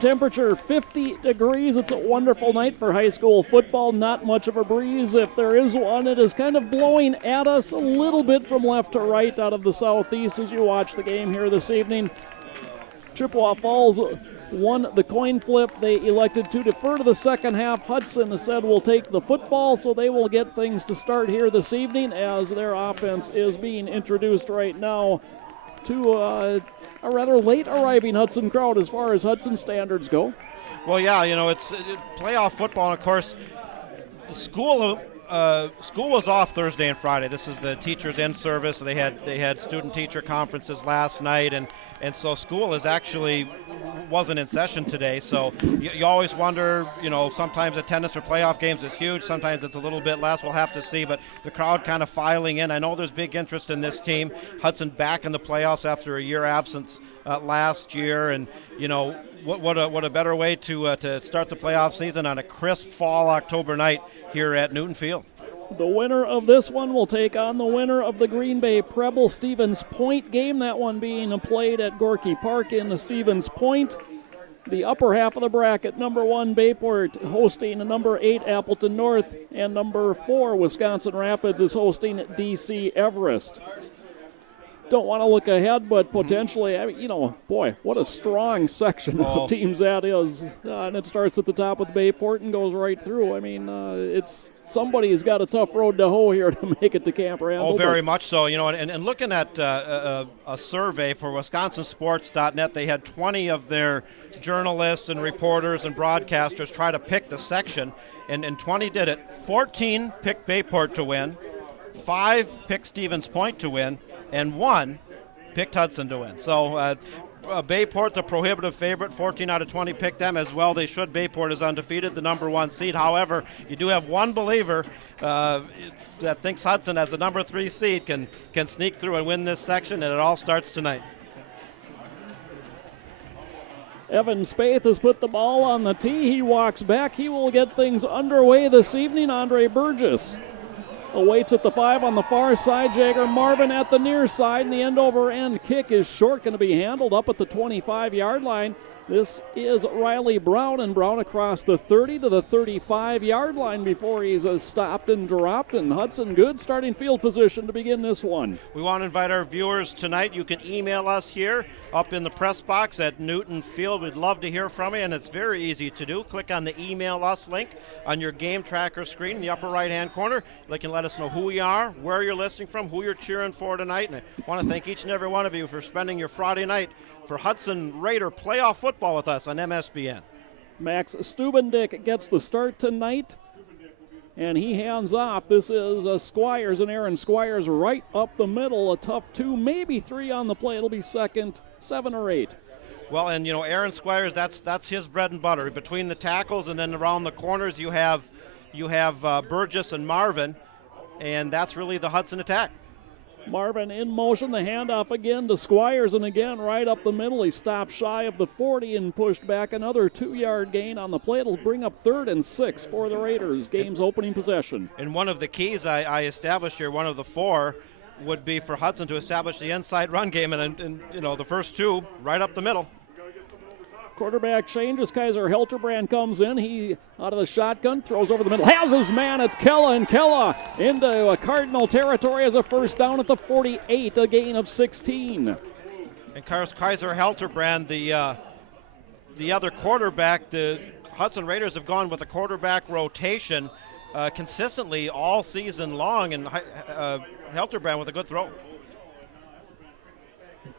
temperature 50 degrees. It's a wonderful night for high school football. Not much of a breeze. If there is one, it is kind of blowing at us a little bit from left to right out of the southeast as you watch the game here this evening. Chippewa Falls won the coin flip. They elected to defer to the second half. Hudson said we'll take the football, so they will get things to start here this evening as their offense is being introduced right now to a rather late arriving Hudson crowd as far as Hudson standards go. Well, yeah, it's playoff football, and of course, school was off Thursday and Friday. This is the teachers' end service. They had student-teacher conferences last night, and so school wasn't in session today. So you always wonder, sometimes attendance for playoff games is huge. Sometimes it's a little bit less. We'll have to see. But the crowd kind of filing in. I know there's big interest in this team. Hudson back in the playoffs after a year absence last year, and what a better way to start the playoff season on a crisp fall October night here at Newton Field. The winner of this one will take on the winner of the Green Bay Preble Stevens Point game. That one being played at Gorky Park in the Stevens Point. The upper half of the bracket, number 1 Bayport hosting number 8 Appleton North, and number 4 Wisconsin Rapids is hosting DC Everest. Don't want to look ahead, but potentially, boy, what a strong section of teams that is. And it starts at the top with Bayport and goes right through. Somebody's got a tough road to hoe here to make it to Camp Randall. Oh, very much so. And looking at a survey for WisconsinSports.net, they had 20 of their journalists and reporters and broadcasters try to pick the section, and 20 did it. 14 picked Bayport to win, 5 picked Stevens Point to win, and 1 picked Hudson to win. So Bayport, the prohibitive favorite, 14 out of 20 picked them as well. They should. Bayport is undefeated, the number 1 seed. However, you do have one believer that thinks Hudson, as the number 3 seed, can sneak through and win this section, and it all starts tonight. Evan Spaeth has put the ball on the tee. He walks back. He will get things underway this evening. Andre Burgess awaits at the 5 on the far side. Jagger Marvin at the near side, and the end-over-end kick is short, going to be handled up at the 25-yard line. This is Riley Brown, and Brown across the 30 to the 35-yard line before he's stopped and dropped. And Hudson, good starting field position to begin this one. We want to invite our viewers tonight. You can email us here up in the press box at Newton Field. We'd love to hear from you, and it's very easy to do. Click on the Email Us link on your game tracker screen in the upper right-hand corner. You can let us know who you are, where you're listening from, who you're cheering for tonight. And I want to thank each and every one of you for spending your Friday night for Hudson Raider playoff football with us on MSBN. Max Stubendick gets the start tonight, and he hands off. This is Squires, and Aaron Squires right up the middle. A tough 2, maybe 3 on the play. It'll be second, 7 or 8. Well, and Aaron Squires, that's his bread and butter. Between the tackles and then around the corners, you have Burgess and Marvin, and that's really the Hudson attack. Marvin in motion, the handoff again to Squires, and again right up the middle. He stopped shy of the 40 and pushed back another 2-yard gain on the play. It'll bring up 3rd and 6 for the Raiders, game's opening possession. And one of the keys I established here, one of the 4, would be for Hudson to establish the inside run game, and the first 2 right up the middle. Quarterback changes. Kaiser Helterbrand comes in. He out of the shotgun, throws over the middle. Has his man. It's Kella, and Kella into Cardinal territory as a first down at the 48, a gain of 16. And Kaiser Helterbrand, the other quarterback, the Hudson Raiders have gone with a quarterback rotation consistently all season long, and Helterbrand with a good throw.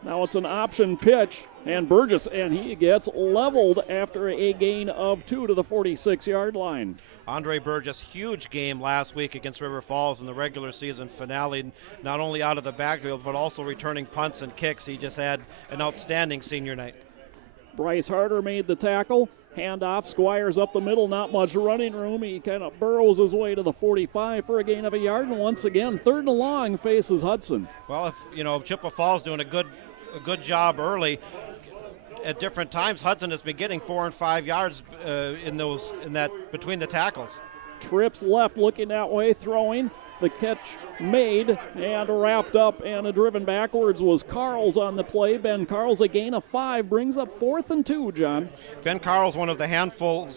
Now it's an option pitch, and Burgess, and he gets leveled after a gain of 2 to the 46-yard line. Andre Burgess, huge game last week against River Falls in the regular season finale, not only out of the backfield, but also returning punts and kicks. He just had an outstanding senior night. Bryce Harder made the tackle. Handoff, Squires up the middle, not much running room. He kind of burrows his way to the 45 for a gain of a yard, and once again, 3rd and long faces Hudson. Well, if Chippewa Falls doing a good job early, at different times Hudson has been getting 4 and 5 yards in that between the tackles. trips left, looking that way, throwing. The catch made and wrapped up and driven backwards was Carls on the play. Ben Carls, a gain of 5, brings up 4th and 2, John. Ben Carls, one of the handful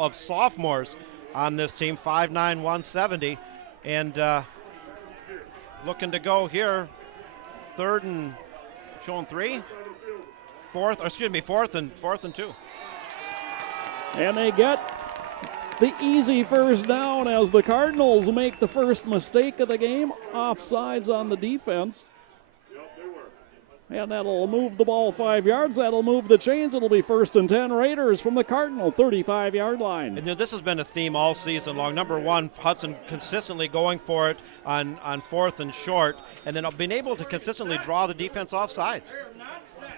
of sophomores on this team, 5'9", 170, and looking to go here, 4th and 2. And they get the easy first down as the Cardinals make the first mistake of the game. Offsides on the defense. And that'll move the ball 5 yards. That'll move the chains. It'll be 1st and 10 Raiders from the Cardinal 35-yard line. And this has been a theme all season long. Number one, Hudson consistently going for it on 4th and short, and then being able to consistently draw the defense off sides.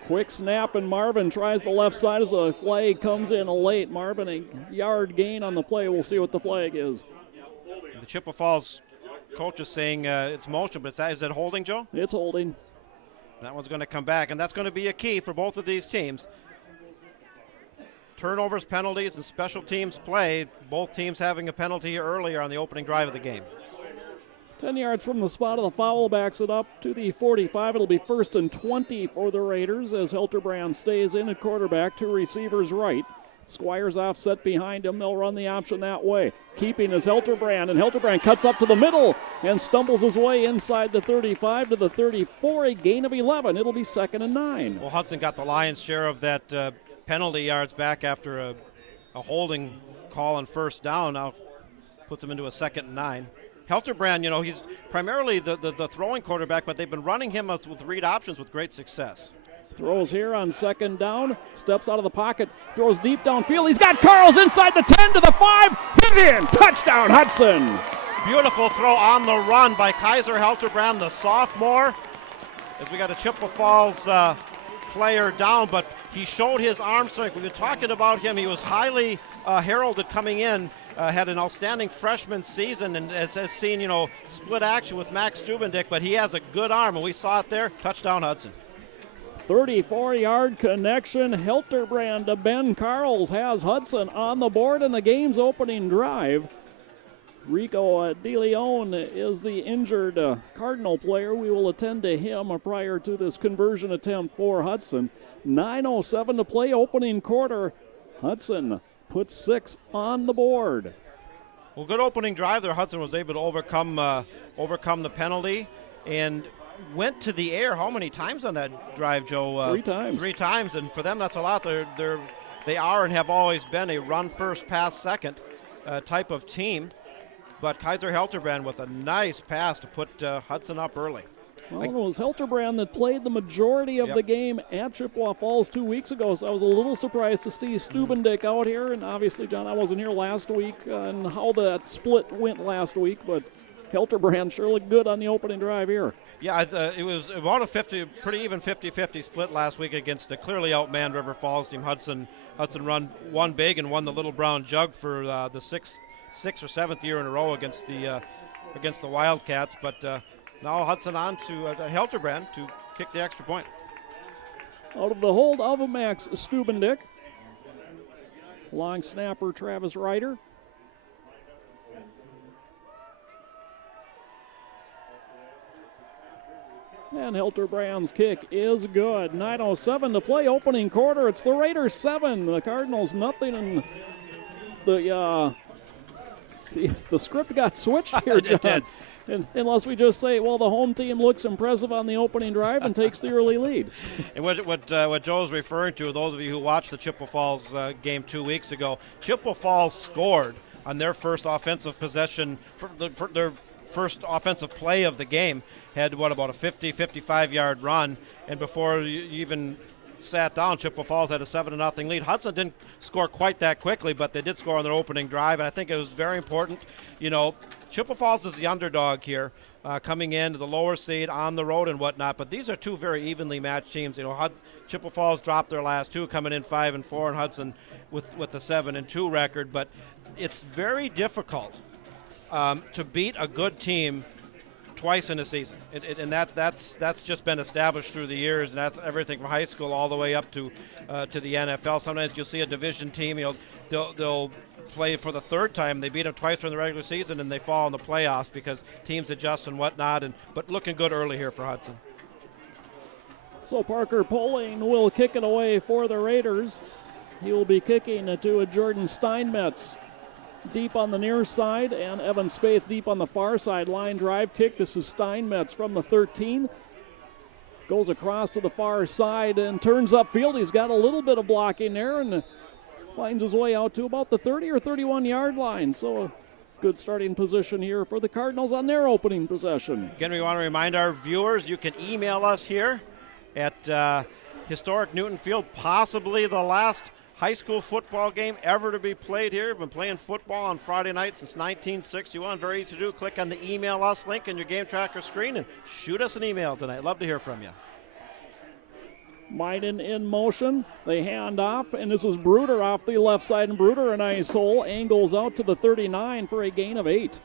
Quick snap, and Marvin tries the left side as the flag comes in late. Marvin, a yard gain on the play. We'll see what the flag is. The Chippewa Falls coach is saying it's motion, but is it holding, Joe? It's holding. That one's going to come back, and that's going to be a key for both of these teams. Turnovers, penalties, and special teams play. Both teams having a penalty earlier on the opening drive of the game. 10 yards from the spot of the foul, backs it up to the 45. It'll be 1st and 20 for the Raiders as Hilterbrand stays in at quarterback, 2 receivers right. Squires offset behind him. They'll run the option that way. Keeping is Hilterbrand, and Hilterbrand cuts up to the middle and stumbles his way inside the 35 to the 34, a gain of 11. It'll be 2nd and 9. Well, Hudson got the lion's share of that penalty yards back after a holding call on first down. Now puts him into a 2nd and 9. Hilterbrand, he's primarily the throwing quarterback, but they've been running him with read options with great success. Throws here on 2nd down, steps out of the pocket, throws deep downfield. He's got Carls inside the 10 to the 5. He's in. Touchdown, Hudson. Beautiful throw on the run by Kaiser Hilterbrand, the sophomore. As we got a Chippewa Falls player down, but he showed his arm strength. We've been talking about him. He was highly heralded coming in. Had an outstanding freshman season and has seen, split action with Max Stubendick, but he has a good arm, and we saw it there. Touchdown, Hudson. 34-yard connection. Hilterbrand to Ben Carls has Hudson on the board in the game's opening drive. Rico DeLeon is the injured Cardinal player. We will attend to him prior to this conversion attempt for Hudson. 9:07 to play, opening quarter. Hudson puts 6 on the board. Well, good opening drive there. Hudson was able to overcome the penalty and went to the air. How many times on that drive, Joe? 3 times. 3 times, and for them that's a lot. They are and have always been a run first, pass second type of team. But Kaiser Hilterbrand with a nice pass to put Hudson up early. Well, it was Hilterbrand that played the majority of the game at Chippewa Falls 2 weeks ago, so I was a little surprised to see Stubendick out here. And obviously, John, I wasn't here last week and how that split went last week, but Hilterbrand sure looked good on the opening drive here. Yeah, it was about a pretty even 50-50 split last week against a clearly outmanned River Falls team. Hudson won big and won the Little Brown Jug for the sixth or 7th year in a row against the Wildcats. But now Hudson on to Hilterbrand to kick the extra point. Out of the hold of Max Stubendick. Long snapper Travis Ryder. And Hilterbrand's kick is good. 9:07 to play, opening quarter. It's the Raiders 7, the Cardinals nothing, and the script got switched here, John. And unless we just say, well, the home team looks impressive on the opening drive and takes the early lead. And what Joe's referring to, those of you who watched the Chippewa Falls game 2 weeks ago, Chippewa Falls scored on their first offensive possession, for their first offensive play of the game, had about a 55-yard run, and before you even sat down, Chippewa Falls had a 7-0 lead. Hudson didn't score quite that quickly, but they did score on their opening drive, and I think it was very important. Chippewa Falls is the underdog here, coming in to the lower seed on the road and whatnot, but these are 2 very evenly matched teams. Chippewa Falls dropped their last 2, coming in 5-4, and Hudson with the 7-2 record, but it's very difficult to beat a good team twice in a season, and that's just been established through the years, and that's everything from high school all the way up to the NFL. Sometimes you'll see a division team, they'll play for the third time. They beat them twice during the regular season, and they fall in the playoffs because teams adjust and whatnot. But looking good early here for Hudson. So Parker Poling will kick it away for the Raiders. He will be kicking to a Jordan Steinmetz deep on the near side, and Evan Spaeth deep on the far side. Line drive kick. This is Steinmetz from the 13. Goes across to the far side and turns upfield. He's got a little bit of blocking there and finds his way out to about the 30 or 31 yard line. So a good starting position here for the Cardinals on their opening possession. Again, we want to remind our viewers, you can email us here at historic Newton Field, possibly the last high school football game ever to be played here. We've been playing football on Friday night since 1961. Very easy to do. Click on the Email Us link on your game tracker screen and shoot us an email tonight. Love to hear from you. Meiden in motion. They hand off, and this is Bruder off the left side, and Bruder a nice hole. Angles out to the 39 for a gain of 8.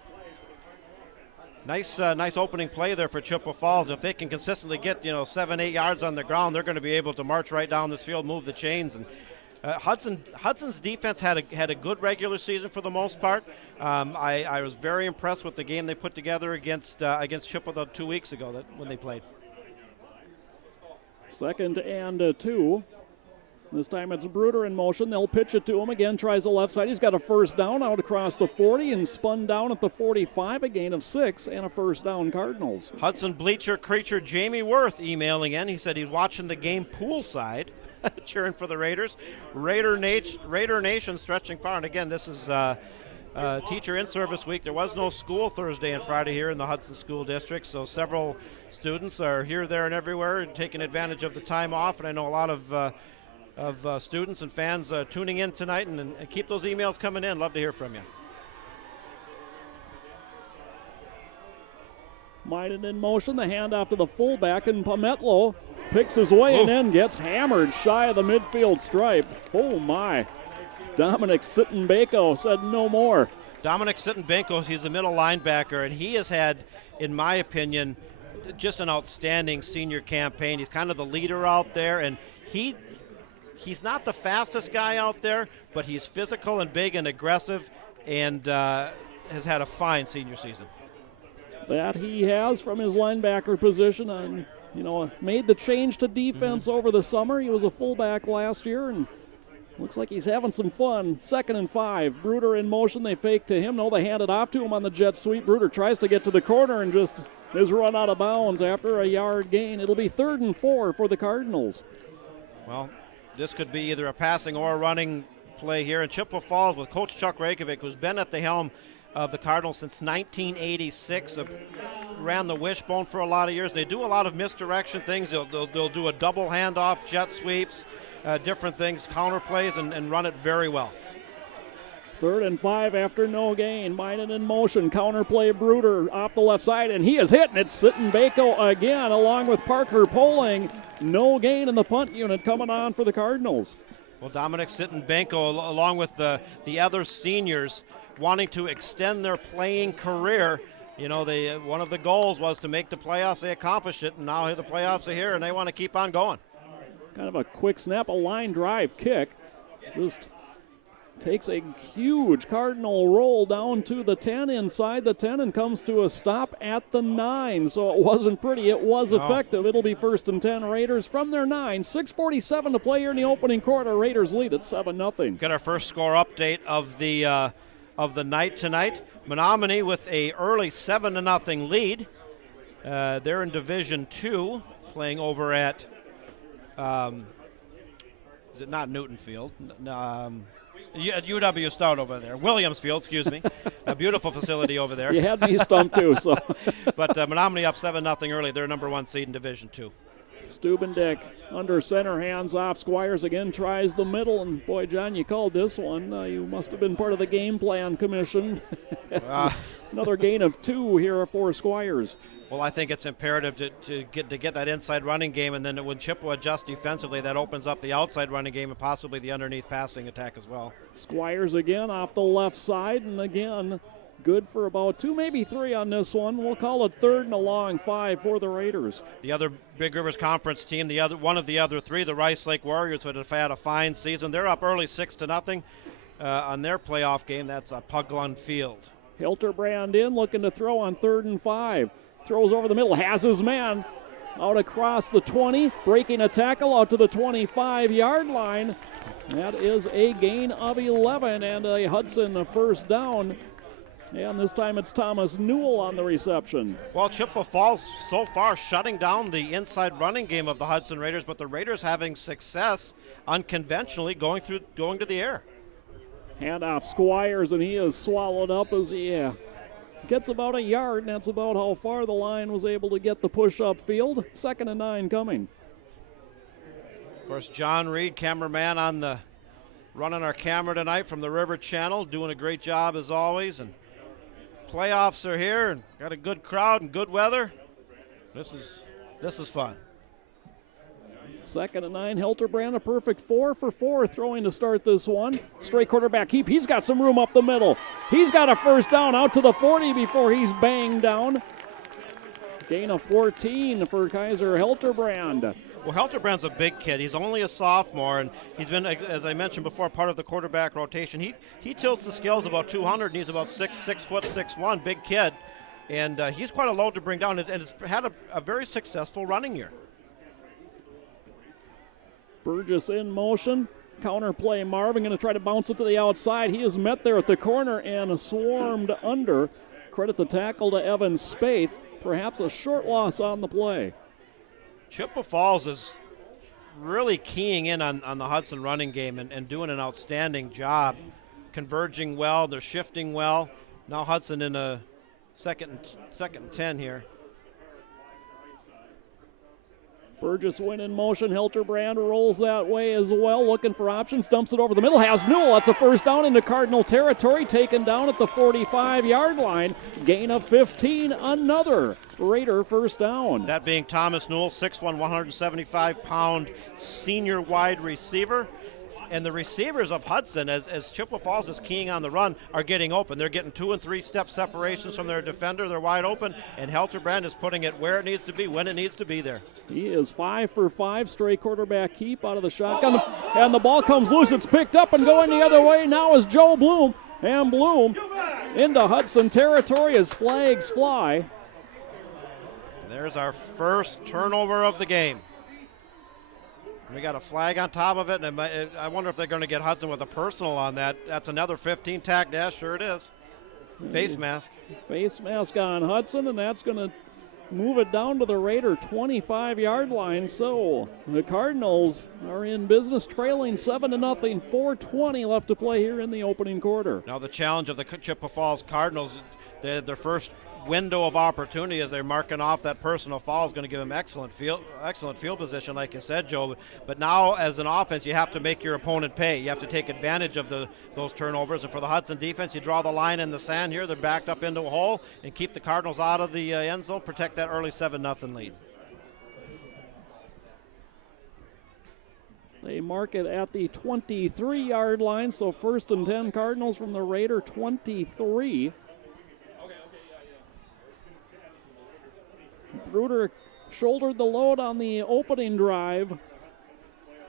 Nice opening play there for Chippewa Falls. If they can consistently get 7-8 yards on the ground, they're going to be able to march right down this field, move the chains. And Hudson's defense had a good regular season for the most part. I was very impressed with the game they put together against Chippewa 2 weeks ago when they played. 2nd and 2. This time it's Bruder in motion. They'll pitch it to him again. Tries the left side. He's got a first down out across the 40 and spun down at the 45. A gain of 6 and a first down Cardinals. Hudson bleacher creature Jamie Worth emailing in. He said he's watching the game poolside, cheering for the Raiders. Raider Nation stretching far. And again, this is teacher in-service week. There was no school Thursday and Friday here in the Hudson School District, so several students are here, there, and everywhere and taking advantage of the time off. And I know a lot of students and fans tuning in tonight, and keep those emails coming in. Love to hear from you. Meiden in motion. The handoff to the fullback, and Pametlo picks his way and then gets hammered shy of the midfield stripe. Oh my. Dominic Sittenbeko said no more. Dominic Sittenbeko, he's a middle linebacker, and he has had, in my opinion, just an outstanding senior campaign. He's kind of the leader out there, and he's not the fastest guy out there, but he's physical and big and aggressive, and has had a fine senior season. That he has from his linebacker position, and made the change to defense over the summer. He was a fullback last year, and looks like he's having some fun. 2nd and 5. Bruder in motion. They fake to him. No, they hand it off to him on the jet sweep. Bruder tries to get to the corner and just is run out of bounds after a yard gain. It'll be 3rd and 4 for the Cardinals. Well, this could be either a passing or a running play here in Chippewa Falls with Coach Chuck Reykjavik, who's been at the helm of the Cardinals since 1986. Ran the wishbone for a lot of years. They do a lot of misdirection things. They'll do a double handoff, jet sweeps, different things, counter plays, and run it very well. 3rd and 5 after no gain. Meiden in motion. Counter play Bruder off the left side, and he is hit, and it's Sittenbeko again along with Parker Poling. No gain in the punt unit coming on for the Cardinals. Well, Dominic Sittenbeko, along with the other seniors, wanting to extend their playing career. One of the goals was to make the playoffs. They accomplished it, and now the playoffs are here, and they want to keep on going. Kind of a quick snap, a line drive kick. Just takes a huge Cardinal roll down to the 10, inside the 10, and comes to a stop at the 9. So it wasn't pretty. It was effective. It'll be 1st and 10 Raiders from their 9. 6:47 to play here in the opening quarter. Raiders lead at 7-0. Got our first score update of the night tonight. Menominee with a early 7-0 lead. They're in Division 2, playing over at is it not Newton Field? UW Stout over there. Williams Field, excuse me. A beautiful facility over there. You had me stumped too. So, but Menominee up 7-0 early. They're number 1 seed in Division 2. Stubendick under center, hands off. Squires again tries the middle, and boy, John, you called this one. You must have been part of the game plan commission. Another gain of 2 here for Squires. Well, I think it's imperative to get that inside running game, and then when Chippewa adjusts defensively, that opens up the outside running game and possibly the underneath passing attack as well. Squires again off the left side, and again good for about 2, maybe 3 on this one. We'll call it 3rd and a long 5 for the Raiders. The other Big Rivers Conference team, one of the other 3, the Rice Lake Warriors, would have had a fine season. They're up early 6-0. on their playoff game. That's Puglund Field. Hilterbrand in, looking to throw on 3rd and 5. Throws over the middle, has his man out across the 20, breaking a tackle out to the 25-yard line. That is a gain of 11 and a Hudson first down. And this time it's Thomas Newell on the reception. Well, Chippewa Falls so far shutting down the inside running game of the Hudson Raiders, but the Raiders having success unconventionally going to the air. Handoff Squires, and he is swallowed up as he gets about a yard, and that's about how far the line was able to get the push upfield. 2nd and 9 coming. Of course, John Reed, cameraman running our camera tonight from the River Channel, doing a great job as always. And playoffs are here, and got a good crowd and good weather. This is fun. 2nd and 9, Hilterbrand, a perfect 4 for 4 throwing to start this one. Straight quarterback keep. He's got some room up the middle. He's got a first down out to the 40 before he's banged down. Gain of 14 for Kaiser Hilterbrand. Well, Hilterbrand's a big kid. He's only a sophomore, and he's been, as I mentioned before, part of the quarterback rotation. He tilts the scales about 200, and he's about 6 foot 6'1", big kid. And he's quite a load to bring down, and has had a very successful running year. Burgess in motion. Counter play. Marvin going to try to bounce it to the outside. He is met there at the corner and swarmed under. Credit the tackle to Evan Spaeth. Perhaps a short loss on the play. Chippewa Falls is really keying in on the Hudson running game and doing an outstanding job. Converging well. They're shifting well. Now Hudson in a second and 10 here. Burgess went in motion. Hilterbrand rolls that way as well, looking for options. Dumps it over the middle. Has Newell. That's a first down into Cardinal territory. Taken down at the 45-yard line. Gain of 15. Another Raider first down. That being Thomas Newell, 6'1", 175-pound senior wide receiver. And the receivers of Hudson, as Chippewa Falls is keying on the run, are getting open. They're getting 2- and 3-step separations from their defender. They're wide open, and Hilterbrand is putting it where it needs to be, when it needs to be there. He is 5 for 5, straight quarterback keep out of the shotgun. And the ball comes loose. It's picked up and going the other way. Now is Joe Bloom. And Bloom into Hudson territory as flags fly. There's our first turnover of the game. We got a flag on top of it, and I wonder if they're going to get Hudson with a personal on that. That's another 15 tack dash. Sure it is. Face mask. Face mask on Hudson, and that's going to move it down to the Raider 25-yard line. So the Cardinals are in business, trailing 7-0. 4:20 left to play here in the opening quarter. Now the challenge of the Chippewa Falls Cardinals, their first window of opportunity as they're marking off that personal foul is going to give them excellent field position, like you said, Joe. But now as an offense, you have to make your opponent pay. You have to take advantage of those turnovers. And for the Hudson defense, you draw the line in the sand here. They're backed up into a hole and keep the Cardinals out of the end zone, protect that early 7-0 lead. They mark it at the 23-yard line, so 1st and 10 Cardinals from the Raider 23. Bruder shouldered the load on the opening drive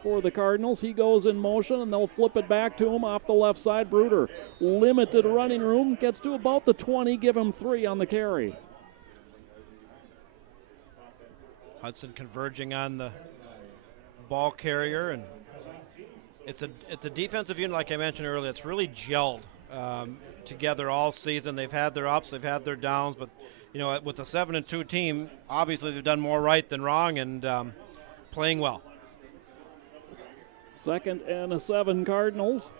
for the Cardinals. He goes in motion, and they'll flip it back to him off the left side. Bruder, limited running room, gets to about the 20, give him 3 on the carry. Hudson converging on the ball carrier, and it's a defensive unit, like I mentioned earlier. It's really gelled together all season. They've had their ups, they've had their downs, but you know, with a 7-2 team, obviously they've done more right than wrong and playing well. 2nd and 7 Cardinals.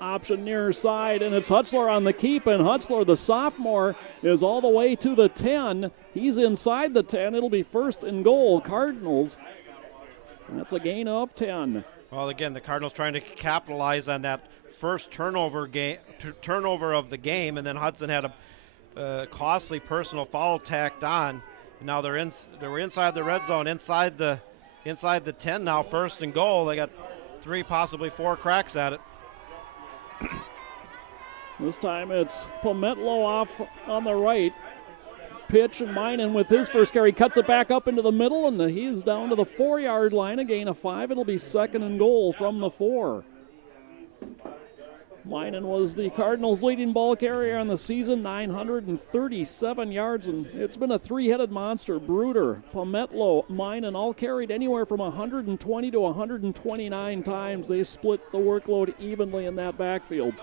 Option near side, and it's Hutzler on the keep, and Hutzler, the sophomore, is all the way to the 10. He's inside the 10. It'll be 1st and goal, Cardinals. That's a gain of 10. Well, again, the Cardinals trying to capitalize on that first turnover of the game, and then Hudson had a costly personal foul tacked on. Now they were inside the red zone, inside the 10 now, 1st and goal. They got 3, possibly 4 cracks at it. This time it's Pometlo off on the right. Pitch, and Minen with his first carry cuts it back up into the middle, and he is down to the 4-yard line, a gain of 5. It'll be 2nd and goal from the 4. Minen was the Cardinals' leading ball carrier on the season, 937 yards, and it's been a three-headed monster. Bruder, Pometlo, Minen all carried anywhere from 120 to 129 times. They split the workload evenly in that backfield.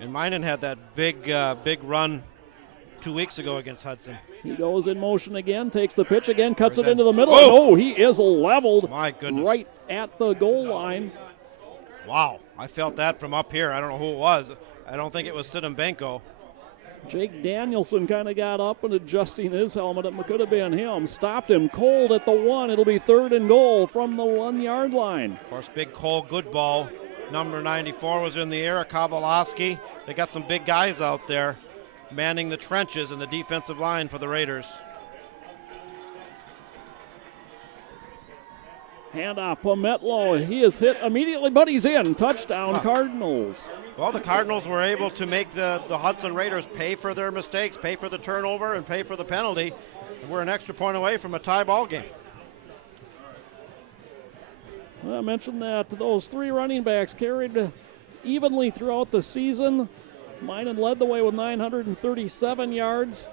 And Minen had that big run 2 weeks ago against Hudson. He goes in motion again, takes the pitch again, cuts it into the middle. Oh, he is leveled. My goodness. Right at the goal line. Wow, I felt that from up here. I don't know who it was. I don't think it was Sidembenko. Jake Danielson kind of got up and adjusting his helmet. It could have been him. Stopped him cold at the 1. It'll be 3rd and goal from the 1-yard line. Of course, big Cole, good ball. Number 94 was in the air. Kavalowski. They got some big guys out there manning the trenches in the defensive line for the Raiders. Handoff, Pometlo. He is hit immediately, but he's in. Touchdown, Cardinals. Well, the Cardinals were able to make the Hudson Raiders pay for their mistakes, pay for the turnover, and pay for the penalty. And we're an extra point away from a tie ball game. Well, I mentioned that those 3 running backs carried evenly throughout the season. Minen led the way with 937 yards.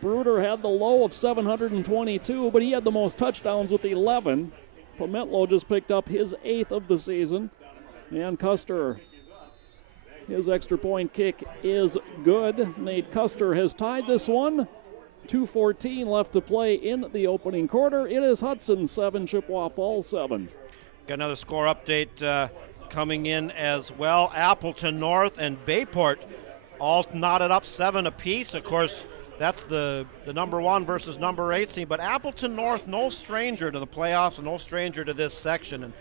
Bruder had the low of 722, but he had the most touchdowns with 11. Pometlo just picked up his 8th of the season. And Custer, his extra point kick is good. Nate Custer has tied this one. 2:14 left to play in the opening quarter. It is Hudson 7, Chippewa Falls 7. Got another score update coming in as well. Appleton North and Bayport all knotted up 7 apiece. Of course, that's the number 1 versus number 8 team. But Appleton North, no stranger to the playoffs and no stranger to this section. And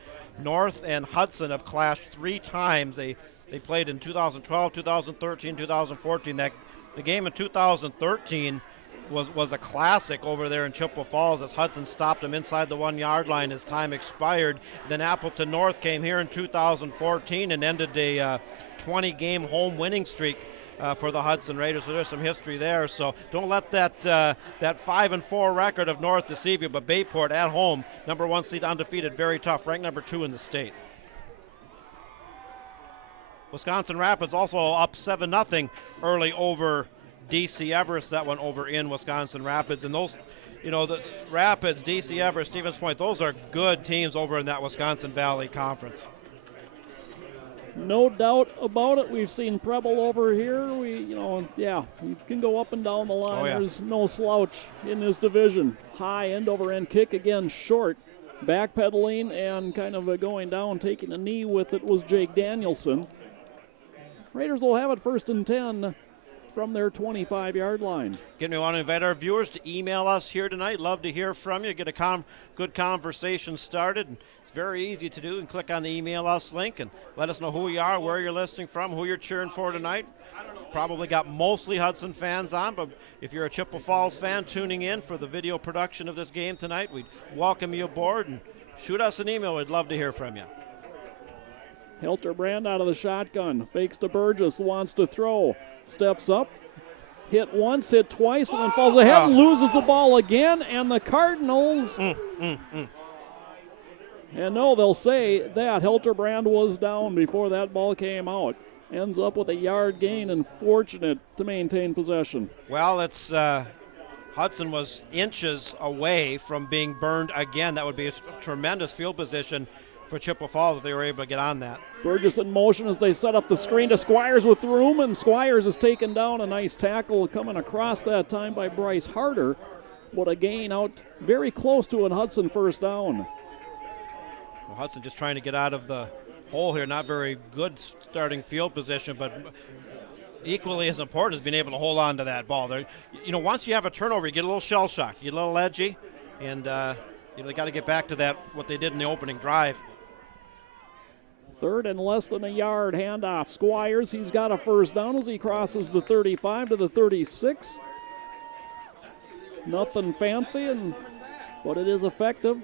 North and Hudson have clashed 3 times. They played in 2012, 2013, 2014. The game in 2013 was a classic over there in Chippewa Falls as Hudson stopped him inside the 1-yard line as time expired. Then Appleton North came here in 2014 and ended a 20-game home winning streak for the Hudson Raiders. So there's some history there. So don't let that 5-4 record of North deceive you. But Bayport at home, number 1 seed, undefeated, very tough, ranked number 2 in the state. Wisconsin Rapids also up 7-0 early over DC Everest. That one over in Wisconsin Rapids. And those, the Rapids, DC Everest, Stevens Point, those are good teams over in that Wisconsin Valley Conference. No doubt about it. We've seen Preble over here. You can go up and down the line. Oh, yeah. There's no slouch in this division. High end-over-end kick again, short. Backpedaling and kind of going down, taking a knee with it was Jake Danielson. Raiders will have it 1st and 10 from their 25-yard line. Again, we want to invite our viewers to email us here tonight. Love to hear from you. Get a good conversation started. And it's very easy to do. You can click on the email us link and let us know who you are, where you're listening from, who you're cheering for tonight. Probably got mostly Hudson fans on, but if you're a Chippewa Falls fan tuning in for the video production of this game tonight, we'd welcome you aboard and shoot us an email. We'd love to hear from you. Hilterbrand out of the shotgun, fakes to Burgess, wants to throw, steps up, hit once, hit twice, and then falls ahead and loses the ball again, and the Cardinals, and no, they'll say that Hilterbrand was down before that ball came out. Ends up with a yard gain and fortunate to maintain possession. Well, it's Hudson was inches away from being burned again. That would be a tremendous field position for Chippewa Falls if they were able to get on that. Burgess in motion as they set up the screen to Squires with room, and Squires is taken down. A nice tackle coming across that time by Bryce Harder, but a gain out very close to an Hudson 1st down. Well, Hudson just trying to get out of the hole here. Not very good starting field position, but equally as important is being able to hold on to that ball. There, once you have a turnover, you get a little shell shock, you get a little edgy, and they got to get back to that what they did in the opening drive. 3rd and less than a yard, handoff. Squires, he's got a 1st down as he crosses the 35 to the 36. Nothing fancy, but it is effective.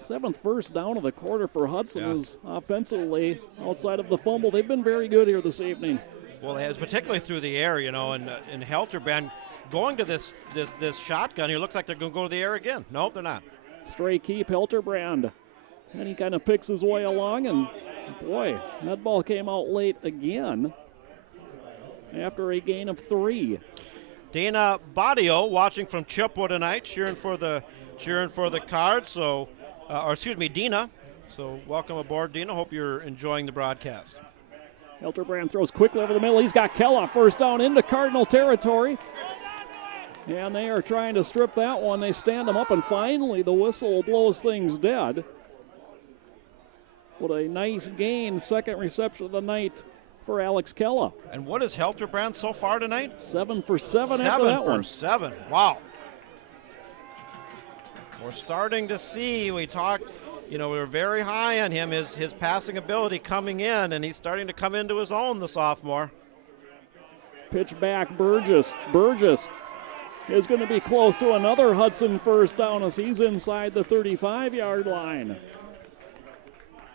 7th 1st down of the quarter for Hudson is offensively outside of the fumble. They've been very good here this evening. Well, it has, particularly through the air, and Hilterbrand going to this shotgun here. Looks like they're going to go to the air again. Nope, they're not. Stray keep, Hilterbrand. And he kind of picks his way along, and Boy, that ball came out late again after a gain of 3. Dana Badio watching from Chippewa tonight, cheering for the Cards. So, Dina. So welcome aboard, Dina. Hope you're enjoying the broadcast. Hilterbrand throws quickly over the middle. He's got Kella first down into Cardinal territory. And they are trying to strip that one. They stand him up, and finally the whistle blows things dead. What a nice gain, second reception of the night for Alex Kella. And what is Hilterbrand so far tonight? 7 for 7 after that one. 7 for 7. Wow. We're starting to see, we were very high on him, his passing ability coming in, and he's starting to come into his own, the sophomore. Pitch back, Burgess. Burgess is going to be close to another Hudson first down as he's inside the 35-yard line.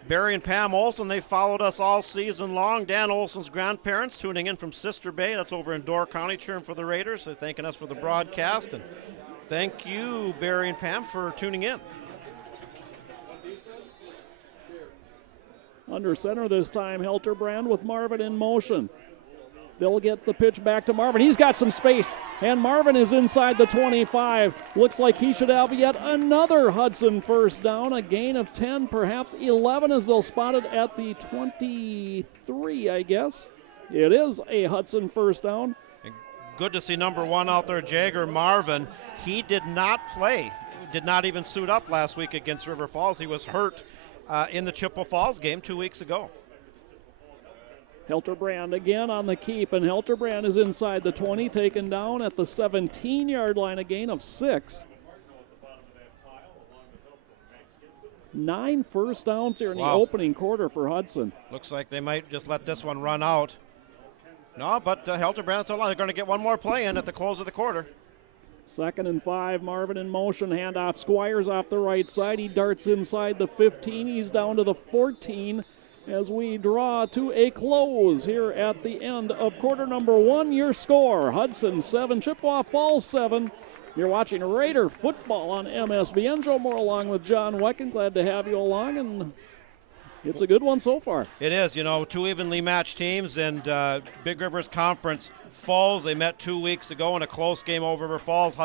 Barry and Pam Olson, they followed us all season long. Dan Olson's grandparents tuning in from Sister Bay. That's over in Door County, cheering for the Raiders. They're thanking us for the broadcast. And thank you, Barry and Pam, for tuning in. Under center this time, Hilterbrand with Marvin in motion. They'll get the pitch back to Marvin. He's got some space, and Marvin is inside the 25. Looks like he should have yet another Hudson first down, a gain of 10, perhaps 11, as they'll spot it at the 23, I guess. It is a Hudson first down. And good to see number 1 out there, Jagger Marvin. He did not play, did not even suit up last week against River Falls. He was hurt in the Chippewa Falls game 2 weeks ago. Hilterbrand again on the keep, and Hilterbrand is inside the 20, taken down at the 17-yard line, a gain of 6. 9 first downs here in the opening quarter for Hudson. Looks like they might just let this one run out. No, but Hilterbrand's still on. They're going to get one more play in at the close of the quarter. 2nd and 5, Marvin in motion, handoff. Squires off the right side. He darts inside the 15. He's down to the 14. As we draw to a close here at the end of quarter number 1. Your score, Hudson 7, Chippewa Falls 7. You're watching Raider football on MSBN. Joe Moore along with John Wecken. Glad to have you along, and it's a good one so far. It is, 2 evenly matched teams, and Big Rivers Conference Falls, they met 2 weeks ago in a close game over River Falls.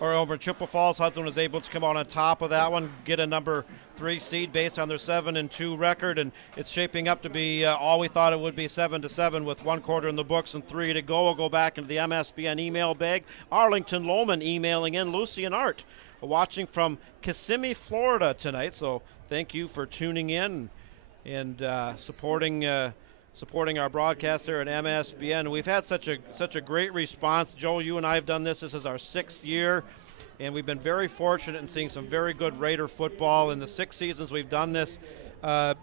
Over Chippewa Falls, Hudson was able to come out on top of that one, get a number 3 seed based on their 7-2 record, and it's shaping up to be all we thought it would be, 7-7 with 1 quarter in the books and 3 to go. We'll go back into the MSBN email bag. Arlington Lohman emailing in. Lucy and Art watching from Kissimmee, Florida tonight, so thank you for tuning in and supporting our broadcast here at MSBN. We've had such a great response. Joe, you and I have done this. This is our 6th year, and we've been very fortunate in seeing some very good Raider football. In the 6 seasons we've done this, a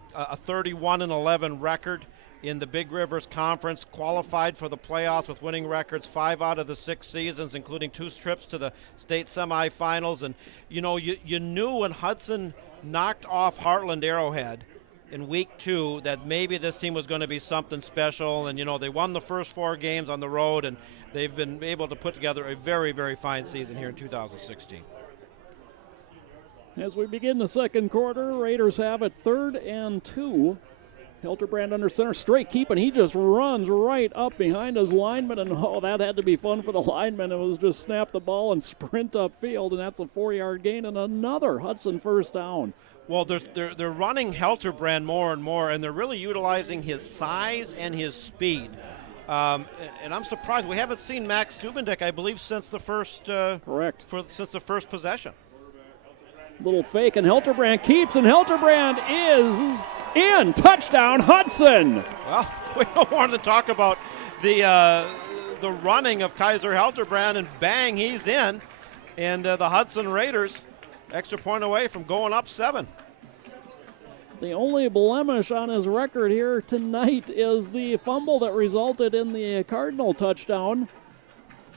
31-11 record in the Big Rivers Conference, qualified for the playoffs with winning records 5 out of the 6 seasons, including 2 trips to the state semifinals. And you knew when Hudson knocked off Heartland Arrowhead in week 2 that maybe this team was going to be something special, and they won the first 4 games on the road, and they've been able to put together a very, very fine season here in 2016. As we begin the second quarter, Raiders have it 3rd and 2. Hilterbrand under center, straight keep, and he just runs right up behind his lineman, and that had to be fun for the lineman. It was just snap the ball and sprint upfield, and that's a 4-yard gain and another Hudson first down. Well, they're running Hilterbrand more and more, and they're really utilizing his size and his speed. And I'm surprised we haven't seen Max Stubendick, I believe, since the first since the first possession. Little fake, and Hilterbrand keeps, and Hilterbrand is in. Touchdown, Hudson. Well, we don't want to talk about the running of Kaiser Hilterbrand, and bang, he's in. And the Hudson Raiders, extra point away from going up 7. The only blemish on his record here tonight is the fumble that resulted in the Cardinal touchdown.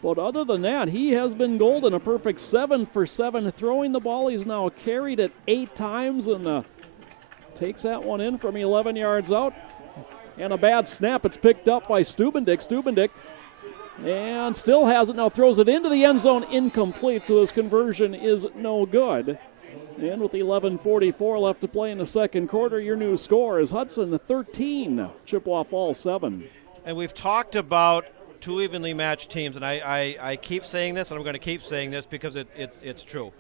But other than that, he has been golden. A perfect 7 for 7 throwing the ball. He's now carried it 8 times and takes that one in from 11 yards out. And a bad snap. It's picked up by Stubendick. Stubendick and still has it, now throws it into the end zone, incomplete, so this conversion is no good. And with 11:44 left to play in the second quarter, your new score is Hudson 13, Chippewa Falls 7. And we've talked about two evenly matched teams, and I keep saying this, and I'm going to keep saying this because it's true.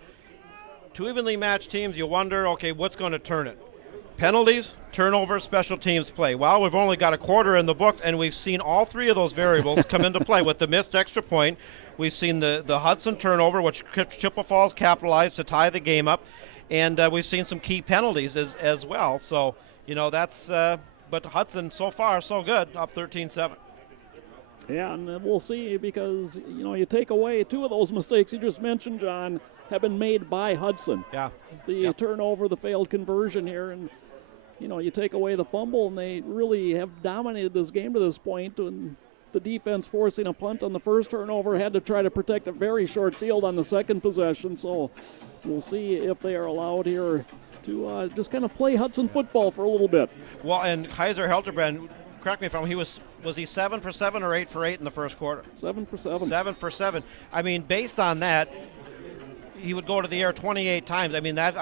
Two evenly matched teams, you wonder, okay, what's going to turn it? Penalties, turnovers, special teams play. Well, we've only got a quarter in the book, and we've seen all three of those variables come into play. With the missed extra point, we've seen the Hudson turnover, which Chippewa Falls capitalized to tie the game up, and we've seen some key penalties as well. So, that's but Hudson so far so good, up 13-7. Yeah, and we'll see because, you take away two of those mistakes you just mentioned, John, have been made by Hudson. Yeah. The turnover, the failed conversion here, and, you take away the fumble, and they really have dominated this game to this point. And the defense forcing a punt on the first turnover had to try to protect a very short field on the second possession. So we'll see if they are allowed here to just kind of play Hudson football for a little bit. Well, and Kaiser Helterbrand, correct me if I'm wrong, was he 7 for 7 or 8 for 8 in the first quarter? 7 for 7. 7 for 7. I mean, based on that, he would go to the air 28 times. I mean, that's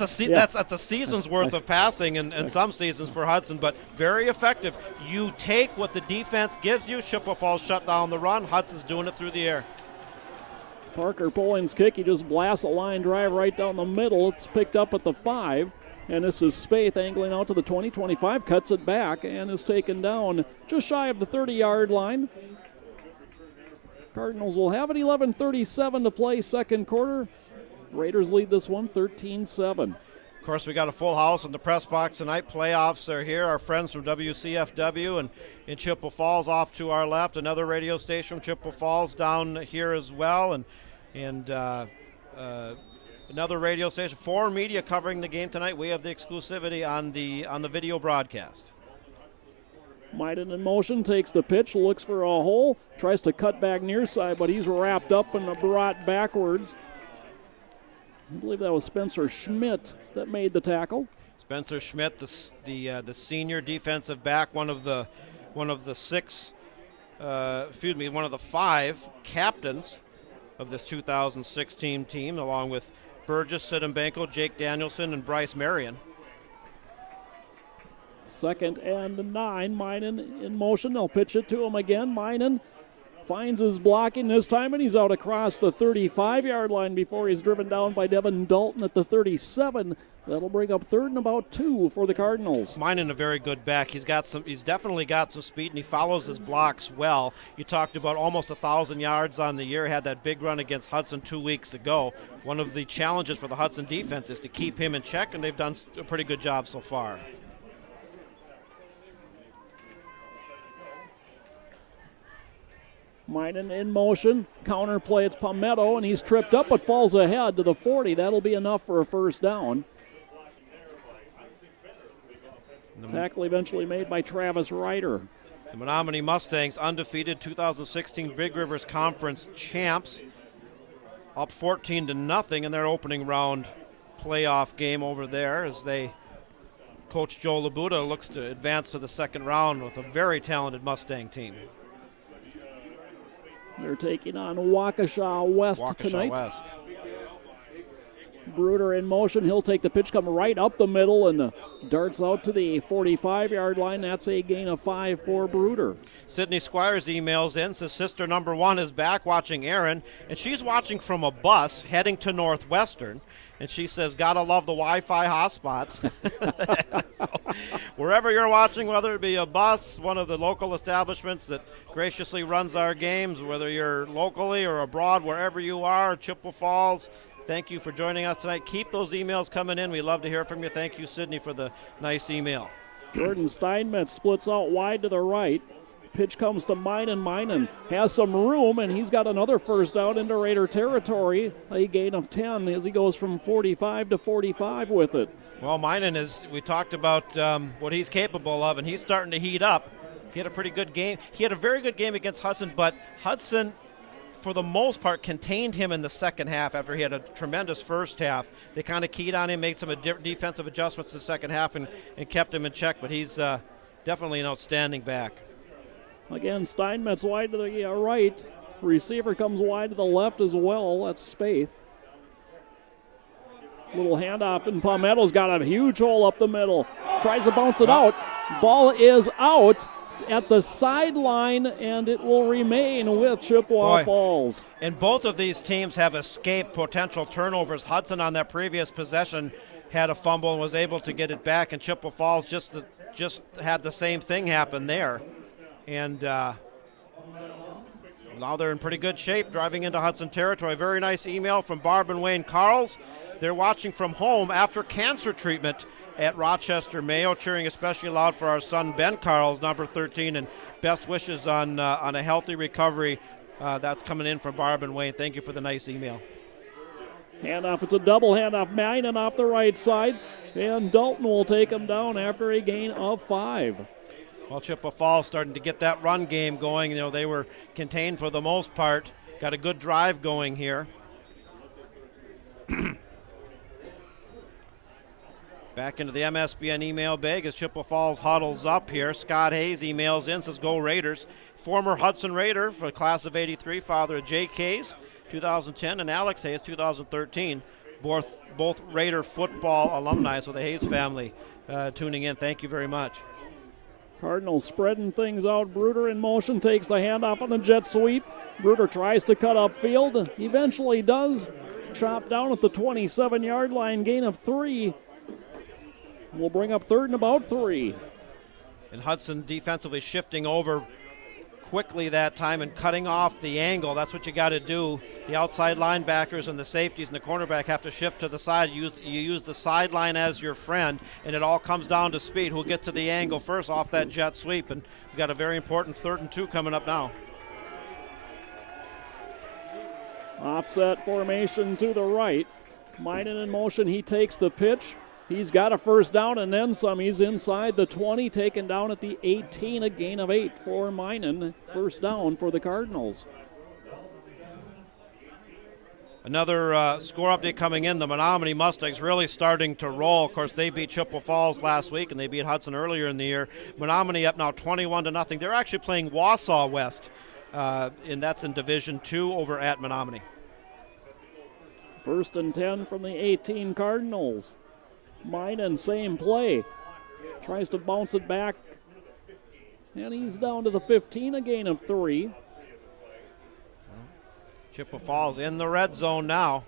a season's worth of passing and some seasons for Hudson, but very effective. You take what the defense gives you. Chippewa Falls shut down the run. Hudson's doing it through the air. Parker Polling's kick, he just blasts a line drive right down the middle. It's picked up at the 5. And this is Spaeth angling out to the 20, 25, cuts it back, and is taken down just shy of the 30-yard line. Cardinals will have it 11:37 to play second quarter. Raiders lead this one 13-7. Of course, we got a full house in the press box tonight. Playoffs are here. Our friends from WCFW and in Chippewa Falls off to our left. Another radio station from Chippewa Falls down here as well. And another radio station. 4 media covering the game tonight. We have the exclusivity on the video broadcast. Maiden in motion, takes the pitch, looks for a hole, tries to cut back near side, but he's wrapped up and brought backwards. I believe that was Spencer Schmidt that made the tackle. Spencer Schmidt, the senior defensive back, one of the 5 captains of this 2016 team, along with Burgess, Siddenbanko, Jake Danielson, and Bryce Marion. 2nd and 9, Minen in motion. They'll pitch it to him again. Minen finds his blocking this time, and he's out across the 35-yard line before he's driven down by Devin Dalton at the 37. That'll bring up 3rd and about 2 for the Cardinals. Minen a very good back. He's definitely got some speed, and he follows his blocks well. You talked about almost 1,000 yards on the year. Had that big run against Hudson 2 weeks ago. One of the challenges for the Hudson defense is to keep him in check, and they've done a pretty good job so far. Minen in motion, counter play, it's Palmetto, and he's tripped up but falls ahead to the 40. That'll be enough for a first down. Tackle eventually made by Travis Ryder. The Menominee Mustangs, undefeated 2016 Big Rivers Conference champs, up 14-0 in their opening round playoff game over there as Coach Joe Labuda looks to advance to the second round with a very talented Mustang team. They're taking on Waukesha West tonight. West. Bruder in motion. He'll take the pitch, come right up the middle, and darts out to the 45-yard line. That's a gain of 5 for Bruder. Sydney Squires emails in, says sister number 1 is back watching Aaron, and she's watching from a bus heading to Northwestern. And she says, gotta love the Wi-Fi hotspots. So, wherever you're watching, whether it be a bus, one of the local establishments that graciously runs our games, whether you're locally or abroad, wherever you are, Chippewa Falls, thank you for joining us tonight. Keep those emails coming in. We love to hear from you. Thank you, Sydney, for the nice email. Jordan Steinmetz splits out wide to the right. Pitch comes to Minen. Minen has some room, and he's got another first down into Raider territory. A gain of 10 as he goes from 45 to 45 with it. Well, Minen we talked about what he's capable of, and he's starting to heat up. He had a pretty good game. He had a very good game against Hudson, but Hudson, for the most part, contained him in the second half after he had a tremendous first half. They kind of keyed on him, made some defensive adjustments in the second half, and kept him in check, but he's definitely an outstanding back. Again, Steinmetz wide to the right. Receiver comes wide to the left as well. That's Spaeth. Little handoff, and Palmetto's got a huge hole up the middle. Tries to bounce it out. Ball is out at the sideline, and it will remain with Chippewa Falls. And both of these teams have escaped potential turnovers. Hudson on that previous possession had a fumble and was able to get it back, and Chippewa Falls just had the same thing happen there. And now they're in pretty good shape driving into Hudson territory. Very nice email from Barb and Wayne Carls. They're watching from home after cancer treatment at Rochester Mayo, cheering especially loud for our son Ben Carls, number 13, and best wishes on a healthy recovery. That's coming in from Barb and Wayne. Thank you for the nice email. Handoff, it's a double handoff. Minen off the right side, and Dalton will take him down after a gain of 5. Well, Chippewa Falls starting to get that run game going. You know, they were contained for the most part. Got a good drive going here. Back into the MSBN email bag as Chippewa Falls huddles up here. Scott Hayes emails in, says, "Go Raiders." Former Hudson Raider for the class of 83, father of Jake Hayes, 2010, and Alex Hayes, 2013. Both Raider football alumni, so the Hayes family tuning in. Thank you very much. Cardinals spreading things out. Bruder in motion, takes the handoff on the jet sweep. Bruder tries to cut upfield. Eventually does. Chop down at the 27-yard line, gain of 3. We'll bring up 3rd and about 3. And Hudson defensively shifting over quickly that time and cutting off the angle. That's what you got to do. The outside linebackers and the safeties and the cornerback have to shift to the side. You use the sideline as your friend, and it all comes down to speed. Who gets to the angle first off that jet sweep? And we got a very important 3rd and 2 coming up now. Offset formation to the right. Minen in motion, he takes the pitch. He's got a first down and then some. He's inside the 20, taken down at the 18, a gain of 8 for Minen. First down for the Cardinals. Another score update coming in. The Menominee Mustangs really starting to roll. Of course, they beat Chippewa Falls last week, and they beat Hudson earlier in the year. Menominee up now 21-0. They're actually playing Wausau West, and that's in Division II over at Menominee. 1st and 10 from the 18 Cardinals. Minen, same play. Tries to bounce it back, and he's down to the 15, a gain of 3. Chippewa Falls in the red zone now.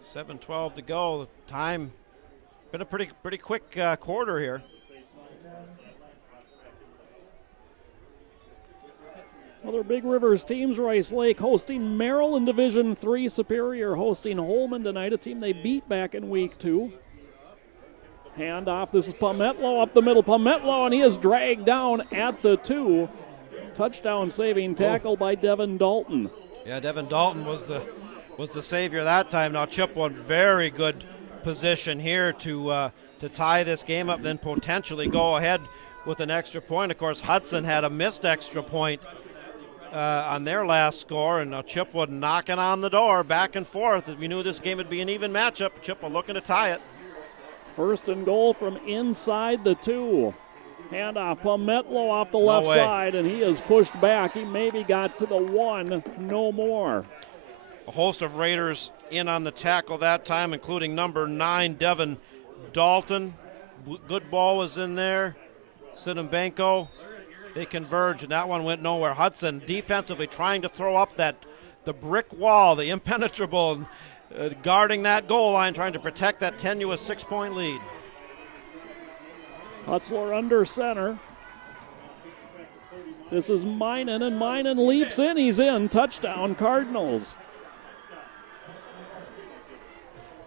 7:12 to go. The time been a pretty quick quarter here. Other Big Rivers teams, Rice Lake hosting Merrill in Division III, Superior hosting Holman tonight, a team they beat back in week 2. Handoff, this is Palmetto up the middle. Palmetto, and he is dragged down at the 2. Touchdown saving tackle by Devin Dalton. Yeah, Devin Dalton was the savior that time. Now Chippewa in very good position here to tie this game up, then potentially go ahead with an extra point. Of course, Hudson had a missed extra point on their last score, and now Chippewa knocking on the door, back and forth. We knew this game would be an even matchup. Chippewa looking to tie it. 1st and goal from inside the 2. Handoff, Palmetto off the left side, and he is pushed back. He maybe got to the 1, no more. A host of Raiders in on the tackle that time, including number 9, Devin Dalton. Good ball was in there. Sidambenko. They converge, and that one went nowhere. Hudson defensively trying to throw up the brick wall, the impenetrable, guarding that goal line, trying to protect that tenuous 6-point lead. Hutzler under center. This is Minen, and Minen leaps in. He's in. Touchdown, Cardinals.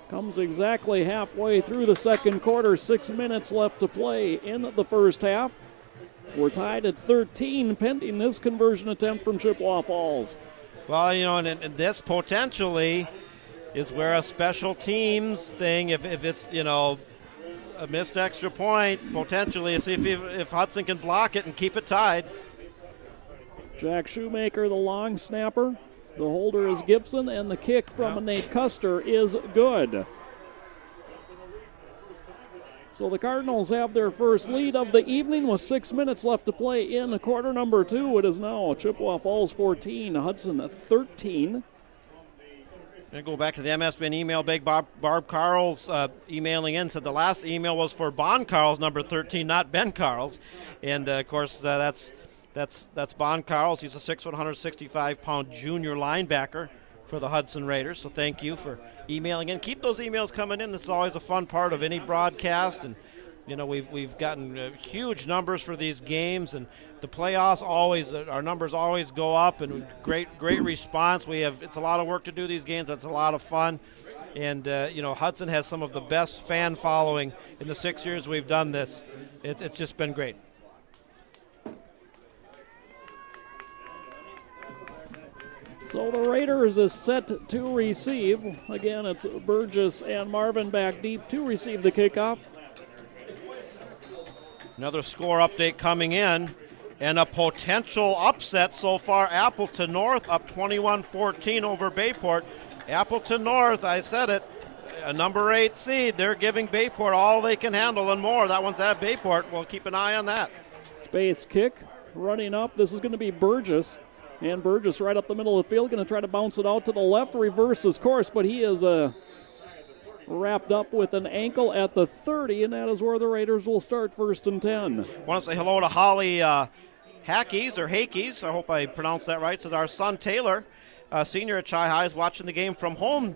Comes exactly halfway through the second quarter. 6 minutes left to play in the first half. We're tied at 13 pending this conversion attempt from Chippewa Falls. Well, you know, and this potentially is where a special teams thing, if it's, you know, a missed extra point, potentially, see if Hudson can block it and keep it tied. Jack Shoemaker, the long snapper. The holder is Gibson, and the kick from Nate Custer is good. So the Cardinals have their first lead of the evening with 6 minutes left to play in quarter number 2. It is now Chippewa Falls 14, Hudson 13. Going to go back to the MSBN email. Big Barb Carls emailing in, said the last email was for Bon Carls, number 13, not Ben Carls. And, of course, that's Bon Carls. He's a 6', 165-pound junior linebacker for the Hudson Raiders. So thank you for emailing in. Keep those emails coming in. This is always a fun part of any broadcast. And, you know, we've gotten huge numbers for these games, and the playoffs always, our numbers always go up, and great response. It's a lot of work to do these games. It's a lot of fun, and you know, Hudson has some of the best fan following in the 6 years we've done this. It's just been great. So the Raiders is set to receive. Again, it's Burgess and Marvin back deep to receive the kickoff. Another score update coming in, and a potential upset so far. Appleton North up 21-14 over Bayport. Appleton North, I said it, a number 8 seed. They're giving Bayport all they can handle and more. That one's at Bayport. We'll keep an eye on that. Space kick running up. This is going to be Burgess. And Burgess right up the middle of the field, going to try to bounce it out to the left, reverse his course, but he is wrapped up with an ankle at the 30, and that is where the Raiders will start 1st and 10. I want to say hello to Holly Hakes, I hope I pronounced that right. Says our son Taylor, senior at Chi High, is watching the game from home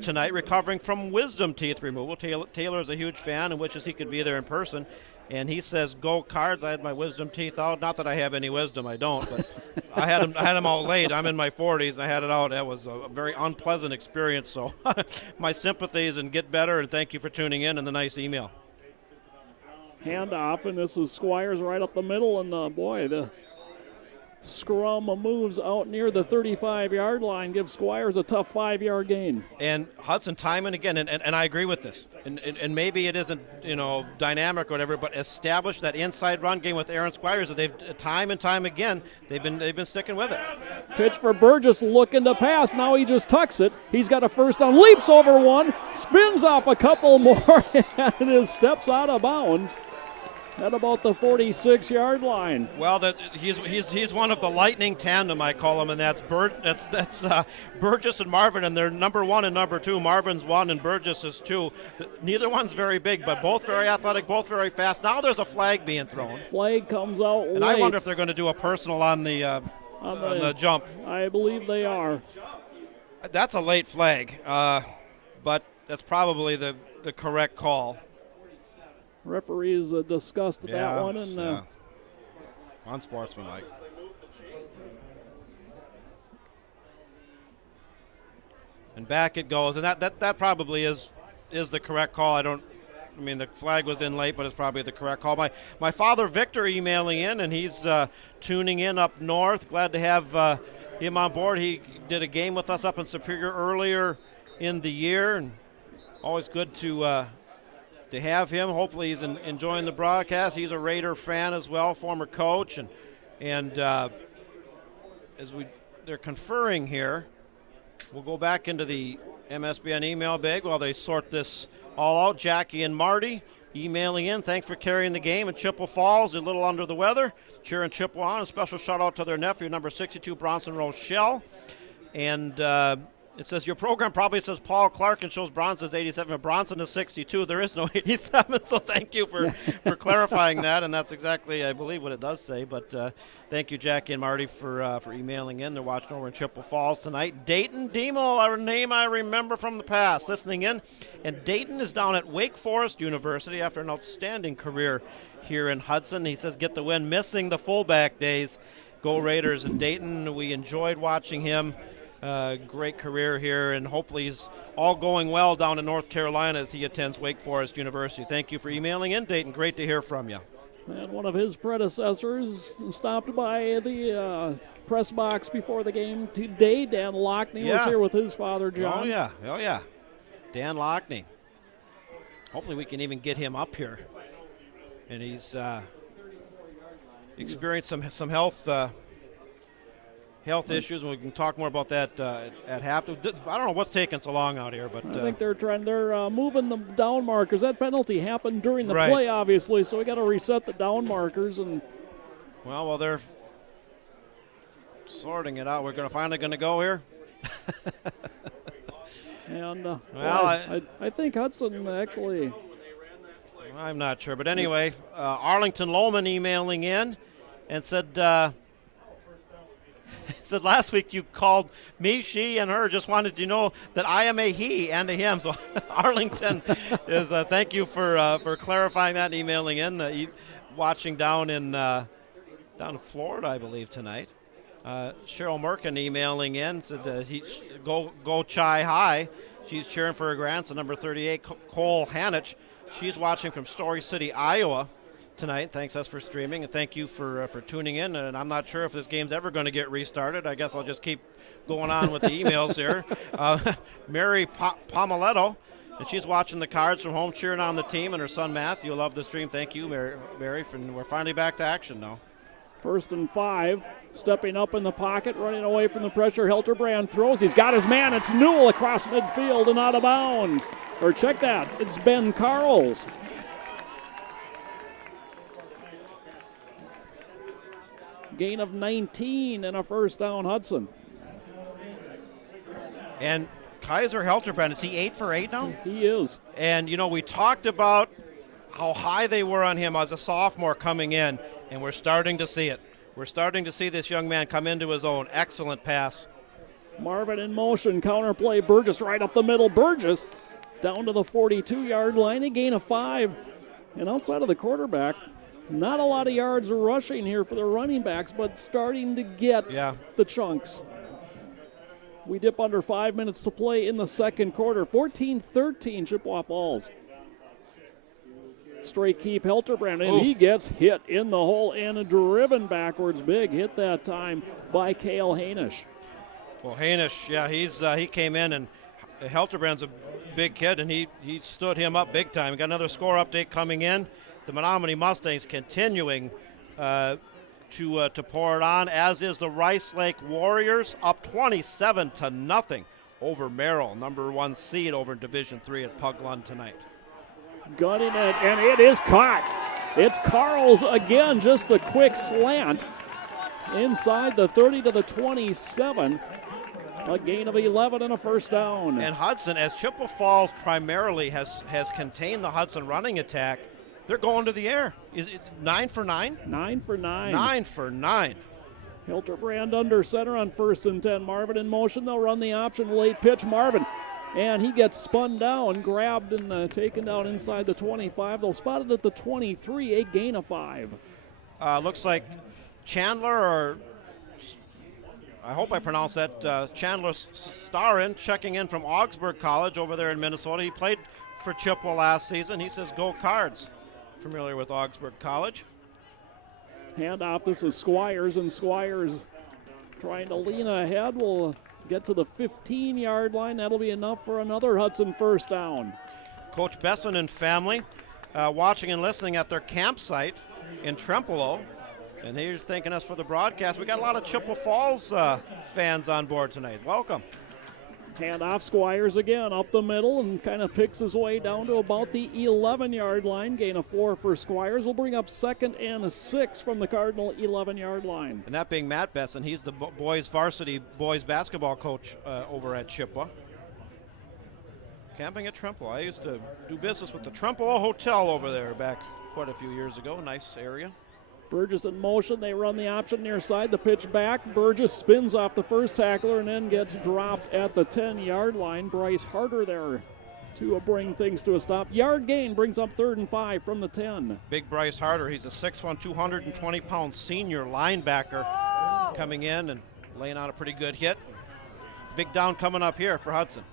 tonight, recovering from wisdom teeth removal. Taylor is a huge fan and wishes he could be there in person. And he says, "Go Cards!" I had my wisdom teeth out. Not that I have any wisdom, I don't. But I had them out late. I'm in my 40s, and I had it out. That was a very unpleasant experience. So my sympathies, and get better. And thank you for tuning in and the nice email. Handoff, and this is Squires right up the middle. And boy, the scrum moves out near the 35-yard line, gives Squires a tough 5-yard gain. And Hudson, time and again, and I agree with this, and maybe it isn't, you know, dynamic or whatever, but establish that inside run game with Aaron Squires that they've time and time again they've been sticking with it. Pitch for Burgess, looking to pass. Now he just tucks it. He's got a first down, leaps over one, spins off a couple more, and his steps out of bounds at about the 46-yard line. Well, he's one of the lightning tandem, I call him, and that's Burgess and Marvin, and they're number 1 and number 2. Marvin's 1 and Burgess is 2. Neither one's very big, but both very athletic, both very fast. Now there's a flag being thrown. Flag comes out and late. I wonder if they're going to do a personal on the jump. I believe they are. That's a late flag, but that's probably the correct call. Referees discussed that one. And unsportsmanlike. And back it goes, and that probably is the correct call. I mean, the flag was in late, but it's probably the correct call. My father Victor emailing in, and he's tuning in up north. Glad to have him on board. He did a game with us up in Superior earlier in the year, and always good to have him. Hopefully he's enjoying the broadcast. He's a Raider fan as well, former coach, and as they're conferring here, we'll go back into the MSBN email bag while they sort this all out. Jackie and Marty emailing in. Thanks for carrying the game in Chippewa Falls. They're a little under the weather. Cheering Chippewa on. A special shout out to their nephew, number 62, Bronson Rochelle. And it says your program probably says Paul Clark and shows Bronson's 87, but Bronson is 62. There is no 87, so thank you for clarifying that, and that's exactly, I believe, what it does say. But thank you, Jackie and Marty, for emailing in. They're watching over in Chippewa Falls tonight. Dayton Demel, a name I remember from the past, listening in. And Dayton is down at Wake Forest University after an outstanding career here in Hudson. He says get the win, missing the fullback days. Go Raiders. And Dayton, we enjoyed watching him. Great career here, and hopefully he's all going well down in North Carolina as he attends Wake Forest University. Thank you for emailing in, Dayton. Great to hear from you. And one of his predecessors stopped by the press box before the game today. Dan Lockney was here with his father, John. Oh, yeah. Dan Lockney. Hopefully we can even get him up here. And he's experienced some health issues, and we can talk more about that at half. I don't know what's taking so long out here, but I think they're moving the down markers. That penalty happened during the play, obviously, so we got to reset the down markers. And well, they're sorting it out. We're finally going to go here. And well, I think Hudson actually. I'm not sure, but anyway, Arlington Lohman emailing in and said said last week you called me, she, and her. Just wanted to know that I am a he and a him. So Arlington is thank you for clarifying that and emailing in. Watching down in Florida, I believe, tonight. Cheryl Merkin emailing in said go Chi High. She's cheering for her grandson, number 38, Cole Hanich. She's watching from Story City, Iowa tonight. Thanks us for streaming, and thank you for tuning in. And I'm not sure if this game's ever going to get restarted. I guess I'll just keep going on with the emails here. Mary Pomeletto, and she's watching the Cards from home, cheering on the team, and her son Matthew. Love the stream. Thank you, Mary. We're finally back to action now. 1st and 5, stepping up in the pocket, running away from the pressure. Hilterbrand throws. He's got his man. It's Newell across midfield and out of bounds. Or check that. It's Ben Carls. Gain of 19 and a first down, Hudson. And Kaiser Hilterbrand, is he 8 for 8 now? He is. And, we talked about how high they were on him as a sophomore coming in, and we're starting to see it. We're starting to see this young man come into his own. Excellent pass. Marvin in motion, counter play. Burgess right up the middle. Burgess down to the 42-yard line, a gain of 5. And outside of the quarterback, not a lot of yards rushing here for the running backs, but starting to get the chunks. We dip under 5 minutes to play in the second quarter. 14-13, Chippewa Falls. Straight keep Hilterbrand, and he gets hit in the hole and driven backwards. Big hit that time by Cale Hainish. Well, Hainish, he came in, and Hilterbrand's a big kid, and he stood him up big time. We got another score update coming in. The Menominee Mustangs continuing to pour it on, as is the Rice Lake Warriors, up 27-0 over Merrill, number 1 seed over in Division III at Pug Lund tonight. Gunning it, and it is caught. It's Carls again, just the quick slant inside the 30 to the 27. A gain of 11 and a first down. And Hudson, as Chippewa Falls primarily has contained the Hudson running attack, they're going to the air. Is it 9 for 9? 9 for 9. 9 for 9. Hilterbrand under center on 1st and 10. Marvin in motion. They'll run the option. Late pitch. Marvin. And he gets spun down, grabbed and taken down inside the 25. They'll spot it at the 23, a gain of 5. Looks like Chandler, or I hope I pronounced that, Chandler Starin, checking in from Augsburg College over there in Minnesota. He played for Chippewa last season. He says, go Cards. Familiar with Augsburg College. Handoff, this is Squires, and Squires trying to lean ahead. Will get to the 15-yard line. That'll be enough for another Hudson first down. Coach Besson and family watching and listening at their campsite in Trempealeau. And he's thanking us for the broadcast. We got a lot of Chippewa Falls fans on board tonight. Welcome. Handoff, Squires again up the middle and kind of picks his way down to about the 11-yard line. Gain of 4 for Squires. Will bring up 2nd and 6 from the Cardinal 11-yard line. And that being Matt Besson, he's the varsity boys basketball coach over at Chippewa. Camping at Trempealeau. I used to do business with the Trempealeau Hotel over there back quite a few years ago. Nice area. Burgess in motion. They run the option near side. The pitch back. Burgess spins off the first tackler and then gets dropped at the 10-yard line. Bryce Harder there to bring things to a stop. Yard gain brings up 3rd and 5 from the 10. Big Bryce Harder. He's a 6'1", 220-pound senior linebacker coming in and laying on a pretty good hit. Big down coming up here for Hudson.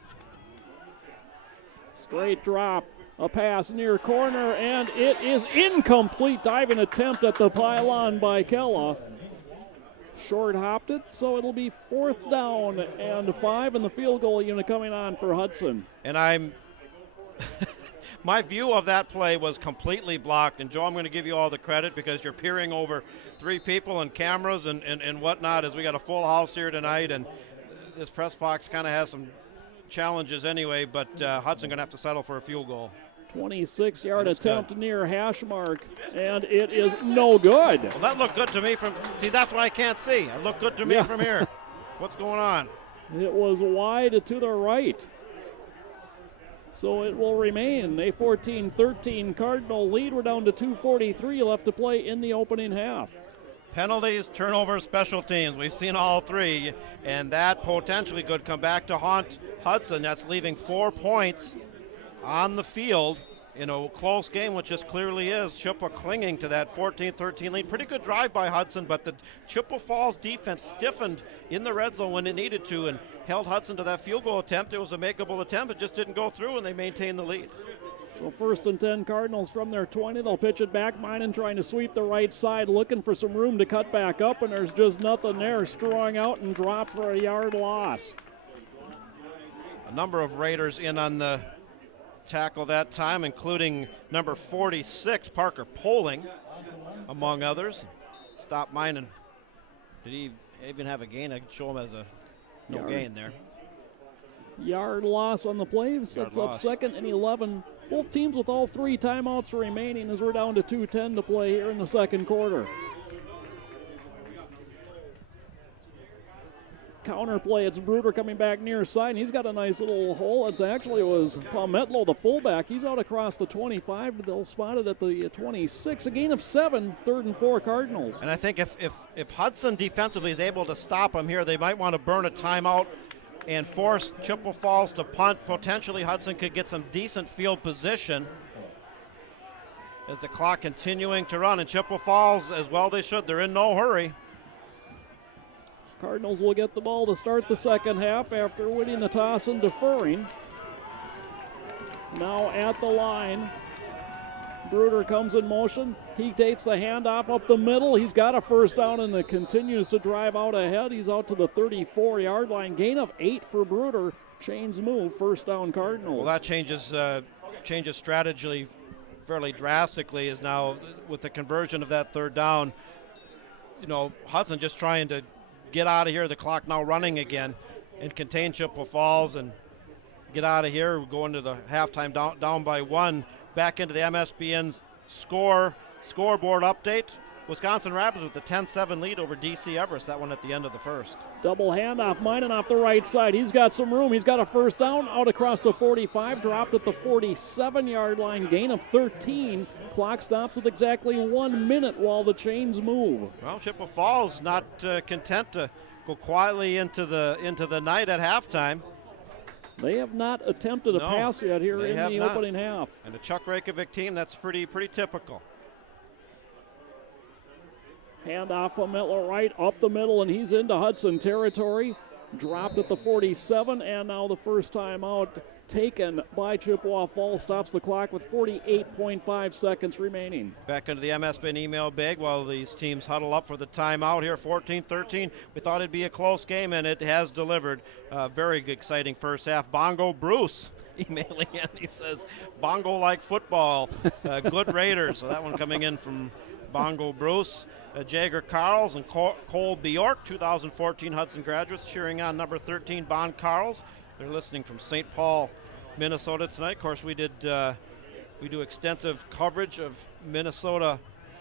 Straight drop. A pass near corner, and it is incomplete. Diving attempt at the pylon by Kella. Short hopped it, so it'll be 4th down and 5, and the field goal unit coming on for Hudson. And my view of that play was completely blocked. And Joe, I'm going to give you all the credit because you're peering over 3 people and cameras and whatnot, as we got a full house here tonight. And this press box kind of has some challenges anyway, but Hudson going to have to settle for a field goal. 26-yard attempt near hash mark, and it is no good. Well, that looked good to me see, that's what I can't see. It looked good to me from here. What's going on? It was wide to the right. So it will remain a 14-13 Cardinal lead. We're down to 2:43 left to play in the opening half. Penalties, turnovers, special teams. We've seen all three, and that potentially could come back to haunt Hudson. That's leaving 4 points on the field in a close game, which this clearly is. Chippewa clinging to that 14-13 lead. Pretty good drive by Hudson, but the Chippewa Falls defense stiffened in the red zone when it needed to and held Hudson to that field goal attempt. It was a makeable attempt. It just didn't go through, and they maintained the lead. So 1st and 10 Cardinals from their 20. They'll pitch it back. Minen trying to sweep the right side, looking for some room to cut back up, and there's just nothing there. Strung out and dropped for a yard loss. A number of Raiders in on the tackle that time, including number 46, Parker Poling, among others. Stop Minen. Did he even have a gain? I could show him as a no gain there. Yard loss on the play. Sets up 2nd and 11. Both teams with all 3 timeouts remaining as we're down to 2:10 to play here in the second quarter. Counter play, it's Bruder coming back near side, and he's got a nice little hole. It was Palmetto, the fullback. He's out across the 25. They'll spot it at the 26. A gain of 7, 3rd and 4 Cardinals. And I think if Hudson defensively is able to stop him here, they might want to burn a timeout and force Chippewa Falls to punt. Potentially Hudson could get some decent field position as the clock continuing to run. And Chippewa Falls, as well they should, they're in no hurry. Cardinals will get the ball to start the second half after winning the toss and deferring. Now at the line, Bruder comes in motion. He takes the handoff up the middle. He's got a first down and it continues to drive out ahead. He's out to the 34-yard line. Gain of 8 for Bruder. Chains move, first down Cardinals. Well, that changes strategy fairly drastically, is now with the conversion of that 3rd down. You know, Hudson just trying to get out of here. The clock now running again and contain Chippewa Falls and get out of here. We're going to the halftime down by 1. Back into the MSBN scoreboard update. Wisconsin Rapids with the 10-7 lead over DC Everest. That one at the end of the first. Double handoff, Minen off the right side. He's got some room. He's got a first down out across the 45, dropped at the 47-yard line. Gain of 13. Clock stops with exactly 1 minute while the chains move. Well, Chippewa Falls not content to go quietly into the night at halftime. They have not attempted a pass yet here in the opening half. And the Chuck Reykjavik team, that's pretty typical. Handoff from Mitler right up the middle, and he's into Hudson territory. Dropped at the 47, and now the first time out taken by Chippewa Falls. Stops the clock with 48.5 seconds remaining. Back into the MSBN email bag while these teams huddle up for the timeout here. 14-13. We thought it'd be a close game, and it has delivered. Very exciting first half. Bongo Bruce emailing in. He says, Bongo like football. Good Raiders. So that one coming in from Bongo Bruce. Jagger Carls and Cole Bjork, 2014 Hudson graduates, cheering on number 13, Bon Carls. They're listening from St. Paul, Minnesota tonight. Of course, we do extensive coverage of Minnesota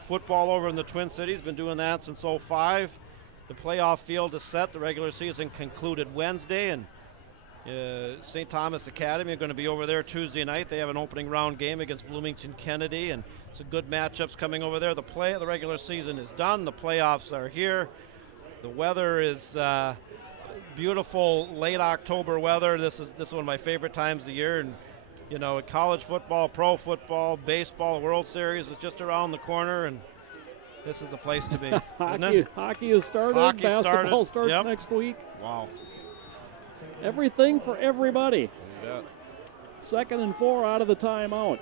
football over in the Twin Cities. Been doing that since 05. The playoff field is set. The regular season concluded Wednesday, and St. Thomas Academy are going to be over there Tuesday night. They have an opening round game against Bloomington Kennedy, and some good matchups coming over there. The regular season is done. The playoffs are here. The weather is beautiful, late October weather. This is one of my favorite times of the year, and you know, college football, pro football, baseball, World Series is just around the corner, and this is the place to be. Hockey has started. Basketball starts next week. Wow. Everything for everybody. Yeah. 2nd and 4 out of the timeout.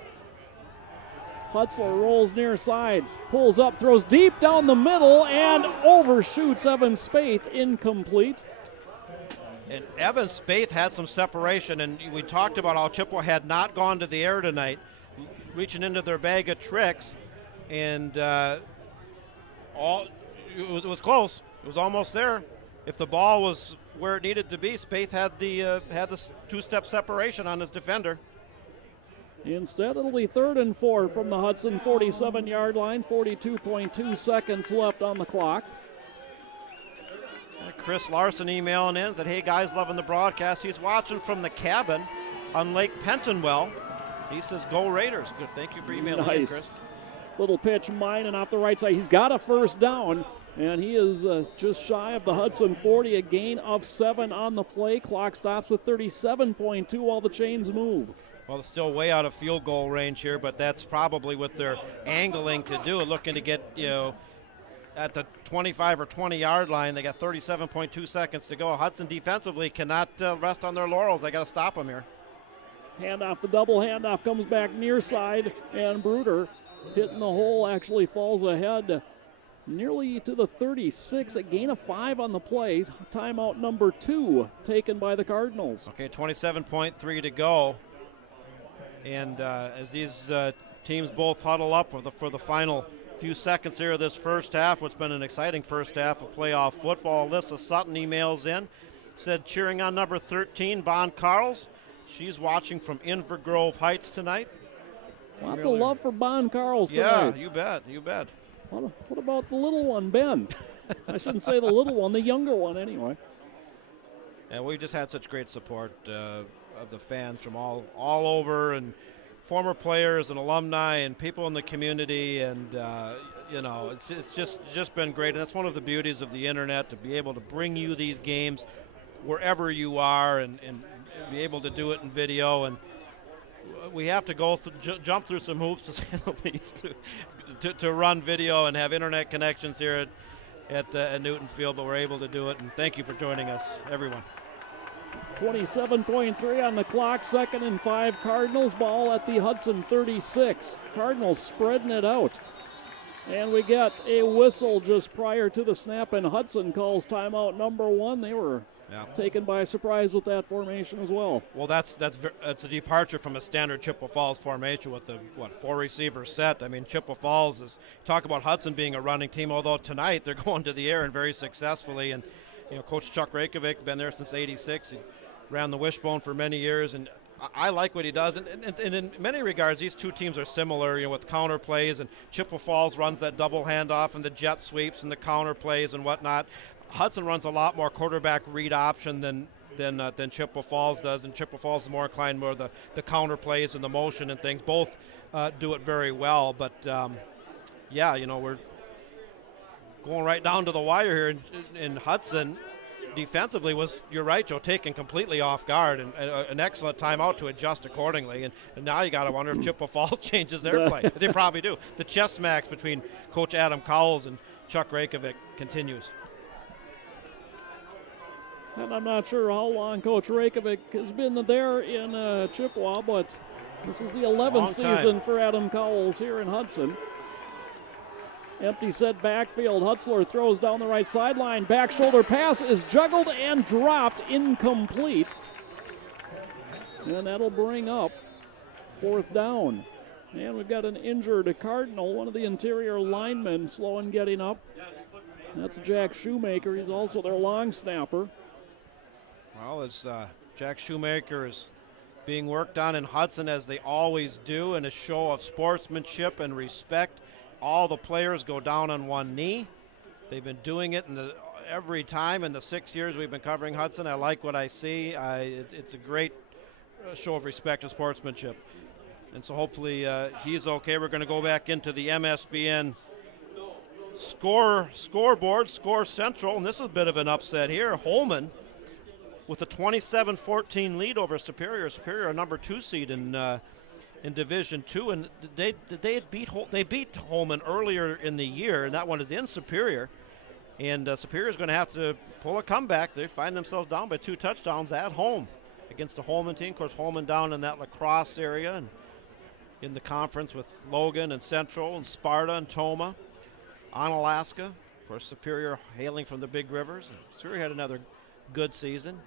Hutzler rolls near side, pulls up, throws deep down the middle, and overshoots Evan Spaeth, incomplete. And Evan Spaeth had some separation, and we talked about how Chippewa had not gone to the air tonight, reaching into their bag of tricks, and it was close. It was almost there. If the ball was where it needed to be, Spaeth had the two-step separation on his defender. Instead, it'll be 3rd and 4 from the Hudson 47-yard line. 42.2 seconds left on the clock. Chris Larson emailing in, said, hey guys, loving the broadcast. He's watching from the cabin on Lake Pentonwell. He says, "Go Raiders." Good. Thank you for emailing in, Chris. Little pitch, mine, and off the right side. He's got a first down, and he is just shy of the Hudson 40, a gain of 7 on the play. Clock stops with 37.2 while the chains move. Well, it's still way out of field goal range here, but that's probably what they're angling to do, looking to get, at the 25 or 20-yard line. They got 37.2 seconds to go. Hudson defensively cannot rest on their laurels. They got to stop them here. Handoff, the double handoff comes back near side, and Bruder hitting the hole actually falls ahead nearly to the 36, a gain of 5 on the play. Timeout number 2 taken by the Cardinals. Okay, 27.3 to go. And as these teams both huddle up for the final few seconds here of this first half, what's been an exciting first half of playoff football. Alyssa Sutton emails in, said cheering on number 13, Bon Carls. She's watching from Inver Grove Heights tonight. Lots of love for Bon Carls Yeah, tonight. you bet. What about the little one, Ben? I shouldn't say the little one, the younger one anyway. And we just had such great support of the fans from all over, and former players and alumni and people in the community, and it's just been great. And that's one of the beauties of the internet, to be able to bring you these games wherever you are and be able to do it in video. And we have to jump through some hoops, to say the least, to run video and have internet connections here at Newton Field, but we're able to do it. And thank you for joining us, everyone. 27.3 on the clock, 2nd and 5 Cardinals, ball at the Hudson 36. Cardinals spreading it out. And we get a whistle just prior to the snap, and Hudson calls timeout number 1. They were taken by surprise with that formation as well. Well, that's a departure from a standard Chippewa Falls formation with the 4 receiver set. I mean, Chippewa Falls is, talk about Hudson being a running team, although tonight they're going to the air and very successfully. And Coach Chuck Rakovic, been there since '86. He ran the wishbone for many years, and I like what he does. And in many regards, these two teams are similar, with counter plays. And Chippewa Falls runs that double handoff and the jet sweeps and the counter plays and whatnot. Hudson runs a lot more quarterback read option than Chippewa Falls does, and Chippewa Falls is more inclined more the counter plays and the motion and things. Both do it very well, but we're going right down to the wire here. In Hudson, defensively was, you're right, Joe, taken completely off guard, and an excellent timeout to adjust accordingly. And now you got to wonder if Chippewa Falls changes their play. They probably do. The chess match between Coach Adam Cowles and Chuck Rakovic continues. And I'm not sure how long Coach Rakovic has been there in Chippewa, but this is the 11th season for Adam Cowles here in Hudson. Empty set backfield. Hutzler throws down the right sideline. Back shoulder pass is juggled and dropped, incomplete. And that'll bring up 4th down. And we've got an injured Cardinal, one of the interior linemen, slow in getting up. That's Jack Shoemaker. He's also their long snapper. Well, as Jack Shoemaker is being worked on in Hudson, as they always do, in a show of sportsmanship and respect, all the players go down on one knee. They've been doing it every time in the 6 years we've been covering Hudson. I like what I see. It's a great show of respect and sportsmanship. And so hopefully he's okay. We're going to go back into the MSBN scoreboard, Score Central, and this is a bit of an upset here. Holman with a 27-14 lead over Superior. Superior, a number 2 seed in Division II, and they beat Holman earlier in the year, and that one is in Superior. And Superior is going to have to pull a comeback. They find themselves down by 2 touchdowns at home against the Holman team. Of course, Holman down in that La Crosse area and in the conference with Logan and Central and Sparta and Toma. Onalaska, of course, Superior hailing from the Big Rivers. And Superior had another good season.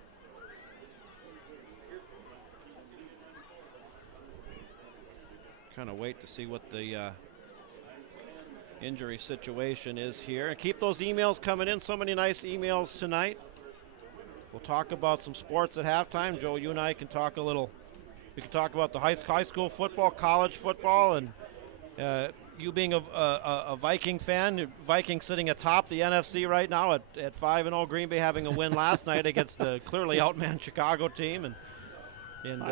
Kind of wait to see what the injury situation is here. And keep those emails coming in. So many nice emails tonight. We'll talk about some sports at halftime. Joe, you and I can talk a little. We can talk about the high school football, college football, and you being a Viking fan. Vikings sitting atop the NFC right now at 5-0. Green Bay having a win last night against the clearly outmanned Chicago team, and And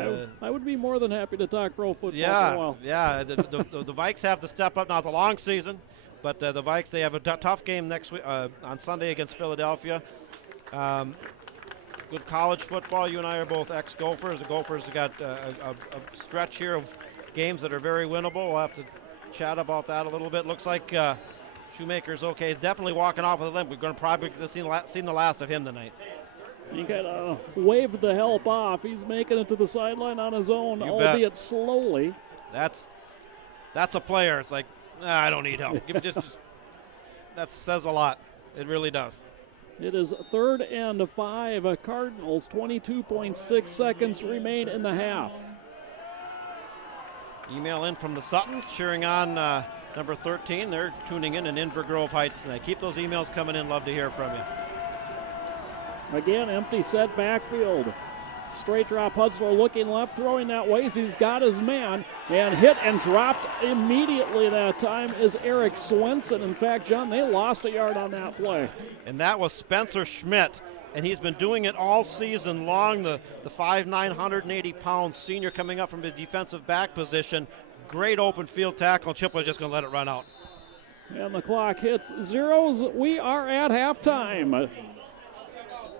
I would be more than happy to talk pro football for a yeah, while. yeah. The Vikes have to step up. Now it's a long season, but the Vikes, they have a tough game next week on Sunday against Philadelphia. Good college football. You and I are both ex-Gophers. The Gophers have got a stretch here of games that are very winnable. We'll have to chat about that a little bit. Looks like Shoemaker's okay. Definitely walking off with a limp. We're going to probably seen the last of him tonight. He kind of waved the help off. He's making it to the sideline on his own, albeit slowly. That's a player. It's like, I don't need help. That says a lot. It really does. It is 3rd and 5. Cardinals, 22.6 seconds remain in the half. Email in from the Suttons, cheering on number 13. They're tuning in Inver Grove Heights tonight. Keep those emails coming in. Love to hear from you. Again, empty set backfield. Straight drop, Hudson looking left, throwing that way. He's got his man, and hit and dropped immediately that time is Eric Swenson. In fact, John, they lost a yard on that play. And that was Spencer Schmidt, and he's been doing it all season long. The 5'9", 180-pound senior coming up from the defensive back position. Great open field tackle. Chippewa just going to let it run out. And the clock hits zeros. We are at halftime.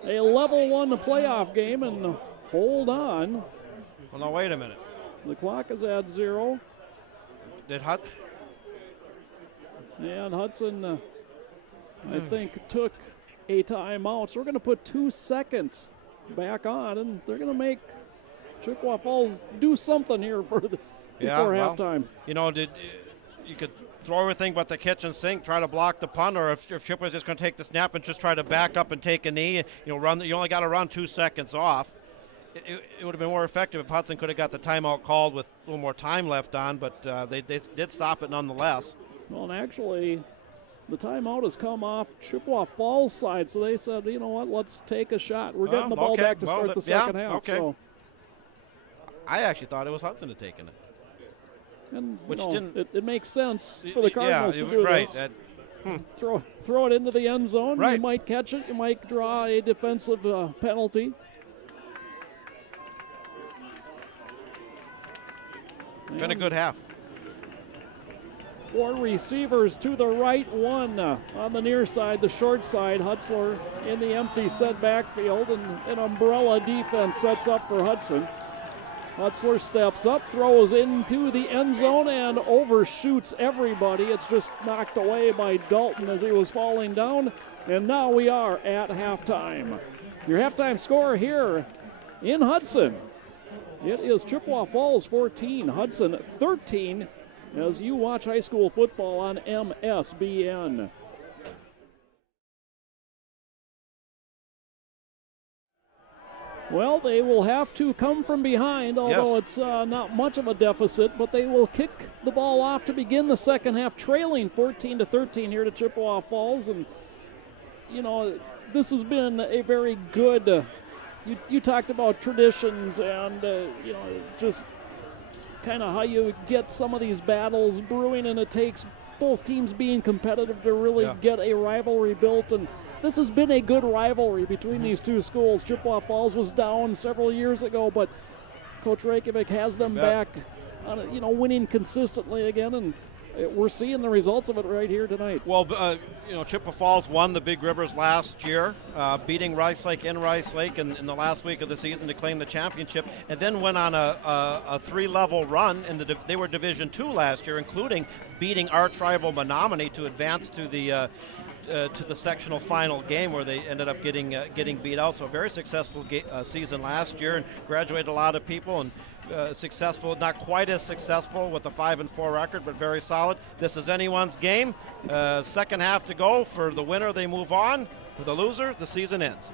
A level 1 playoff game, and hold on. Well, now wait a minute. The clock is at 0. And Hudson, I think, took a timeout. So we're going to put 2 seconds back on, and they're going to make Chippewa Falls do something here before halftime. You know, you could throw everything but the kitchen sink, try to block the punt, or if Chippewa's just going to take the snap and just try to back up and take a knee, you only got to run 2 seconds off. It would have been more effective if Hudson could have got the timeout called with a little more time left on, but they did stop it nonetheless. Well, and actually, the timeout has come off Chippewa Falls' side, so they said, you know what, let's take a shot. We're getting the ball back to start the second half. Okay. So. I actually thought it was Hudson had taken it. And it makes sense for the Cardinals to do right. this. Throw it into the end zone. Right. You might catch it. You might draw a defensive penalty. Been a good half. 4 receivers to the right, 1 on the near side, the short side. Hutzler in the empty set backfield, and an umbrella defense sets up for Hudson. Hutzler steps up, throws into the end zone, and overshoots everybody. It's just knocked away by Dalton as he was falling down. And now we are at halftime. Your halftime score here in Hudson. It is Chippewa Falls 14, Hudson 13, as you watch high school football on MSBN. Well, they will have to come from behind, although it's not much of a deficit, but they will kick the ball off to begin the second half, trailing 14-13 here to Chippewa Falls. And, this has been a very good, you talked about traditions and, just kind of how you get some of these battles brewing, and it takes both teams being competitive to really get a rivalry built. And this has been a good rivalry between these two schools. Chippewa Falls was down several years ago, but Coach Reykjavik has them back on, winning consistently again, and we're seeing the results of it right here tonight. Well, Chippewa Falls won the Big Rivers last year, beating Rice Lake in Rice Lake in the last week of the season to claim the championship, and then went on a 3-level run. They were Division II last year, including beating arch rival Menominee to advance to the sectional final game, where they ended up getting beat out. So a very successful season last year, and graduated a lot of people, and successful, not quite as successful with the 5-4 record, but very solid. This is anyone's game. Second half to go. For the winner, they move on. For the loser, the season ends.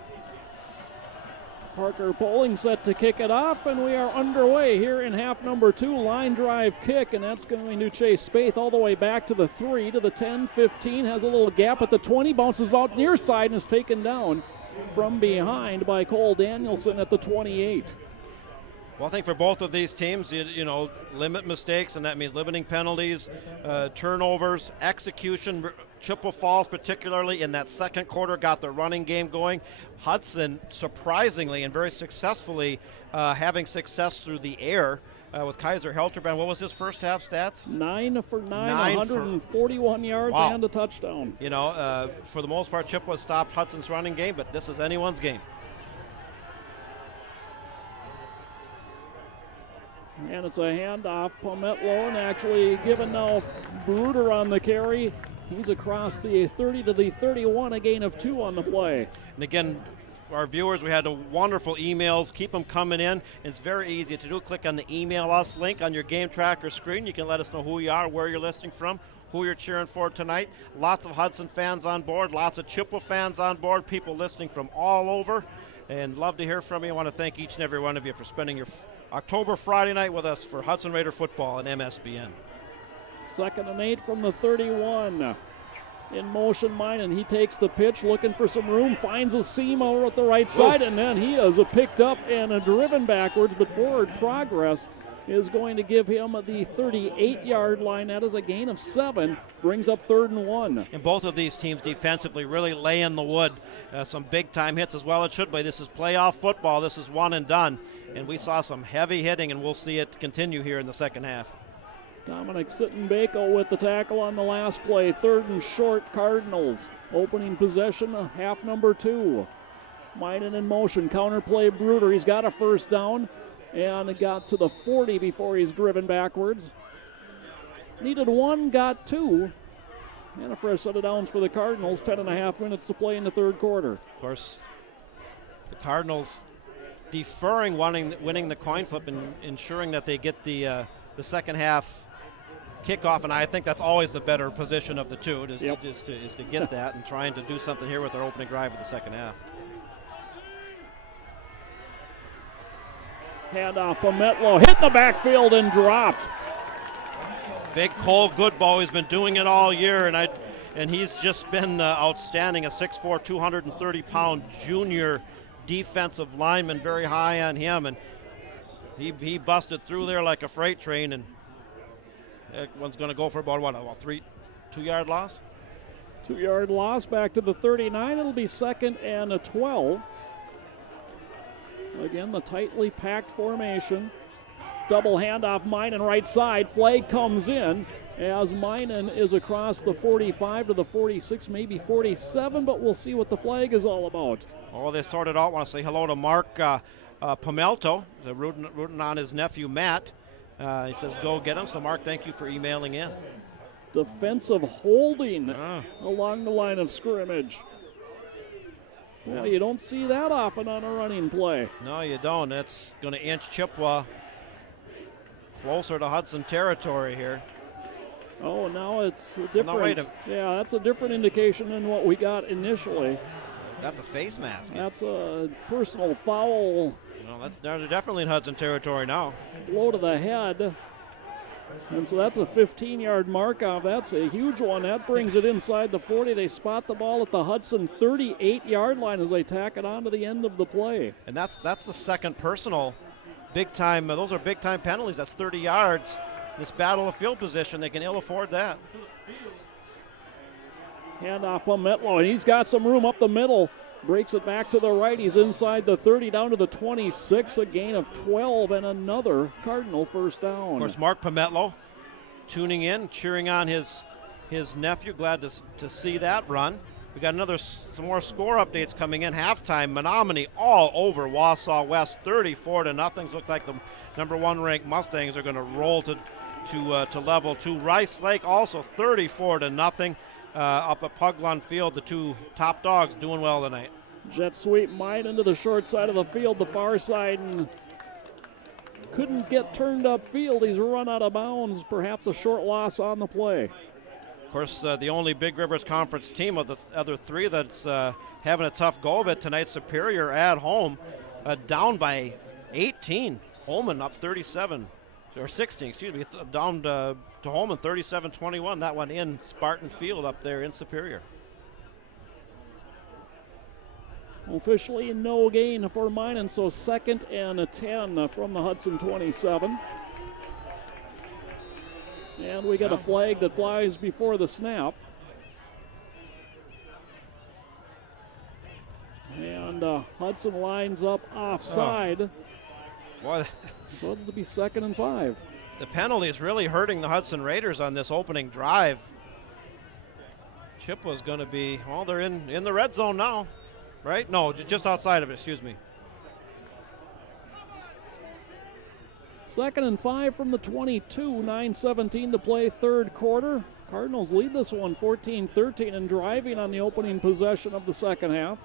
Parker Poling set to kick it off, and we are underway here in half number 2. Line drive kick, and that's going to chase Spaeth all the way back to the 3, to the 10, 15, has a little gap at the 20, bounces out near side and is taken down from behind by Cole Danielson at the 28. Well, I think for both of these teams, limit mistakes, and that means limiting penalties, turnovers, execution. Chippewa Falls, particularly in that second quarter, got the running game going. Hudson, surprisingly and very successfully, having success through the air with Kaiser Helterbrand. What was his first half stats? 9 for 9, 141 yards wow. and a touchdown. You know, for the most part, Chippewa stopped Hudson's running game, but this is anyone's game. And it's a handoff. Pometlo, and actually given now Bruder on the carry. He's across the 30 to the 31, a gain of 2 on the play. And again, our viewers, we had wonderful emails. Keep them coming in. It's very easy to do. Click on the email us link on your game tracker screen. You can let us know who you are, where you're listening from, who you're cheering for tonight. Lots of Hudson fans on board, lots of Chippewa fans on board, people listening from all over. And love to hear from you. I want to thank each and every one of you for spending your October Friday night with us for Hudson Raider football and MSBN. 2nd and 8 from the 31. In motion, mine, and he takes the pitch, looking for some room, finds a seam over at the right side, and then he is picked up and driven backwards, but forward progress is going to give him the 38-yard line. That is a gain of 7, brings up 3rd and 1. And both of these teams defensively really lay in the wood. Some big-time hits as well it should be. This is playoff football. This is one and done. And we saw some heavy hitting, and we'll see it continue here in the second half. Dominic Sittenbako with the tackle on the last play. 3rd and short, Cardinals. Opening possession, half number 2. Minen in motion, counter play Bruder. He's got a first down and got to the 40 before he's driven backwards. Needed 1, got 2. And a fresh set of downs for the Cardinals. 10.5 minutes to play in the 3rd quarter. Of course, the Cardinals deferring winning the coin flip and ensuring that they get the second half kickoff, and I think that's always the better position of the two, is to get that and trying to do something here with their opening drive of the second half. Handoff, Pometlo hit the backfield and dropped. Big Cole Goodbow, he's been doing it all year, and he's just been outstanding. A 6'4", 230-pound junior defensive lineman, very high on him, and he busted through there like a freight train, and that one's going to go for about 2-yard loss? 2-yard loss back to the 39. It'll be 2nd and 12. Again, the tightly packed formation. Double handoff, Minen right side. Flag comes in as Minen is across the 45 to the 46, maybe 47, but we'll see what the flag is all about. Oh, they sorted out. Want to say hello to Mark Pomelto, rooting on his nephew Matt. He says go get him. So Mark, thank you for emailing in. Defensive holding along the line of scrimmage. Well, you don't see that often on a running play. No, you don't. That's going to inch Chippewa closer to Hudson territory here. Oh, now it's different. No, wait a yeah, that's a different indication than what we got initially. That's a face mask. That's a personal foul. No, they're definitely in Hudson territory now. Blow to the head. And so that's a 15-yard mark off. That's a huge one. That brings it inside the 40. They spot the ball at the Hudson 38-yard line as they tack it on to the end of the play. And that's the second personal big-time. Those are big-time penalties. That's 30 yards. This battle of field position, they can ill afford that. Handoff Pometlo, and he's got some room up the middle. Breaks it back to the right. He's inside the 30 down to the 26. A gain of 12 and another Cardinal first down. Of course, Mark Pometlo tuning in, cheering on his nephew. Glad to see that run. We got some more score updates coming in. Halftime, Menominee all over Wausau West, 34-0. Looks like the number 1 ranked Mustangs are going to roll to level 2. Rice Lake also 34-0. Up at Puglon Field, the two top dogs doing well tonight. Jet sweep Mine into the short side of the field, the far side, and couldn't get turned upfield. He's run out of bounds, perhaps a short loss on the play. Of course, the only Big Rivers Conference team of the other three that's having a tough go of it tonight, Superior at home, down by 18. Holman up 37. Or 16, excuse me, down to Holman, 37-21. That one in Spartan Field up there in Superior. Officially no gain for mine, and so 2nd and 10 from the Hudson 27. And we got a flag that flies before the snap. And Hudson lines up offside. Oh. Boy, So it'll be 2nd and 5. the penalty is really hurting the Hudson Raiders on this opening drive. Chippewa's going to be, well, they're in the red zone now, right? No, just outside of it, excuse me. 2nd and 5 from the 22, 9:17 to play, third quarter. Cardinals lead this one 14-13 and driving on the opening possession of the second half.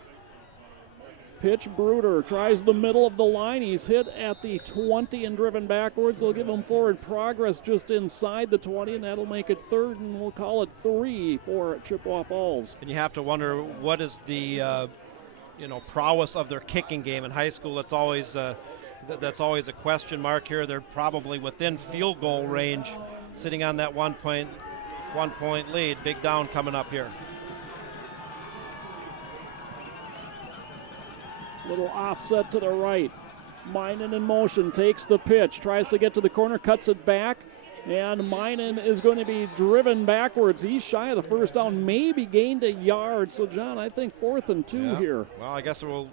Pitch, Bruder tries the middle of the line. He's hit at the 20 and driven backwards. They'll give him forward progress just inside the 20, and that'll make it 3rd, and we'll call it 3 for Chippewa Falls. And you have to wonder what is the prowess of their kicking game in high school. That's always a question mark here. They're probably within field goal range, sitting on that 1 point lead. Big down coming up here. Little offset to the right. Minen in motion, takes the pitch, tries to get to the corner, cuts it back, and Minen is going to be driven backwards. He's shy of the first down, maybe gained a yard. So, John, I think 4th and 2 here. Well, I guess we'll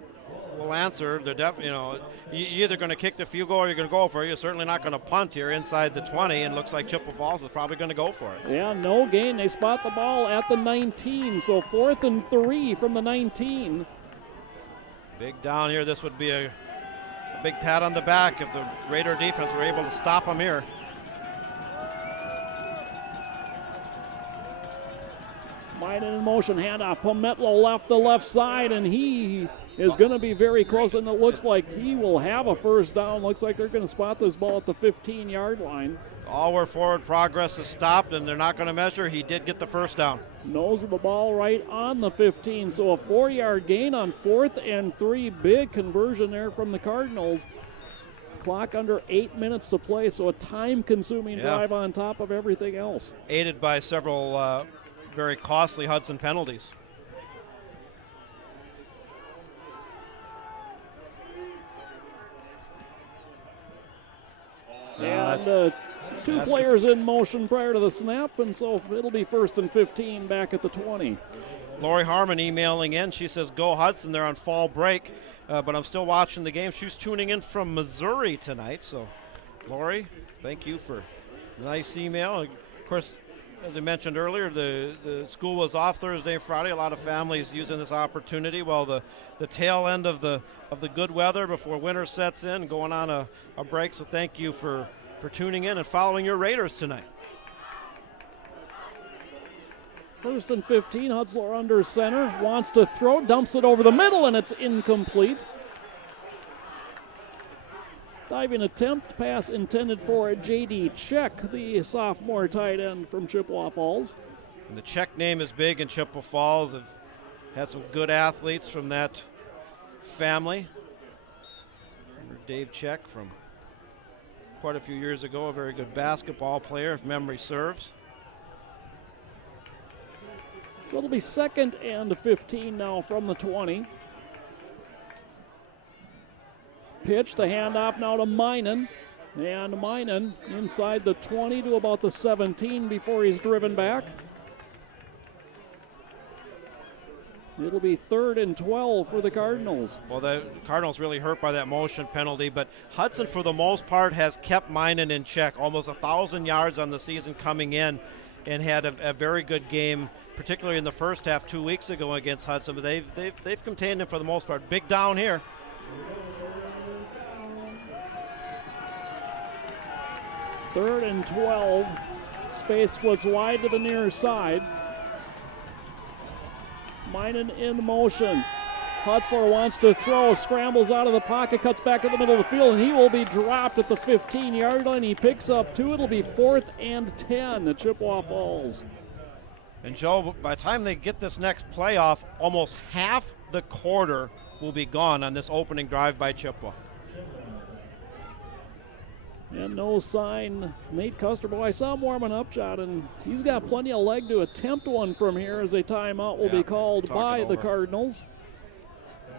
answer. You're either going to kick the field goal or you're going to go for it. You're certainly not going to punt here inside the 20, and looks like Chippewa Falls is probably going to go for it. Yeah, no gain. They spot the ball at the 19, so 4th and 3 from the 19. Big down here. This would be a big pat on the back if the Raider defense were able to stop them here. Minen in motion, handoff. Pometlo left the left side, and he is going to be very close, and it looks like he will have a first down. Looks like they're going to spot this ball at the 15-yard line. All where forward progress is stopped, and they're not going to measure. He did get the first down. Nose of the ball right on the 15, so a 4-yard gain on 4th and 3. Big conversion there from the Cardinals. Clock under 8 minutes to play, so a time-consuming drive on top of everything else. Aided by several very costly Hudson penalties. And two players in motion prior to the snap, and so it'll be 1st and 15 back at the 20. Lori Harmon emailing in. She says, go Hudson. They're on fall break, but I'm still watching the game. She's tuning in from Missouri tonight. So, Lori, thank you for a nice email. Of course, as I mentioned earlier, the school was off Thursday and Friday. A lot of families using this opportunity. Well, the tail end of the good weather before winter sets in, going on a break. So thank you for tuning in and following your Raiders tonight. 1st and 15, Hutzler under center, wants to throw, dumps it over the middle, and it's incomplete. Diving attempt, pass intended for J.D. Check, the sophomore tight end from Chippewa Falls. And the Check name is big in Chippewa Falls. Have had some good athletes from that family. Remember Dave Check from quite a few years ago, a very good basketball player, if memory serves. So it'll be 2nd and 15 now from the 20. Pitch, the handoff now to Minen. And Minen inside the 20 to about the 17 before he's driven back. It'll be 3rd and 12 for the Cardinals. Well, the Cardinals really hurt by that motion penalty, but Hudson, for the most part, has kept Minen in check. Almost 1,000 yards on the season coming in, and had a very good game, particularly in the first half 2 weeks ago against Hudson. But they've contained him for the most part. Big down here. Third and 12. Space was wide to the near side. Minen in motion. Hutzler wants to throw, scrambles out of the pocket, cuts back to the middle of the field, and he will be dropped at the 15-yard line. He picks up 2. It'll be 4th and 10 at Chippewa Falls. And Joe, by the time they get this next playoff, almost half the quarter will be gone on this opening drive by Chippewa. And no sign, Nate Custer. Boy, I saw him warming up, John, and he's got plenty of leg to attempt one from here as a timeout will be called by the Cardinals.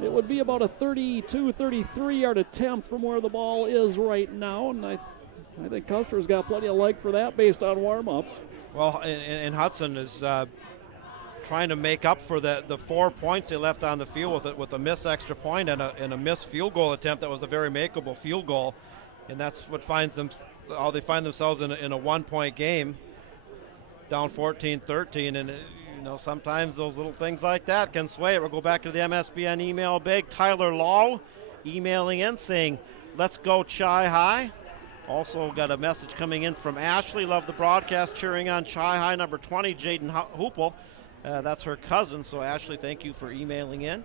It would be about a 32, 33-yard attempt from where the ball is right now, and I think Custer's got plenty of leg for that based on warm-ups. Well, and Hudson is trying to make up for the 4 points they left on the field with a missed extra point and a missed field goal attempt that was a very makeable field goal, and that's what how they find themselves in a 1-point game, down 14-13, and sometimes those little things like that can sway it. We'll go back to the MSBN email big. Tyler Law emailing in saying, "Let's go Chi High." Also got a message coming in from Ashley. Love the broadcast, cheering on Chi High number 20, Jaden Hoopel. That's her cousin. So Ashley, thank you for emailing in.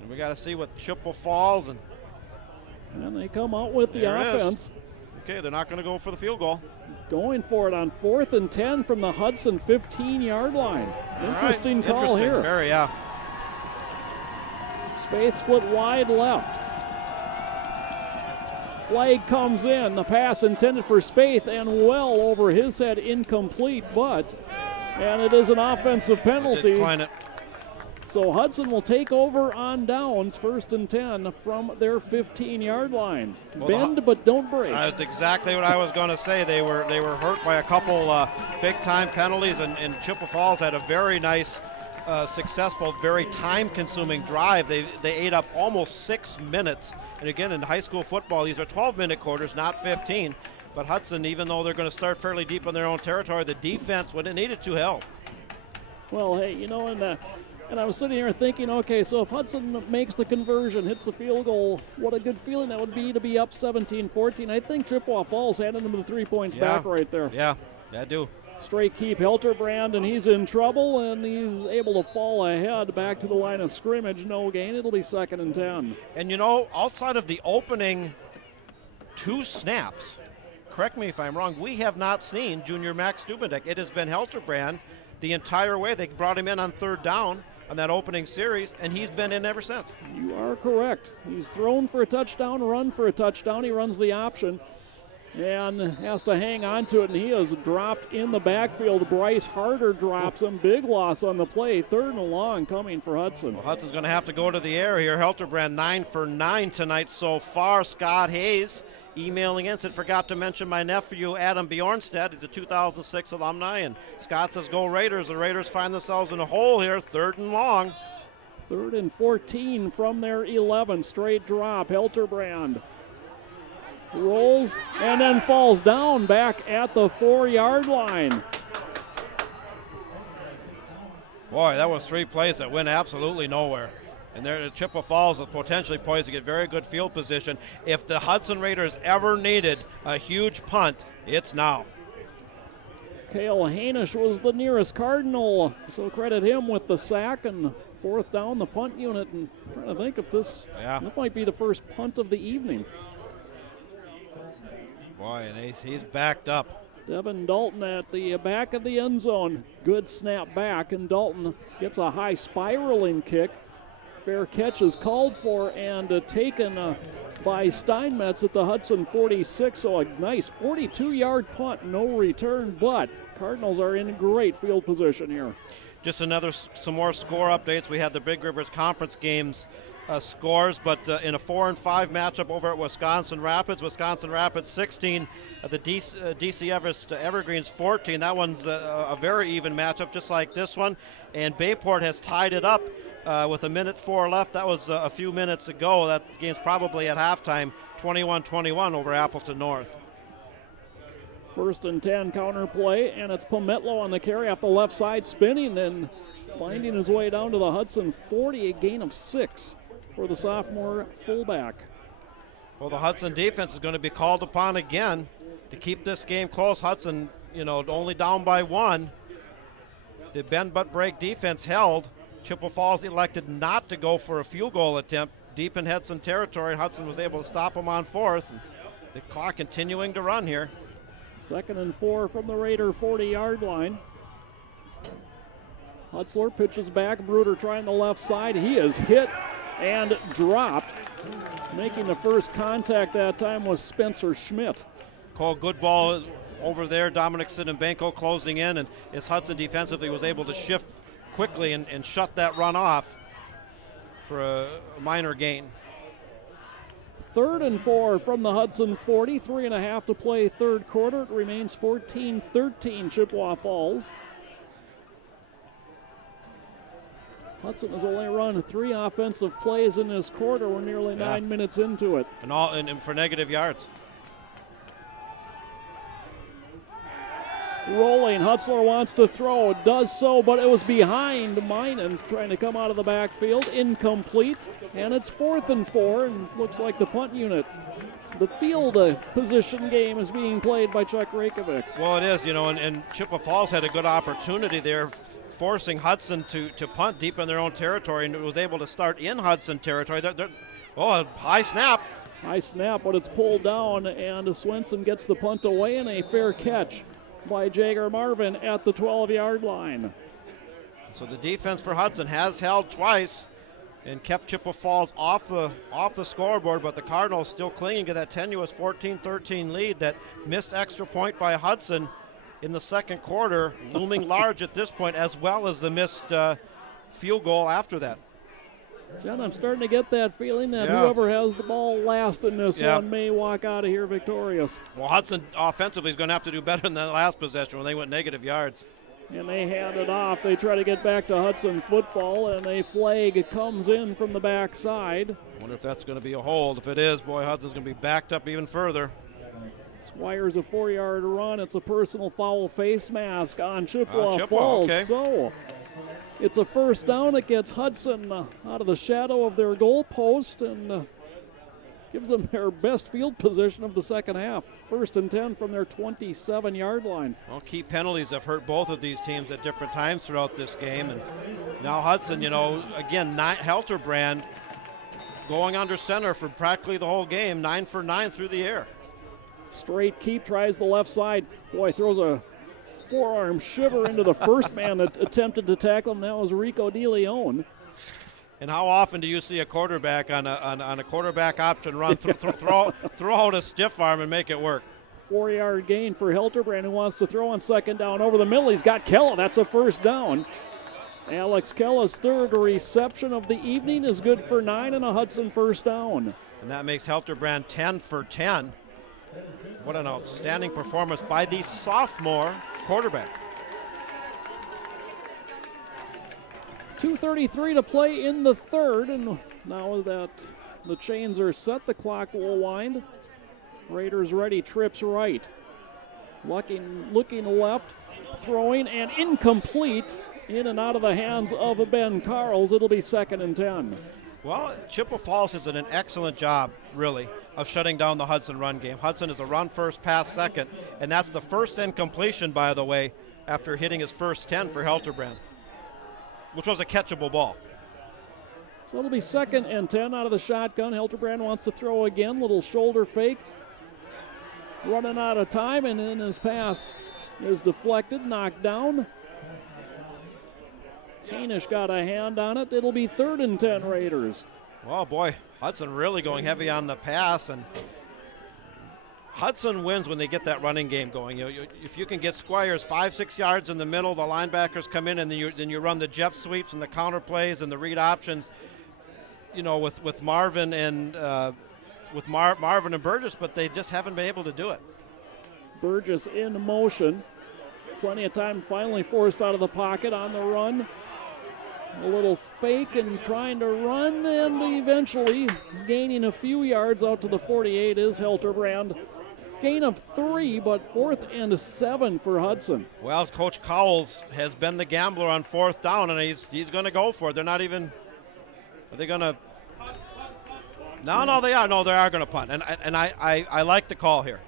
And we got to see what Chippewa Falls and they come out with the offense. Okay, they're not going to go for the field goal. Going for it on 4th and 10 from the Hudson 15-yard line. Interesting call here. Very, yeah. Space split wide left. Flag comes in. The pass intended for Spaeth and well over his head, incomplete, and it is an offensive penalty. Decline it. So Hudson will take over on downs, 1st and 10 from their 15-yard line. Bend but don't break. That's exactly what I was going to say. They were hurt by a couple big-time penalties, and Chippewa Falls had a very nice, successful, very time-consuming drive. They ate up almost 6 minutes. And again, in high school football, these are 12-minute quarters, not 15. But Hudson, even though they're going to start fairly deep in their own territory, the defense, when it needed to, held. Well, hey, and I was sitting here thinking, okay, so if Hudson makes the conversion, hits the field goal, what a good feeling that would be to be up 17-14. I think Chippewa Falls handed them the 3 points back right there. Yeah, I do. Straight keep Hilterbrand, and he's in trouble, and he's able to fall ahead back to the line of scrimmage. No gain. It'll be 2nd and 10. And outside of the opening 2 snaps, correct me if I'm wrong, we have not seen junior Max Dubendek. It has been Hilterbrand the entire way. They brought him in on 3rd down on that opening series, and he's been in ever since. You are correct. He's thrown for a touchdown, run for a touchdown. He runs the option and has to hang on to it, and he is dropped in the backfield. Bryce Harder drops him. Big loss on the play. 3rd and long coming for Hudson. Well, Hudson's going to have to go to the air here. Hilterbrand 9 for 9 tonight so far. Scott Hayes emailing in said, "Forgot to mention my nephew Adam Bjornstad. He's a 2006 alumni." And Scott says, "Go Raiders." The Raiders find themselves in a hole here. 3rd and long. 3rd and 14 from their 11. Straight drop. Hilterbrand rolls and then falls down back at the 4-yard line. Boy, that was 3 plays that went absolutely nowhere. And there, Chippewa Falls is potentially poised to get very good field position. If the Hudson Raiders ever needed a huge punt, it's now. Cale Hainish was the nearest Cardinal, so credit him with the sack and 4th down, the punt unit. And I'm trying to think if this might be the first punt of the evening. Boy, and he's backed up. Devin Dalton at the back of the end zone. Good snap back, and Dalton gets a high spiraling kick. Fair catch is called for and taken by Steinmetz at the Hudson 46. So a nice 42-yard punt, no return, but Cardinals are in great field position here. Just some more score updates. We had the Big Rivers Conference games scores, but in a 4-5 matchup over at Wisconsin Rapids 16, the DC Everest Evergreens 14. That one's a very even matchup, just like this one. And Bayport has tied it up with 1:04 left. That was a few minutes ago. That game's probably at halftime, 21-21 over Appleton North. 1st and 10 counter play, and it's Pometlo on the carry off the left side, spinning and finding his way down to the Hudson 40, a gain of 6 for the sophomore fullback. Well, the Hudson defense is going to be called upon again to keep this game close. Hudson, only down by 1. The bend but break defense held. Chippewa Falls elected not to go for a field goal attempt deep in Hudson territory. Hudson was able to stop them on 4th. The clock continuing to run here. 2nd and 4 from the Raider 40-yard line. Hutzler pitches back. Bruder trying the left side. He is hit and dropped. Making the first contact that time was Spencer Schmidt. Cole Goodball over there. Dominic Sidenbenko closing in, and as Hudson defensively was able to shift quickly and shut that run off for a minor gain. 3rd and 4 from the Hudson 40. 3.5 to play 3rd quarter. It remains 14-13 Chippewa Falls. Hudson has only run 3 offensive plays in this quarter. We're nearly 9 minutes into it. And for negative yards. Rolling, Hutzler wants to throw, does so, but it was behind Minen trying to come out of the backfield, incomplete, and it's 4th and 4, and looks like the punt unit. The field position game is being played by Chuck Rakovic. Well, it is, and Chippewa Falls had a good opportunity there, forcing Hudson to punt deep in their own territory, and was able to start in Hudson territory. A high snap. High snap, but it's pulled down, and Swenson gets the punt away, and a fair catch by Jagger Marvin at the 12-yard line. So the defense for Hudson has held twice and kept Chippewa Falls off the scoreboard, but the Cardinals still clinging to that tenuous 14-13 lead. That missed extra point by Hudson in the second quarter, looming large at this point, as well as the missed field goal after that. John, I'm starting to get that feeling that whoever has the ball last in this one may walk out of here victorious. Well, Hudson offensively is going to have to do better than the last possession when they went negative yards. And they hand it off. They try to get back to Hudson football, and a flag comes in from the backside. Wonder if that's going to be a hold. If it is, boy, Hudson's going to be backed up even further. Squires a 4-yard run. It's a personal foul face mask on Chippewa Falls. Okay. So it's a first down. It gets Hudson out of the shadow of their goal post and gives them their best field position of the second half. 1st and 10 from their 27-yard line. Well, key penalties have hurt both of these teams at different times throughout this game. And now Hudson, again, Helterbrand going under center for practically the whole game, 9 for 9 through the air. Straight keep, tries the left side. Boy, throws a forearm shiver into the first man that attempted to tackle him. That was Rico DeLeon. And how often do you see a quarterback on a quarterback option run throw out a stiff arm and make it work? 4-yard gain for Helterbrand, who wants to throw on second down over the middle. He's got Kella. That's a first down. Alex Kella's 3rd reception of the evening is good for 9 and a Hudson first down. And that makes Helterbrand 10 for 10. What an outstanding performance by the sophomore quarterback. 2:33 to play in the third, and now that the chains are set, the clock will wind. Raiders ready, trips right. Looking left, throwing, and incomplete, in and out of the hands of Ben Carls. It'll be 2nd and 10. Well, Chippewa Falls has done an excellent job, really, of shutting down the Hudson run game. Hudson is a run first, pass second, and that's the first incompletion, by the way, after hitting his first 10 for Helterbrand, which was a catchable ball. So it'll be 2nd and 10 out of the shotgun. Helterbrand wants to throw again, little shoulder fake. Running out of time, and then his pass is deflected, knocked down. Hanish got a hand on it. It'll be 3rd and 10 Raiders. Well, boy, Hudson really going heavy on the pass, and Hudson wins when they get that running game going. If you can get Squires 5-6 yards in the middle, the linebackers come in, and then you run the jet sweeps and the counter plays and the read options. With Marvin and Marvin and Burgess, but they just haven't been able to do it. Burgess in motion. Plenty of time, finally forced out of the pocket on the run. A little fake and trying to run, and eventually gaining a few yards out to the 48 is Helterbrand. Gain of 3, but 4th and 7 for Hudson. Well, Coach Cowles has been the gambler on 4th down, and he's going to go for it. They're not even. Are they going to? No, they are. No, they are going to punt, and I like the call here.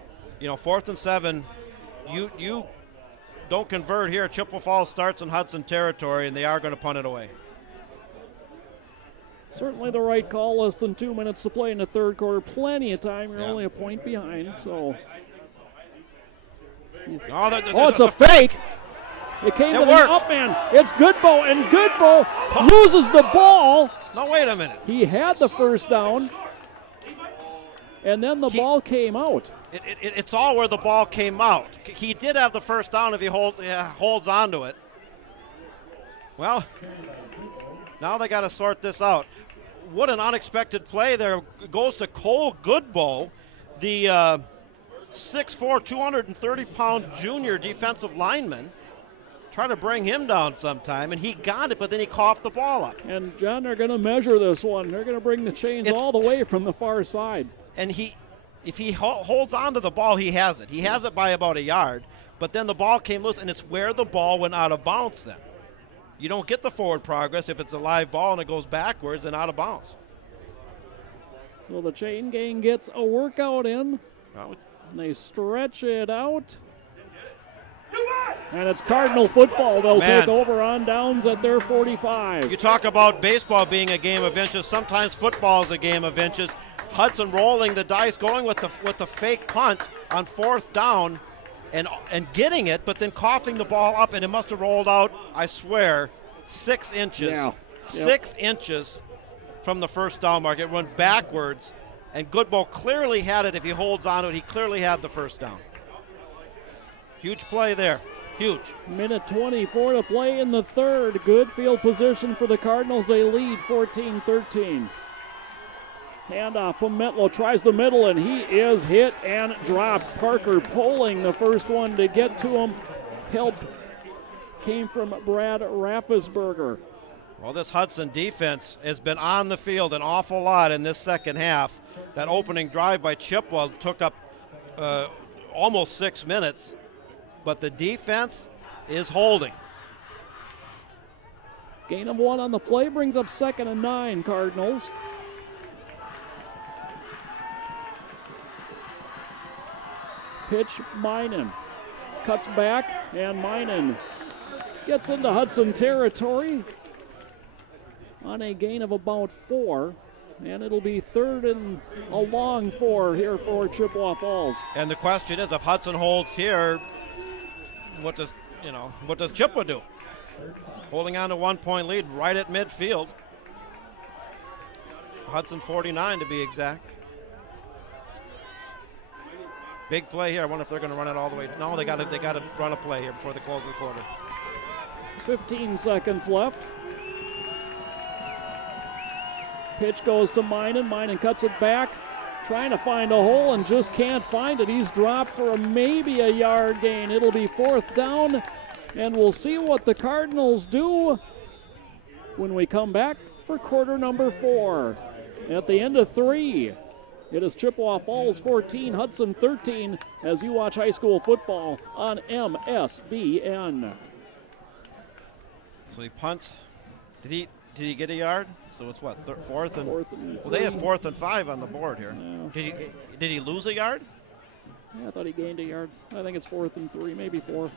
4th and 7. You don't convert here. Chippewa Falls starts in Hudson territory, and they are going to punt it away. Certainly the right call. Less than 2 minutes to play in the third quarter. Plenty of time. You're only a point behind. So. It's a fake. It came to the up man. It's Goodbow, and Goodbow loses the ball. No, wait a minute. He had the first down, and then the ball came out. It's all where the ball came out. He did have the first down if he holds on to it. Well, now they got to sort this out. What an unexpected play there. Goes to Cole Goodbow, the 6'4", 230-pound junior defensive lineman. try to bring him down sometime, and he got it, but then he coughed the ball up. And, John, they're going to measure this one. They're going to bring the chains all the way from the far side. And if he holds on to the ball, he has it. He has it by about a yard, but then the ball came loose, and it's where the ball went out of bounds then. You don't get the forward progress if it's a live ball and it goes backwards and out of bounds. So the chain gang gets a workout in, Well, and they stretch it out. And it's Cardinal football. They'll take over on downs at their 45. you talk about baseball being a game of inches. Sometimes football is a game of inches. Hudson rolling the dice, going with the fake punt on 4th down, and getting it, but then coughing the ball up, and it must have rolled out, I swear, 6 inches. Yeah. 6 inches from the first down mark. It went backwards, and Goodbow clearly had it. If he holds on to it, he clearly had the first down. Huge play there. Huge. Minute 24 to play in the third. Good field position for the Cardinals. They lead 14-13. Handoff from Metlow, tries the middle, and he is hit and dropped. Parker pulling the first one to get to him. Help came from Brad Raffensberger. Well, this Hudson defense has been on the field an awful lot in this second half. That opening drive by Chippewa took up almost 6 minutes, but the defense is holding. Gain of 1 on the play brings up 2nd and 9, Cardinals. Pitch, Minen. Cuts back, and Minen gets into Hudson territory on a gain of about 4. And it'll be 3rd and a long 4 here for Chippewa Falls. And the question is, if Hudson holds here, what does Chippewa do? Holding on to 1-point lead right at midfield. Hudson 49 to be exact. Big play here. I wonder if they're going to run it all the way. No, they got to run a play here before the close of the quarter. 15 seconds left. Pitch goes to Minen. Minen cuts it back, trying to find a hole and just can't find it. He's dropped for maybe a yard gain. It'll be 4th down, and we'll see what the Cardinals do when we come back for quarter number 4. At the end of 3, it is Chippewa Falls 14, Hudson 13, as you watch high school football on MSBN. So he punts. Did he get a yard? So it's what, 4th and? Well, they have 4th and 5 on the board here. Yeah. Did he lose a yard? Yeah, I thought he gained a yard. I think it's 4th and 3, maybe 4.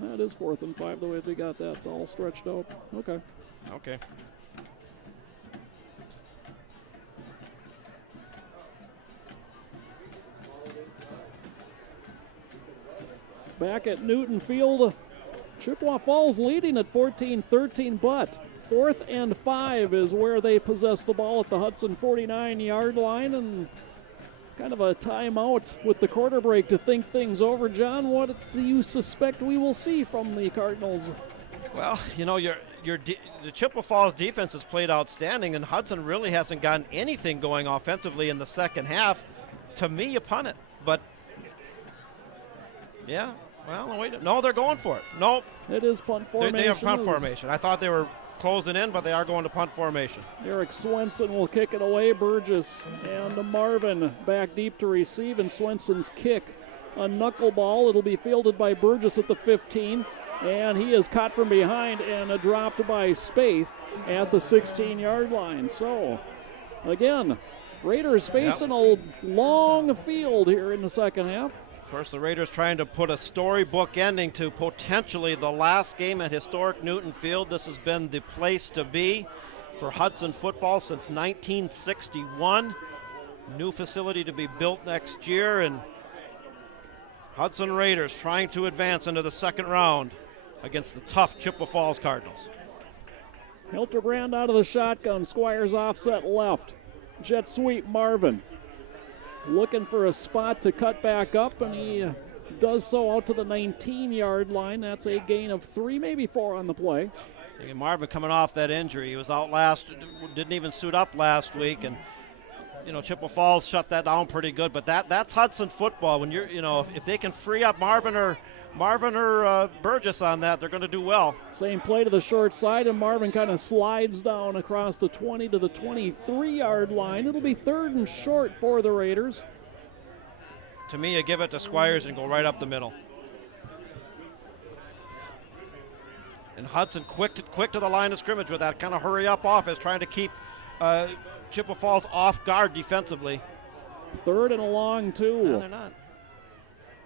That is 4th and 5, the way they got that all stretched out. Okay. Okay. Back at Newton Field, Chippewa Falls leading at 14-13, but 4th and 5 is where they possess the ball at the Hudson 49-yard line, and kind of a timeout with the quarter break to think things over. John, what do you suspect we will see from the Cardinals? Well, the Chippewa Falls defense has played outstanding, and Hudson really hasn't gotten anything going offensively in the second half. To me, you punt it, but yeah. Well, wait. No, they're going for it. Nope. It is punt formation. They have punt formation. I thought they were closing in, but they are going to punt formation. Eric Swenson will kick it away. Burgess and Marvin back deep to receive, and Swenson's kick, a knuckleball. It'll be fielded by Burgess at the 15, and he is caught from behind and dropped by Spaeth at the 16-yard line. So, again, Raiders facing a long field here in the second half. Of course, the Raiders trying to put a storybook ending to potentially the last game at historic Newton Field. This has been the place to be for Hudson football since 1961. New facility to be built next year, and Hudson Raiders trying to advance into the second round against the tough Chippewa Falls Cardinals. Hilterbrand out of the shotgun. Squires offset left. Jet sweep Marvin. Looking for a spot to cut back up, and he does so out to the 19-yard line. That's a gain of 3, maybe 4 on the play. Marvin coming off that injury. He was out didn't even suit up last week, and Chippewa Falls shut that down pretty good, but that's Hudson football. When if they can free up Marvin or Burgess on that, they're going to do well. Same play to the short side, and Marvin kind of slides down across the 20 to the 23-yard line. It'll be 3rd and short for the Raiders. To me, you give it to Squires and go right up the middle. And Hudson quick to the line of scrimmage with that kind of hurry up offense, trying to keep Chippewa Falls off guard defensively. 3rd and a long, 2. No, they're not.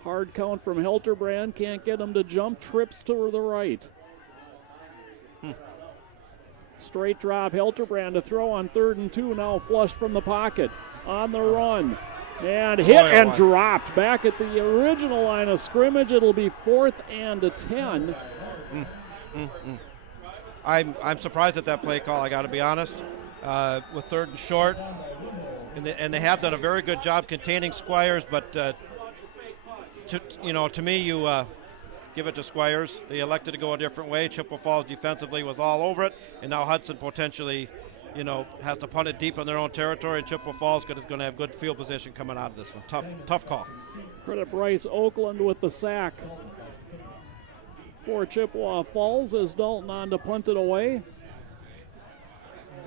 Hard count from Hilterbrand. Can't get him to jump. Trips to the right. Straight drop. Hilterbrand to throw on 3rd and 2. Now flushed from the pocket. On the run. And hit and dropped. Back at the original line of scrimmage. It'll be 4th and 10. I'm surprised at that play call, I got to be honest. With 3rd and short. And they have done a very good job containing Squires, but to me, you give it to Squires. They elected to go a different way. Chippewa Falls defensively was all over it, and now Hudson potentially, has to punt it deep in their own territory, and Chippewa Falls is going to have good field position coming out of this one. Tough call. Credit Bryce Oakland with the sack for Chippewa Falls as Dalton on to punt it away.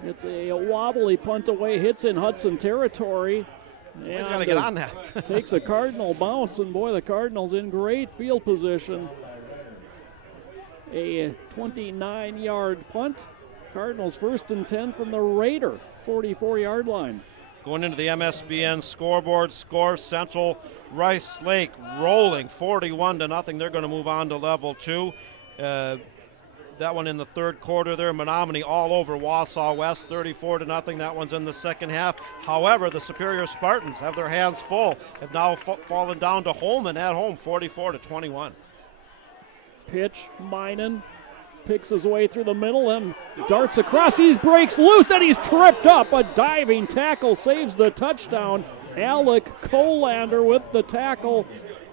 It's a wobbly punt away, hits in Hudson territory. He's got to get on that. Takes a Cardinal bounce, and boy, the Cardinals in great field position. A 29-yard punt. Cardinals 1st and 10 from the Raider 44-yard line. Going into the MSBN scoreboard, score Central Rice Lake rolling 41-0. They're going to move on to level 2. That one in the 3rd quarter there. Menominee all over Wausau West, 34-0. That one's in the second half. However, the Superior Spartans have their hands full. Have now fallen down to Holman at home, 44-21. Pitch, Minen picks his way through the middle and darts across. He breaks loose and he's tripped up. A diving tackle saves the touchdown. Alec Colander with the tackle,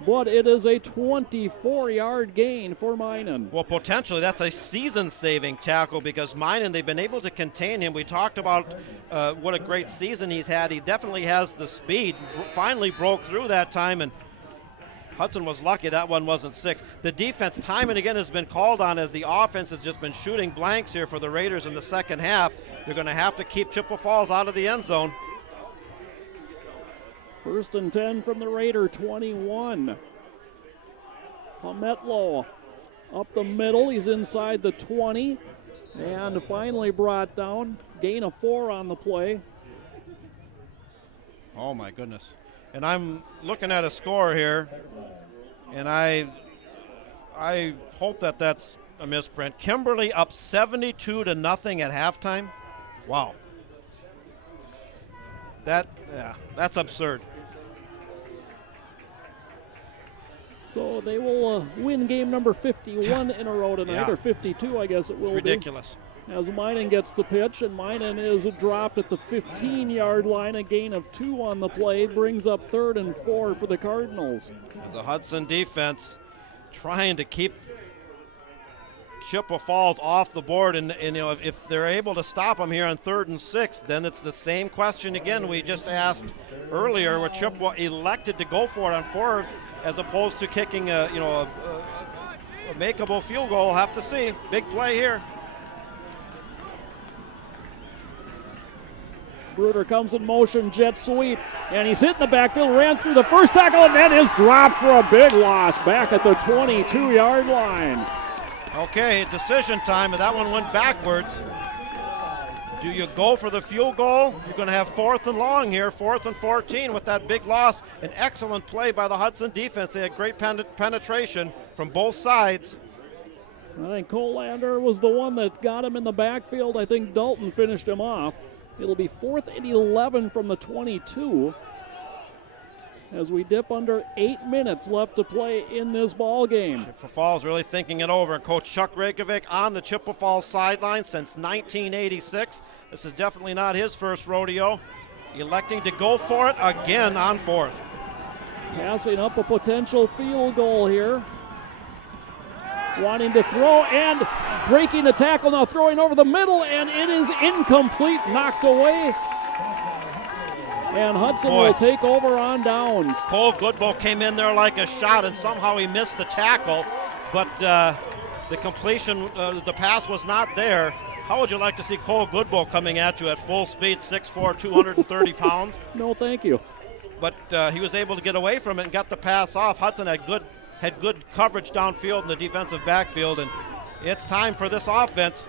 but it is a 24-yard gain for Minen. Well, potentially that's a season-saving tackle because Minen, they've been able to contain him. We talked about what a great season he's had. He definitely has the speed. Finally broke through that time, and Hudson was lucky that one wasn't 6. The defense time and again has been called on as the offense has just been shooting blanks here for the Raiders in the second half. They're going to have to keep Chippewa Falls out of the end zone. 1st and 10 from the Raider 21. Pametlo up the middle. He's inside the 20 and finally brought down. Gain of 4 on the play. Oh my goodness. And I'm looking at a score here, and I hope that's a misprint. Kimberly up 72-0 at halftime. Wow. That's absurd. So they will win game number 51 in a row tonight, or 52, I guess it will be. Ridiculous. As Minen gets the pitch, and Minen is dropped at the 15-yard line. A gain of 2 on the play brings up 3rd and 4 for the Cardinals. The Hudson defense trying to keep Chippewa Falls off the board, and if they're able to stop them here on 3rd and 6, then it's the same question again we just asked earlier, where Chippewa elected to go for it on 4th as opposed to kicking a makeable field goal. We'll have to see. Big play here. Bruder comes in motion, jet sweep, and he's hit in the backfield, ran through the first tackle, and then is dropped for a big loss back at the 22-yard line. Okay, decision time, and that one went backwards. Do you go for the field goal? You're going to have 4th and long here, 4th and 14 with that big loss. An excellent play by the Hudson defense. They had great penetration from both sides. I think Colander was the one that got him in the backfield. I think Dalton finished him off. It'll be 4th and 11 from the 22 as we dip under 8 minutes left to play in this ball game. Chippewa Falls really thinking it over, and Coach Chuck Reykjavik on the Chippewa Falls sideline since 1986. This is definitely not his first rodeo. Electing to go for it again on 4th. Passing up a potential field goal here. Wanting to throw and breaking the tackle, now throwing over the middle, and it is incomplete, knocked away. And Hudson will take over on downs. Cole Goodbow came in there like a shot, and somehow he missed the tackle, but the completion, the pass was not there. How would you like to see Cole Goodbow coming at you at full speed, 6'4", 230 pounds? No, thank you. But he was able to get away from it and got the pass off. Hudson had good coverage downfield in the defensive backfield, and it's time for this offense.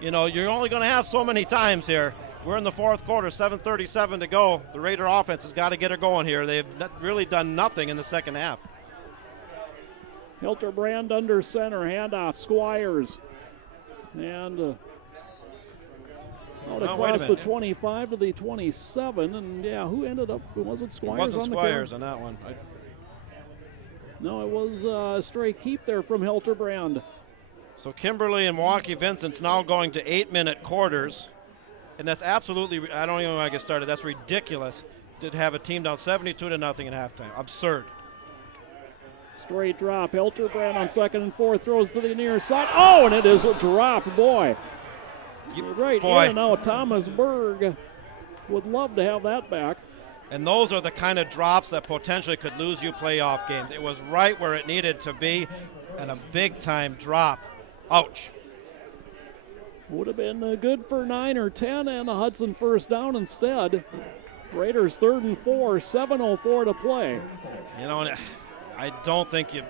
You know, you're only going to have so many times here. We're in the fourth quarter, 7:37 to go. The Raider offense has got to get her going here. They've really done nothing in the second half. Hilterbrand under center, handoff, Squires. And out across the 25 to the 27. And yeah, who ended up, was it Squires? It wasn't Squires on that one. No, it was a stray keep there from Hilterbrand. So Kimberly and Milwaukee Vincent's now going to 8-minute quarters. And that's absolutely, I don't even want to get started. That's ridiculous to have a team down 72-0 at halftime. Absurd. Straight drop. Hilterbrand on 2nd and 4 throws to the near side. Oh, and it is a drop, boy. Right in and out. Thomas Berg would love to have that back. And those are the kind of drops that potentially could lose you playoff games. It was right where it needed to be, and a big-time drop. Ouch. Would have been good for 9 or 10 and a Hudson first down instead. Raiders 3rd and 4, 7:04 to play. You know, I don't think you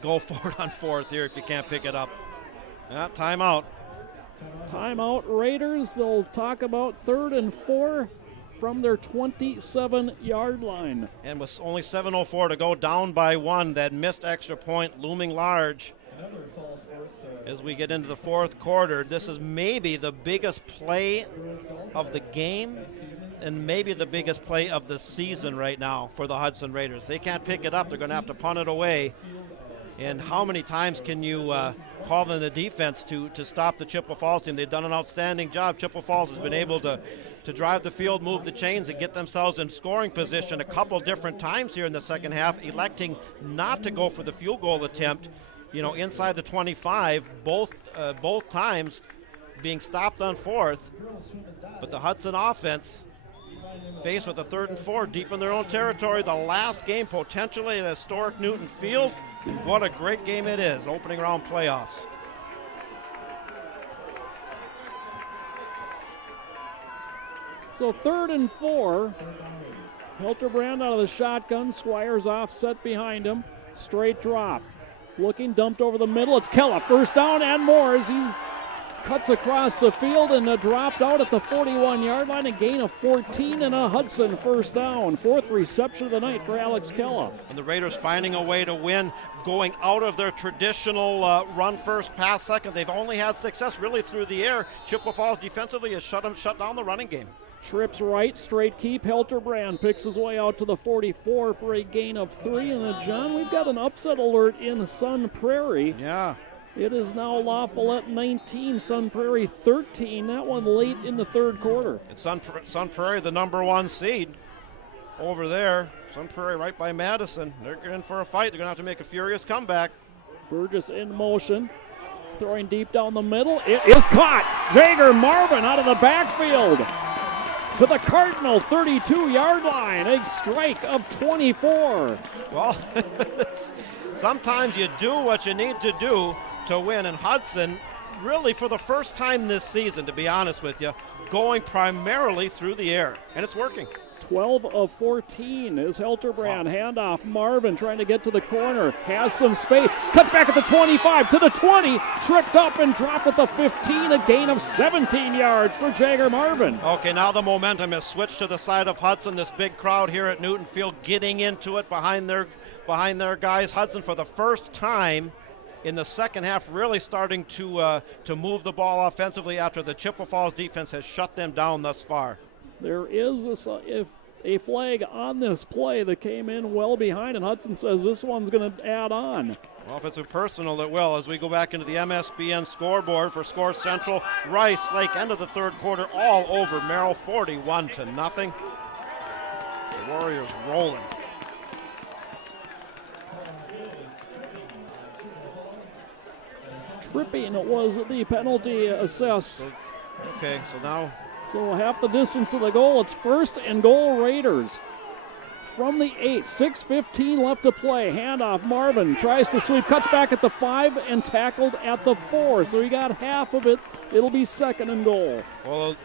go for it on 4th here if you can't pick it up. Timeout. Timeout Raiders. They'll talk about 3rd and 4 from their 27-yard line. And with only 7:04 to go, down by 1, that missed extra point looming large. As we get into the fourth quarter, this is maybe the biggest play of the game and maybe the biggest play of the season right now for the Hudson Raiders. They can't pick it up. They're going to have to punt it away. And how many times can you call in the defense to stop the Chippewa Falls team? They've done an outstanding job. Chippewa Falls has been able to drive the field, move the chains, and get themselves in scoring position a couple different times here in the second half, electing not to go for the field goal attempt, you know, inside the 25, both times being stopped on 4th. But the Hudson offense faced with a 3rd and 4 deep in their own territory. The last game potentially at historic Newton Field. What a great game it is, opening round playoffs. So 3rd and 4. Hilterbrand out of the shotgun. Squires offset behind him. Straight drop. Looking, dumped over the middle. It's Kella. First down and more as he cuts across the field and dropped out at the 41-yard line. A gain of 14 and a Hudson first down. 4th reception of the night for Alex Kella. And the Raiders finding a way to win, going out of their traditional run first, pass second. They've only had success really through the air. Chippewa Falls defensively has shut down the running game. Trips right, straight keep. Hilterbrand picks his way out to the 44 for a gain of 3. And John, we've got an upset alert in Sun Prairie. Yeah. It is now La Follette 19, Sun Prairie 13. That one late in the 3rd quarter. It's Sun Prairie, the number 1 seed over there. Sun Prairie right by Madison. They're in for a fight. They're going to have to make a furious comeback. Burgess in motion. Throwing deep down the middle. It is caught. Jager Marvin out of the backfield to the Cardinal 32-yard line. A strike of 24. Well, sometimes you do what you need to do to win. And Hudson, really for the first time this season, to be honest with you, going primarily through the air. And it's working. 12 of 14 is Hilterbrand. Wow. Handoff, Marvin trying to get to the corner. Has some space. Cuts back at the 25 to the 20. Tripped up and dropped at the 15. A gain of 17 yards for Jager Marvin. Okay, now the momentum has switched to the side of Hudson. This big crowd here at Newton Field getting into it behind their guys. Hudson for the first time in the second half really starting to move the ball offensively after the Chippewa Falls defense has shut them down thus far. There is a flag on this play that came in well behind, and Hudson says this one's going to add on. Well, if it's a personal, it will. As we go back into the MSBN scoreboard for Score Central, Rice Lake, end of the 3rd quarter, all over Merrill, 41-0. The Warriors rolling. Tripping was the penalty assessed. Okay, so now So half the distance to the goal. It's 1st and goal, Raiders. From the 8, 6:15 left to play. Handoff, Marvin tries to sweep, cuts back at the 5 and tackled at the 4. So he got half of it. It'll be 2nd and goal. Well,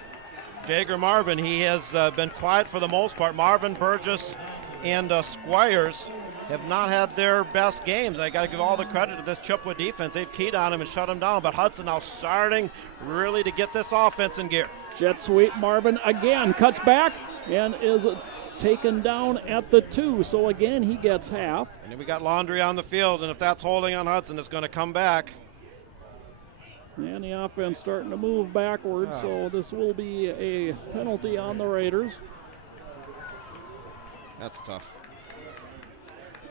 Jager Marvin, he has been quiet for the most part. Marvin, Burgess, and Squires have not had their best games. I got to give all the credit to this Chippewa defense. They've keyed on him and shut him down, but Hudson now starting really to get this offense in gear. Jet sweep, Marvin again cuts back and is taken down at the 2. So again, he gets half. And then we got Laundry on the field, and if that's holding on Hudson, it's going to come back. And the offense starting to move backwards, so this will be a penalty on the Raiders. That's tough.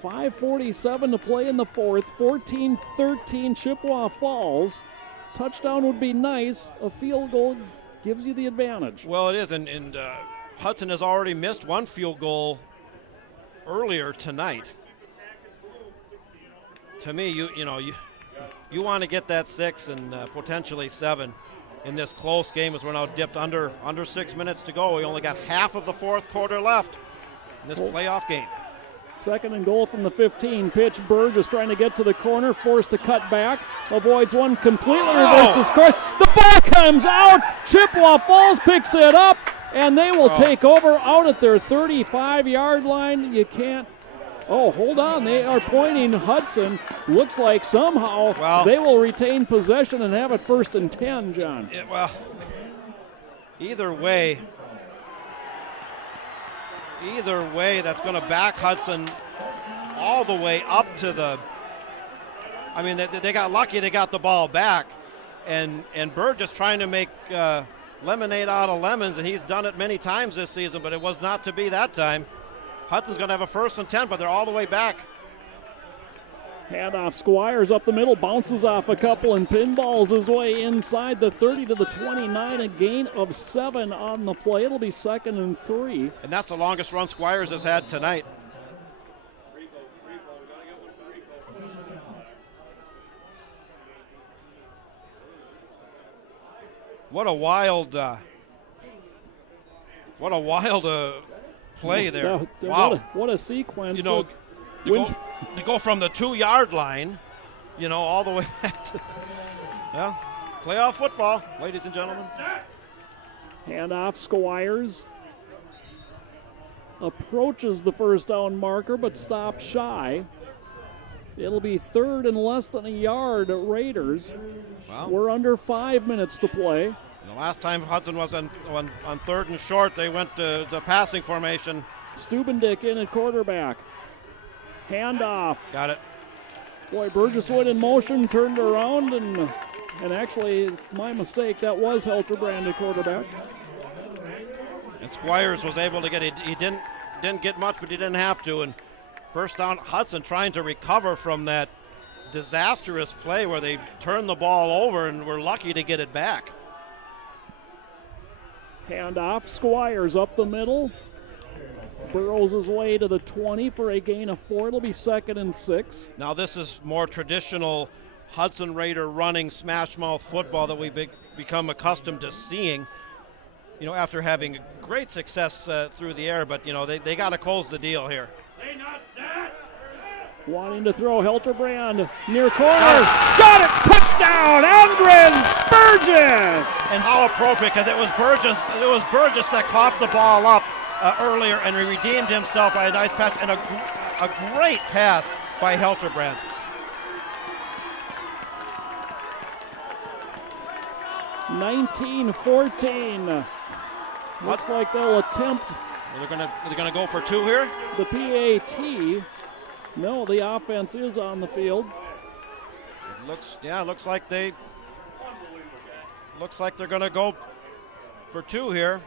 5:47 to play in the 4th. 14-13 Chippewa Falls. Touchdown would be nice. A field goal gives you the advantage. Well, it is, and Hudson has already missed one field goal earlier tonight. To me, you want to get that 6 and potentially 7 in this close game, as we're now dipped under 6 minutes to go. We only got half of the 4th quarter left in this playoff game. 2nd and goal from the 15. Pitch, Burgess trying to get to the corner, forced to cut back, avoids one, completely reverses course. The ball comes out. Chippewa Falls picks it up, and they will take over out at their 35-yard line. You can't. Oh, hold on. They are pointing Hudson. Looks like somehow they will retain possession and have it 1st and 10, John. Either way, that's going to back Hudson all the way up to the. I mean, they got lucky. They got the ball back, and Burgess trying to make lemonade out of lemons, and he's done it many times this season, but it was not to be that time. Hudson's going to have a 1st and 10, but they're all the way back. Handoff, Squires up the middle, bounces off a couple and pinballs his way inside the 30 to the 29, a gain of 7 on the play. It'll be 2nd and 3. And that's the longest run Squires has had tonight. What a wild play there. Wow. What a sequence. You go from the 2-yard line, all the way back to, playoff football, ladies and gentlemen. Handoff, Squires approaches the 1st down marker, but stops shy. It'll be 3rd and less than a yard at Raiders. Wow. We're under 5 minutes to play. The last time Hudson was on 3rd and short, they went to the passing formation. Stubendick in at quarterback. Handoff. Got it. Boy, Burgess went in motion, turned around, and actually, my mistake, that was Helterbrand at quarterback. And Squires was able to get it. He didn't get much, but he didn't have to. And 1st down, Hudson trying to recover from that disastrous play where they turned the ball over and were lucky to get it back. Handoff, Squires up the middle. Burrows his way to the 20 for a gain of 4. It'll be 2nd and 6. Now this is more traditional Hudson Raider running smash mouth football that we've become accustomed to seeing, after having great success through the air, but they got to close the deal here. Wanting to throw, Helterbrand near corner. Got it! Touchdown! Andren Burgess! And how appropriate, because it was Burgess that caught the ball up earlier, and he redeemed himself by a nice pass and a great pass by Helterbrand. (19-14). Looks like they'll attempt. They're gonna go for 2 here. The PAT. No, the offense is on the field. It looks like they're gonna go for 2 here.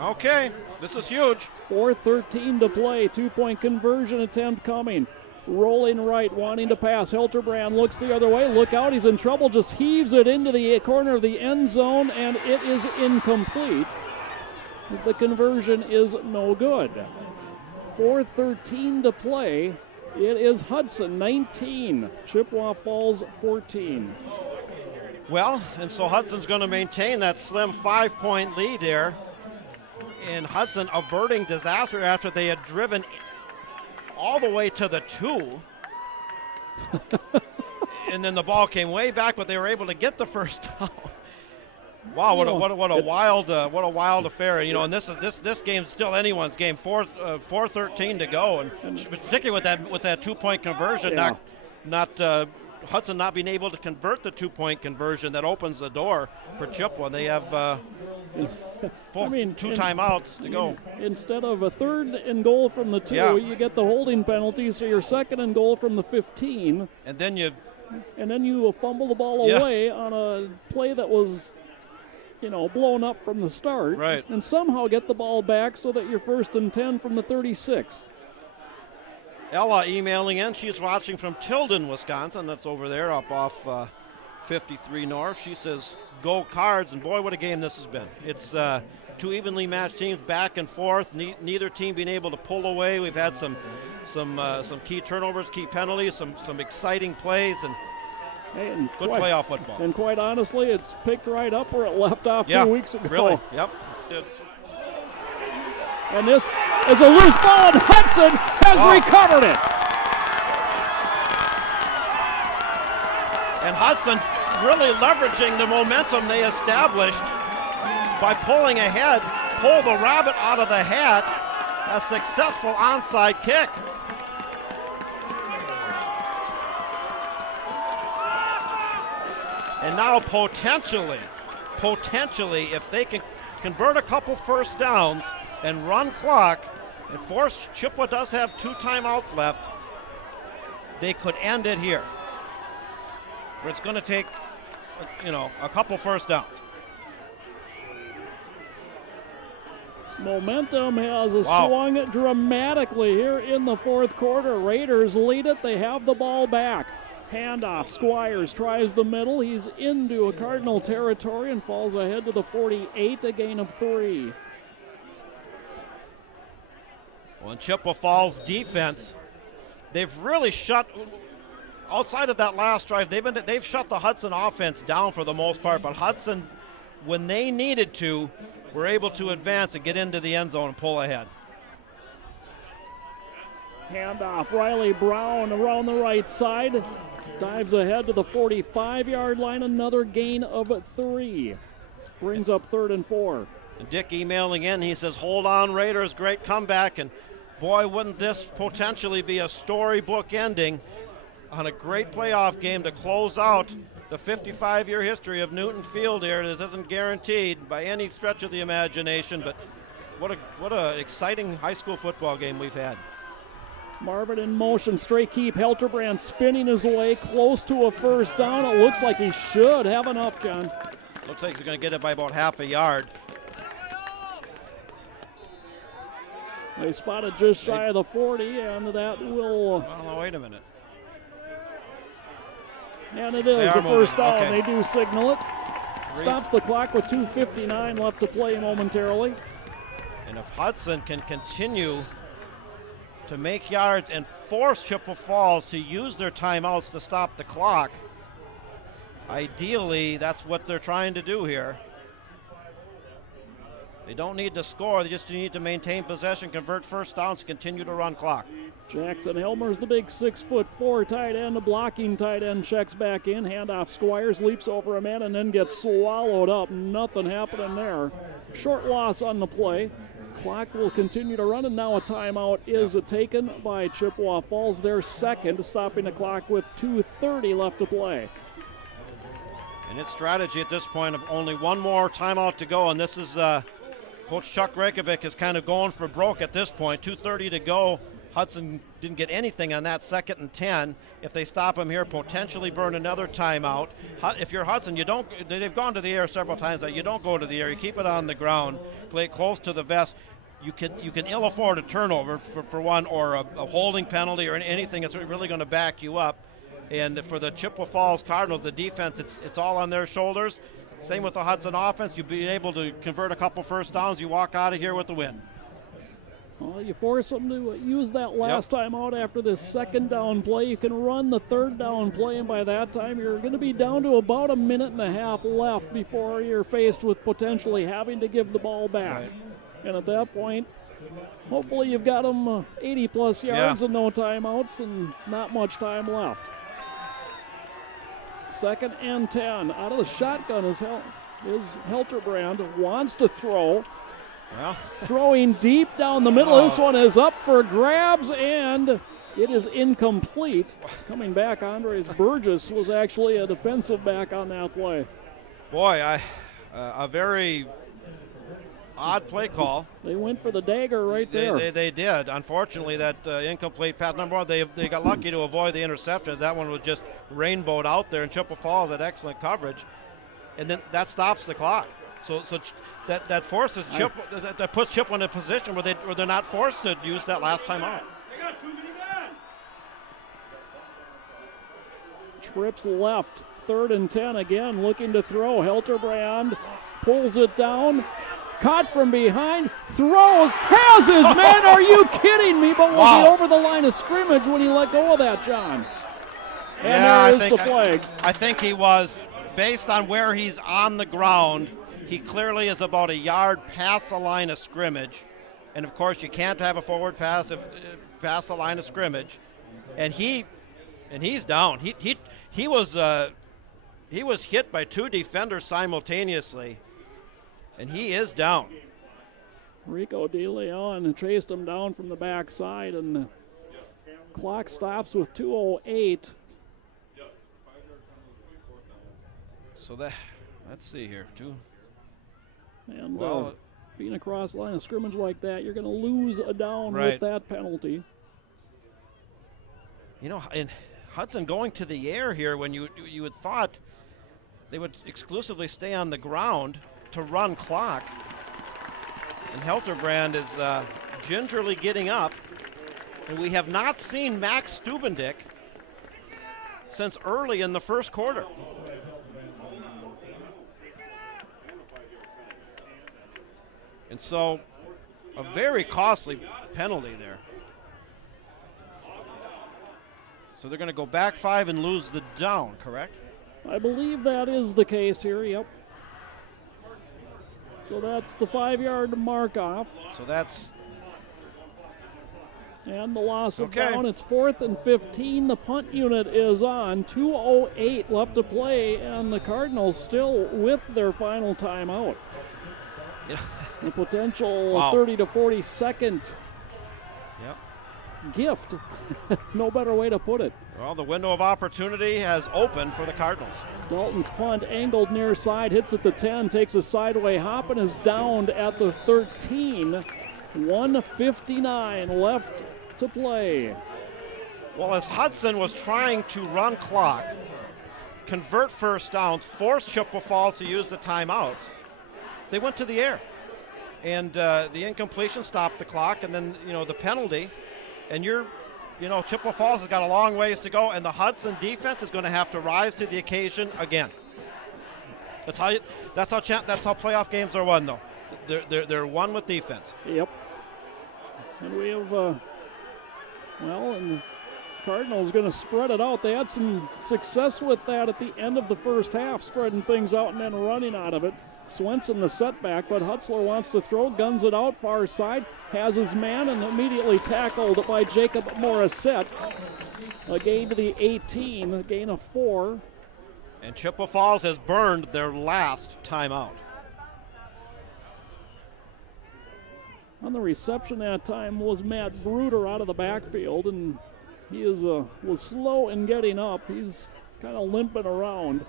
Okay, this is huge. 4:13 to play. 2-point conversion attempt coming. Rolling right, wanting to pass. Helterbrand looks the other way. Look out, he's in trouble. Just heaves it into the corner of the end zone, and it is incomplete. The conversion is no good. 4:13 to play. It is Hudson 19, Chippewa Falls 14. Well, and so Hudson's going to maintain that slim 5-point lead there. And Hudson averting disaster after they had driven all the way to the 2. And then the ball came way back, but they were able to get the first down. Wow, what a wild affair! And this game's still anyone's game. 4:13 to go, and particularly with that 2-point conversion, not Hudson not being able to convert the 2-point conversion that opens the door for Chippewa. They have two timeouts to go. Instead of a 3rd and goal from the 2, you get the holding penalty, so you're 2nd and goal from the 15. And then you fumble the ball away on a play that was, blown up from the start. Right. And somehow get the ball back so that you're 1st and 10 from the 36. Ella emailing in. She's watching from Tilden, Wisconsin. That's over there up off 53 North. She says, go Cards. And boy, what a game this has been. It's 2 evenly matched teams back and forth. Neither team being able to pull away. We've had some key turnovers, key penalties, some exciting plays, and good playoff football. And quite honestly, it's picked right up where it left off 2 weeks ago. Really? Yep. It's good. And this is a loose ball, and Hudson has recovered it. And Hudson really leveraging the momentum they established by pulling ahead, pull the rabbit out of the hat, a successful onside kick. And now potentially, if they can convert a couple first downs and run clock and force, Chippewa does have 2 timeouts left, they could end it here. But it's going to take, a couple first downs. Momentum has swung dramatically here in the 4th quarter. Raiders lead it. They have the ball back. Handoff. Squires tries the middle. He's into a Cardinal territory and falls ahead to the 48, a gain of 3. Well, in Chippewa Falls defense, they've really shut, outside of that last drive, they've shut the Hudson offense down for the most part, but Hudson, when they needed to, were able to advance and get into the end zone and pull ahead. Handoff. Riley Brown around the right side. Dives ahead to the 45-yard line. Another gain of 3. Brings up 3rd and 4. And Dick emailing in, he says, hold on, Raiders, great comeback. And boy, wouldn't this potentially be a storybook ending on a great playoff game to close out the 55-year history of Newton Field here. This isn't guaranteed by any stretch of the imagination, but what a exciting high school football game we've had. Marvin in motion, straight keep. Helterbrand spinning his way close to a first down. It looks like he should have enough, John. Looks like he's going to get it by about half a yard. They spotted just shy of the 40, and that will... Well, wait a minute. And it is a first down. Okay. They do signal it. Stops the clock with 2:59 left to play momentarily. And if Hudson can continue to make yards and force Chippewa Falls to use their timeouts to stop the clock, ideally that's what they're trying to do here. They don't need to score, they just need to maintain possession, convert first downs, continue to run clock. Jackson Helmer's the big 6'4" tight end. The blocking tight end checks back in. Handoff. Squires leaps over a man and then gets swallowed up. Nothing happening there. Short loss on the play. Clock will continue to run, and now a timeout is taken by Chippewa Falls. Their second, stopping the clock with 2:30 left to play. And its strategy at this point of only one more timeout to go, and this is Coach Chuck Reykjavik is kind of going for broke at this point. 2:30 to go. Hudson didn't get anything on that 2nd and 10. If they stop him here, potentially burn another timeout. If you're Hudson, they've gone to the air several times. You don't go to the air. You keep it on the ground, play it close to the vest. You can ill afford a turnover for one, or a holding penalty, or anything that's really going to back you up. And for the Chippewa Falls Cardinals, the defense, it's all on their shoulders. Same with the Hudson offense. You'll be able to convert a couple first downs. You walk out of here with the win. Well, you force them to use that last time out after this second down play. You can run the third down play, and by that time you're going to be down to about a minute and a half left before you're faced with potentially having to give the ball back. Right. And at that point, hopefully you've got them 80-plus yards and no timeouts and not much time left. 2nd and 10. Out of the shotgun is Helterbrand. Wants to throw. Well, throwing deep down the middle. This one is up for grabs, and it is incomplete. Coming back, Andres Burgess was actually a defensive back on that play. Boy, a very odd play call. They went for the dagger right there. They did. Unfortunately, that incomplete pass. Number one, they got lucky to avoid the interceptions. That one was just rainbowed out there, and Chippewa Falls had excellent coverage. And then that stops the clock. So that forces that puts Chippewa in a position where they're not forced to use that last time out. Trips left. 3rd and 10 again, looking to throw. Helterbrand pulls it down. Caught from behind, throws, has his man. Are you kidding me? But will be over the line of scrimmage when he let go of that, John. And there is the flag. I think he was, based on where he's on the ground, he clearly is about a yard past the line of scrimmage. And of course, you can't have a forward pass past the line of scrimmage. And he's down. He was hit by 2 defenders simultaneously. And he is down. Rico DeLeon chased him down from the backside, and the clock stops with 2:08. So let's see here, And being across the line of scrimmage like that, you're going to lose a down with that penalty. You know, and Hudson going to the air here when you had thought they would exclusively stay on the ground to run clock. And Helterbrand is gingerly getting up. And we have not seen Max Stubendick since early in the first quarter. And so a very costly penalty there. So they're going to go back 5 and lose the down, correct? I believe that is the case here, yep. So that's the 5-yard mark off. So that's... And the loss of down. It's 4th and 15. The punt unit is on. 2:08 left to play, and the Cardinals still with their final timeout. Yeah. The potential 30 to 40 second gift. No better way to put it. Well, the window of opportunity has opened for the Cardinals. Dalton's punt angled near side, hits at the 10, takes a sideway hop, and is downed at the 13. 1:59 left to play. Well, as Hudson was trying to run clock, convert first downs, force Chippewa Falls to use the timeouts, they went to the air. And the incompletion stopped the clock, and then, the penalty. And Chippewa Falls has got a long ways to go, and the Hudson defense is going to have to rise to the occasion again. That's how playoff games are won, though. They're won with defense. Yep. And we have, and the Cardinals going to spread it out. They had some success with that at the end of the first half, spreading things out and then running out of it. Swenson the setback, but Hutzler wants to throw, guns it out far side, has his man, and immediately tackled by Jacob Morissette. A gain to the 18, a gain of 4. And Chippewa Falls has burned their last timeout. On the reception that time was Matt Bruder out of the backfield, and he was slow in getting up. He's kind of limping around.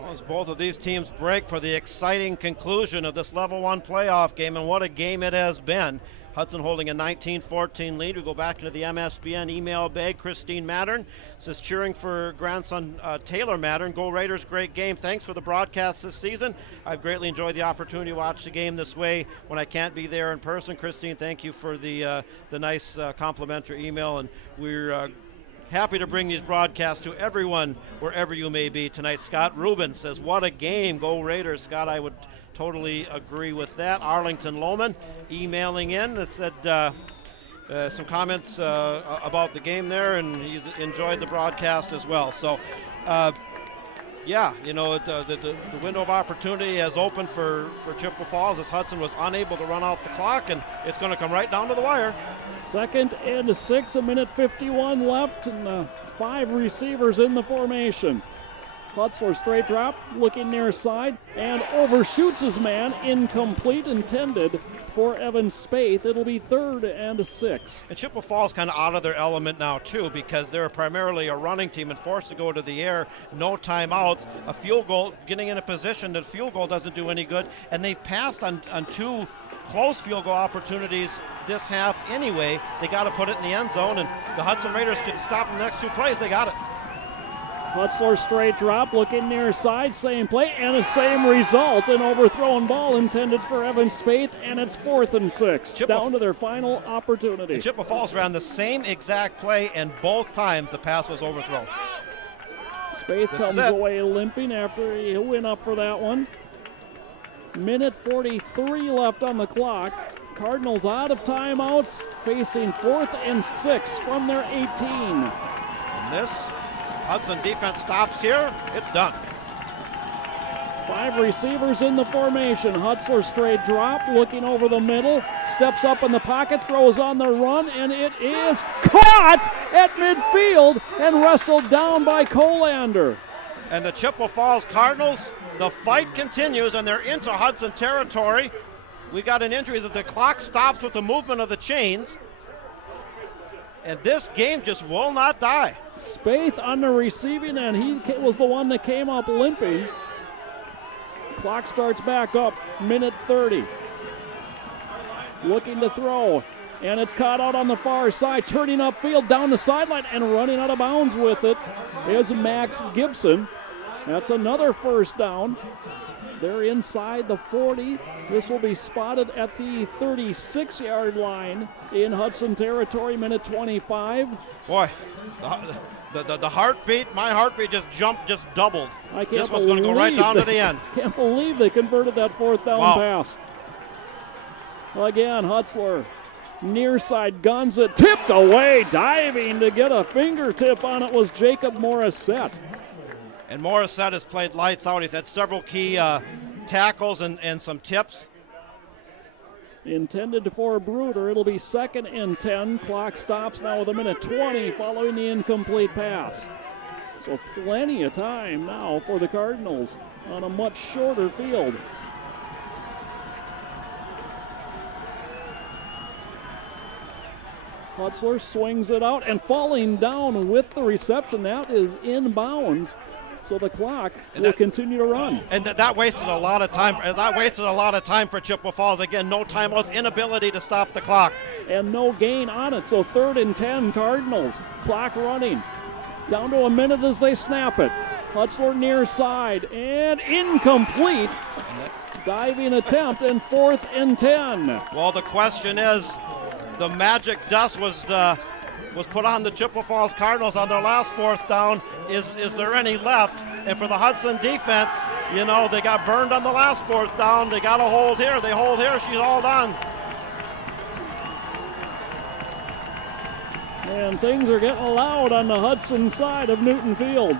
Well, as both of these teams break for the exciting conclusion of this level 1 playoff game, and what a game it has been. Hudson holding a 19-14 lead. We go back into the MSBN email bag. Christine Mattern says, cheering for grandson Taylor Mattern. Go Raiders, great game. Thanks for the broadcast this season. I've greatly enjoyed the opportunity to watch the game this way when I can't be there in person. Christine, thank you for the nice complimentary email, and we're happy to bring these broadcasts to everyone wherever you may be tonight. Scott Rubin says, what a game. Go Raiders. Scott, I would totally agree with that. Arlington Lohman emailing in that said some comments about the game there, and he's enjoyed the broadcast as well. So, yeah, you know, the window of opportunity has opened for Chippewa Falls as Hudson was unable to run out the clock, and it's going to come right down to the wire. 2nd and 6, a minute 51 left, and 5 receivers in the formation. Hutzler straight drop, looking near side, and overshoots his man, incomplete, intended for Evan Spaeth. It'll be 3rd and 6. And Chippewa Falls kind of out of their element now too, because they're primarily a running team and forced to go to the air, no timeouts, a field goal, getting in a position that field goal doesn't do any good, and they've passed on 2 close field goal opportunities this half anyway. They got to put it in the end zone, and the Hudson Raiders can stop the next 2 plays. They got it. Hutzler straight drop, looking near side, same play, and the same result. An overthrown ball intended for Evan Spaeth, and it's 4th and 6. Down to their final opportunity. And Chippewa Falls ran the same exact play, and both times the pass was overthrown. Spaeth comes away limping after he went up for that one. Minute 43 left on the clock. Cardinals out of timeouts, facing 4th and 6 from their 18. And this Hudson defense stops here. It's done. 5 receivers in the formation. Hutzler straight drop, looking over the middle, steps up in the pocket, throws on the run, and it is caught at midfield and wrestled down by Colander. And the Chippewa Falls Cardinals, the fight continues, and they're into Hudson territory. We got an injury that the clock stops with the movement of the chains. And this game just will not die. Spaeth on the receiving end. He was the one that came up limping. Clock starts back up, minute 30. Looking to throw, and it's caught out on the far side, turning upfield down the sideline and running out of bounds with it is Max Gibson. That's another first down. They're inside the 40. This will be spotted at the 36-yard line in Hudson territory, minute 25. Boy, the heartbeat, my heartbeat just doubled. This one's going to go right down to the end. Can't believe they converted that 4th down pass. Again, Hutzler, near side, guns it, tipped away, diving to get a fingertip on it was Jacob Morissette. And Morissette has played lights out. He's had several key tackles and some tips. Intended for Bruder. It'll be 2nd and 10. Clock stops now with a minute 20 following the incomplete pass. So plenty of time now for the Cardinals on a much shorter field. Hutzler swings it out and falling down with the reception. That is inbounds. So the clock will continue to run. And that wasted a lot of time. That wasted a lot of time for Chippewa Falls. Again, no timeouts, inability to stop the clock. And no gain on it. So 3rd and 10 Cardinals. Clock running. Down to a minute as they snap it. Hutzler near side and incomplete. Diving attempt and 4th and 10. Well, the question is, the magic dust was put on the Chippewa Falls Cardinals on their last 4th down. Is there any left? And for the Hudson defense, you know, they got burned on the last 4th down. They got a hold here. They hold here. She's all done. And things are getting loud on the Hudson side of Newton Field.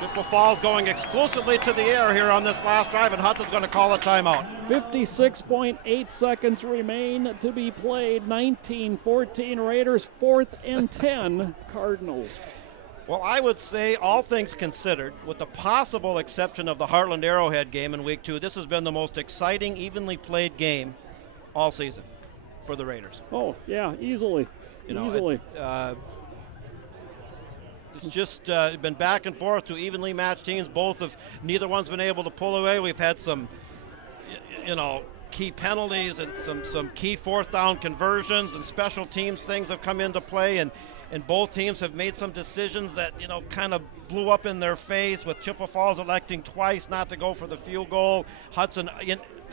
Chippewa Falls going exclusively to the air here on this last drive, and Hudson's going to call a timeout. 56.8 seconds remain to be played. 19-14 Raiders, 4th and 10 Cardinals. Well, I would say, all things considered, with the possible exception of the Heartland Arrowhead game in week 2, this has been the most exciting, evenly played game all season for the Raiders. Oh, yeah, easily. Easily. It's just been back and forth to evenly matched teams. Neither one's been able to pull away. We've had some, key penalties and some key 4th down conversions and special teams things have come into play, and both teams have made some decisions that, kind of blew up in their face, with Chippewa Falls electing twice not to go for the field goal. Hudson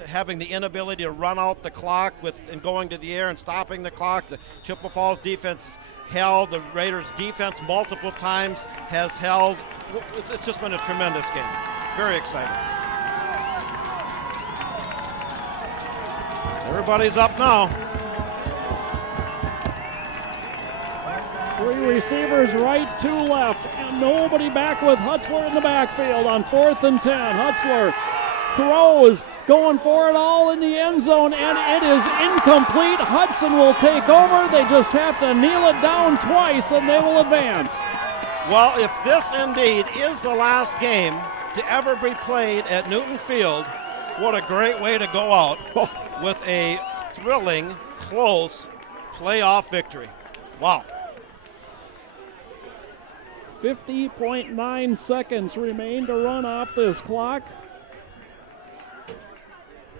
having the inability to run out the clock and going to the air and stopping the clock. The Chippewa Falls defense held. The Raiders defense multiple times has held. It's just been a tremendous game. Very exciting. Everybody's up now. 3 receivers right, 2 left, and nobody back with Hutzler in the backfield on 4th and 10. Hutzler throws, going for it all in the end zone, and it is incomplete. Hudson will take over. They just have to kneel it down twice, and they will advance. Well, if this indeed is the last game to ever be played at Newton Field, what a great way to go out with a thrilling, close playoff victory. Wow. 50.9 seconds remain to run off this clock.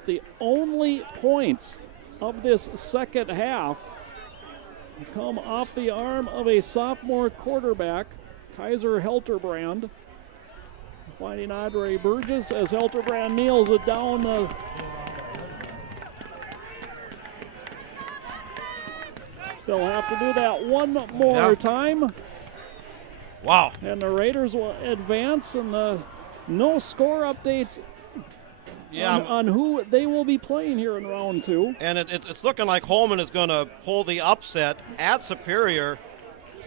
The only points of this second half come off the arm of a sophomore quarterback, Kaiser Helterbrand, finding Andre Burgess as Helterbrand kneels it down. They'll have to do that one more time. Wow. And the Raiders will advance, and no score updates on who they will be playing here in round 2. And it's looking like Holman is going to pull the upset at Superior,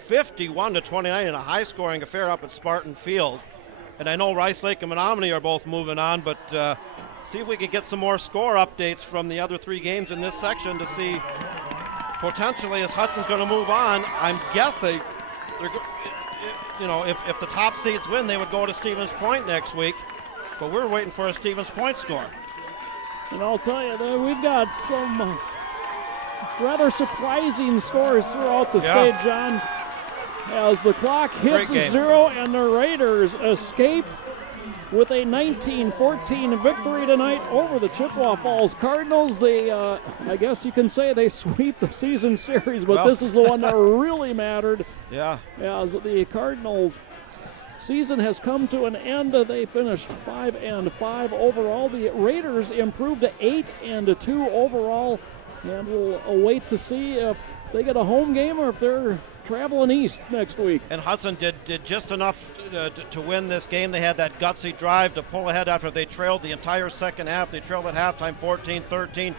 51-29 in a high-scoring affair up at Spartan Field. And I know Rice Lake and Menominee are both moving on, but see if we can get some more score updates from the other 3 games in this section to see potentially as Hudson's going to move on. I'm guessing if the top seeds win, they would go to Stevens Point next week. But we're waiting for a Stevens Point score. And I'll tell you, we've got some rather surprising scores throughout the state, John. As the clock hits 0 and the Raiders escape with a 19-14 victory tonight over the Chippewa Falls Cardinals. They, I guess you can say they sweep the season series, but this is the one that really mattered. Yeah. As the Cardinals season has come to an end, they finished 5-5 overall. The Raiders improved to 8-2 overall, and we'll await to see if they get a home game or if they're traveling east next week. And Hudson did just enough to win this game. They had that gutsy drive to pull ahead after they trailed the entire second half. They trailed at halftime 14-13.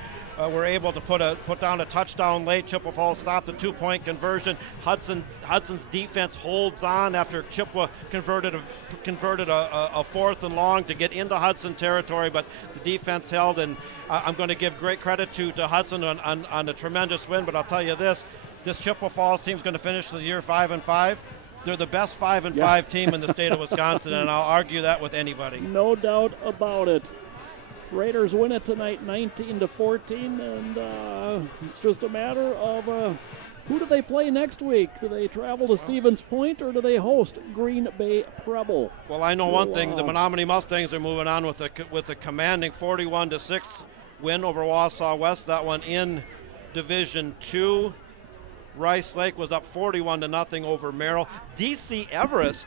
Were able to put down a touchdown late. Chippewa Falls stopped a 2-point conversion. Hudson's defense holds on after Chippewa converted a 4th and long to get into Hudson territory, but the defense held. And I'm going to give great credit to Hudson on a tremendous win. But I'll tell you this Chippewa Falls team is going to finish the year 5-5. They're the best 5-5 team in the state of Wisconsin, and I'll argue that with anybody. No doubt about it. Raiders win it tonight 19-14, and it's just a matter of who do they play next week? Do they travel to Stevens Point, or do they host Green Bay Preble? Well, I know one thing. The Menominee Mustangs are moving on with a commanding 41-6 win over Wausau West. That one in Division 2. Rice Lake was up 41-0 over Merrill. DC Everest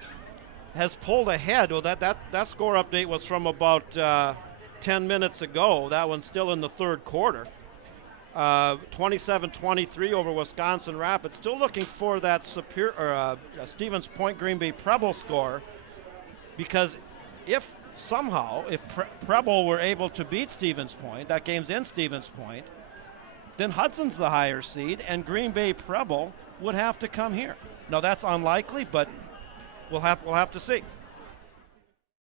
has pulled ahead. Well, that score update was from about 10 minutes ago. That one's still in the third quarter. 27-23 over Wisconsin Rapids. Still looking for that Stevens Point Green Bay Preble score, because if Preble were able to beat Stevens Point, that game's in Stevens Point, then Hudson's the higher seed, and Green Bay Preble would have to come here. Now that's unlikely, but we'll have to see.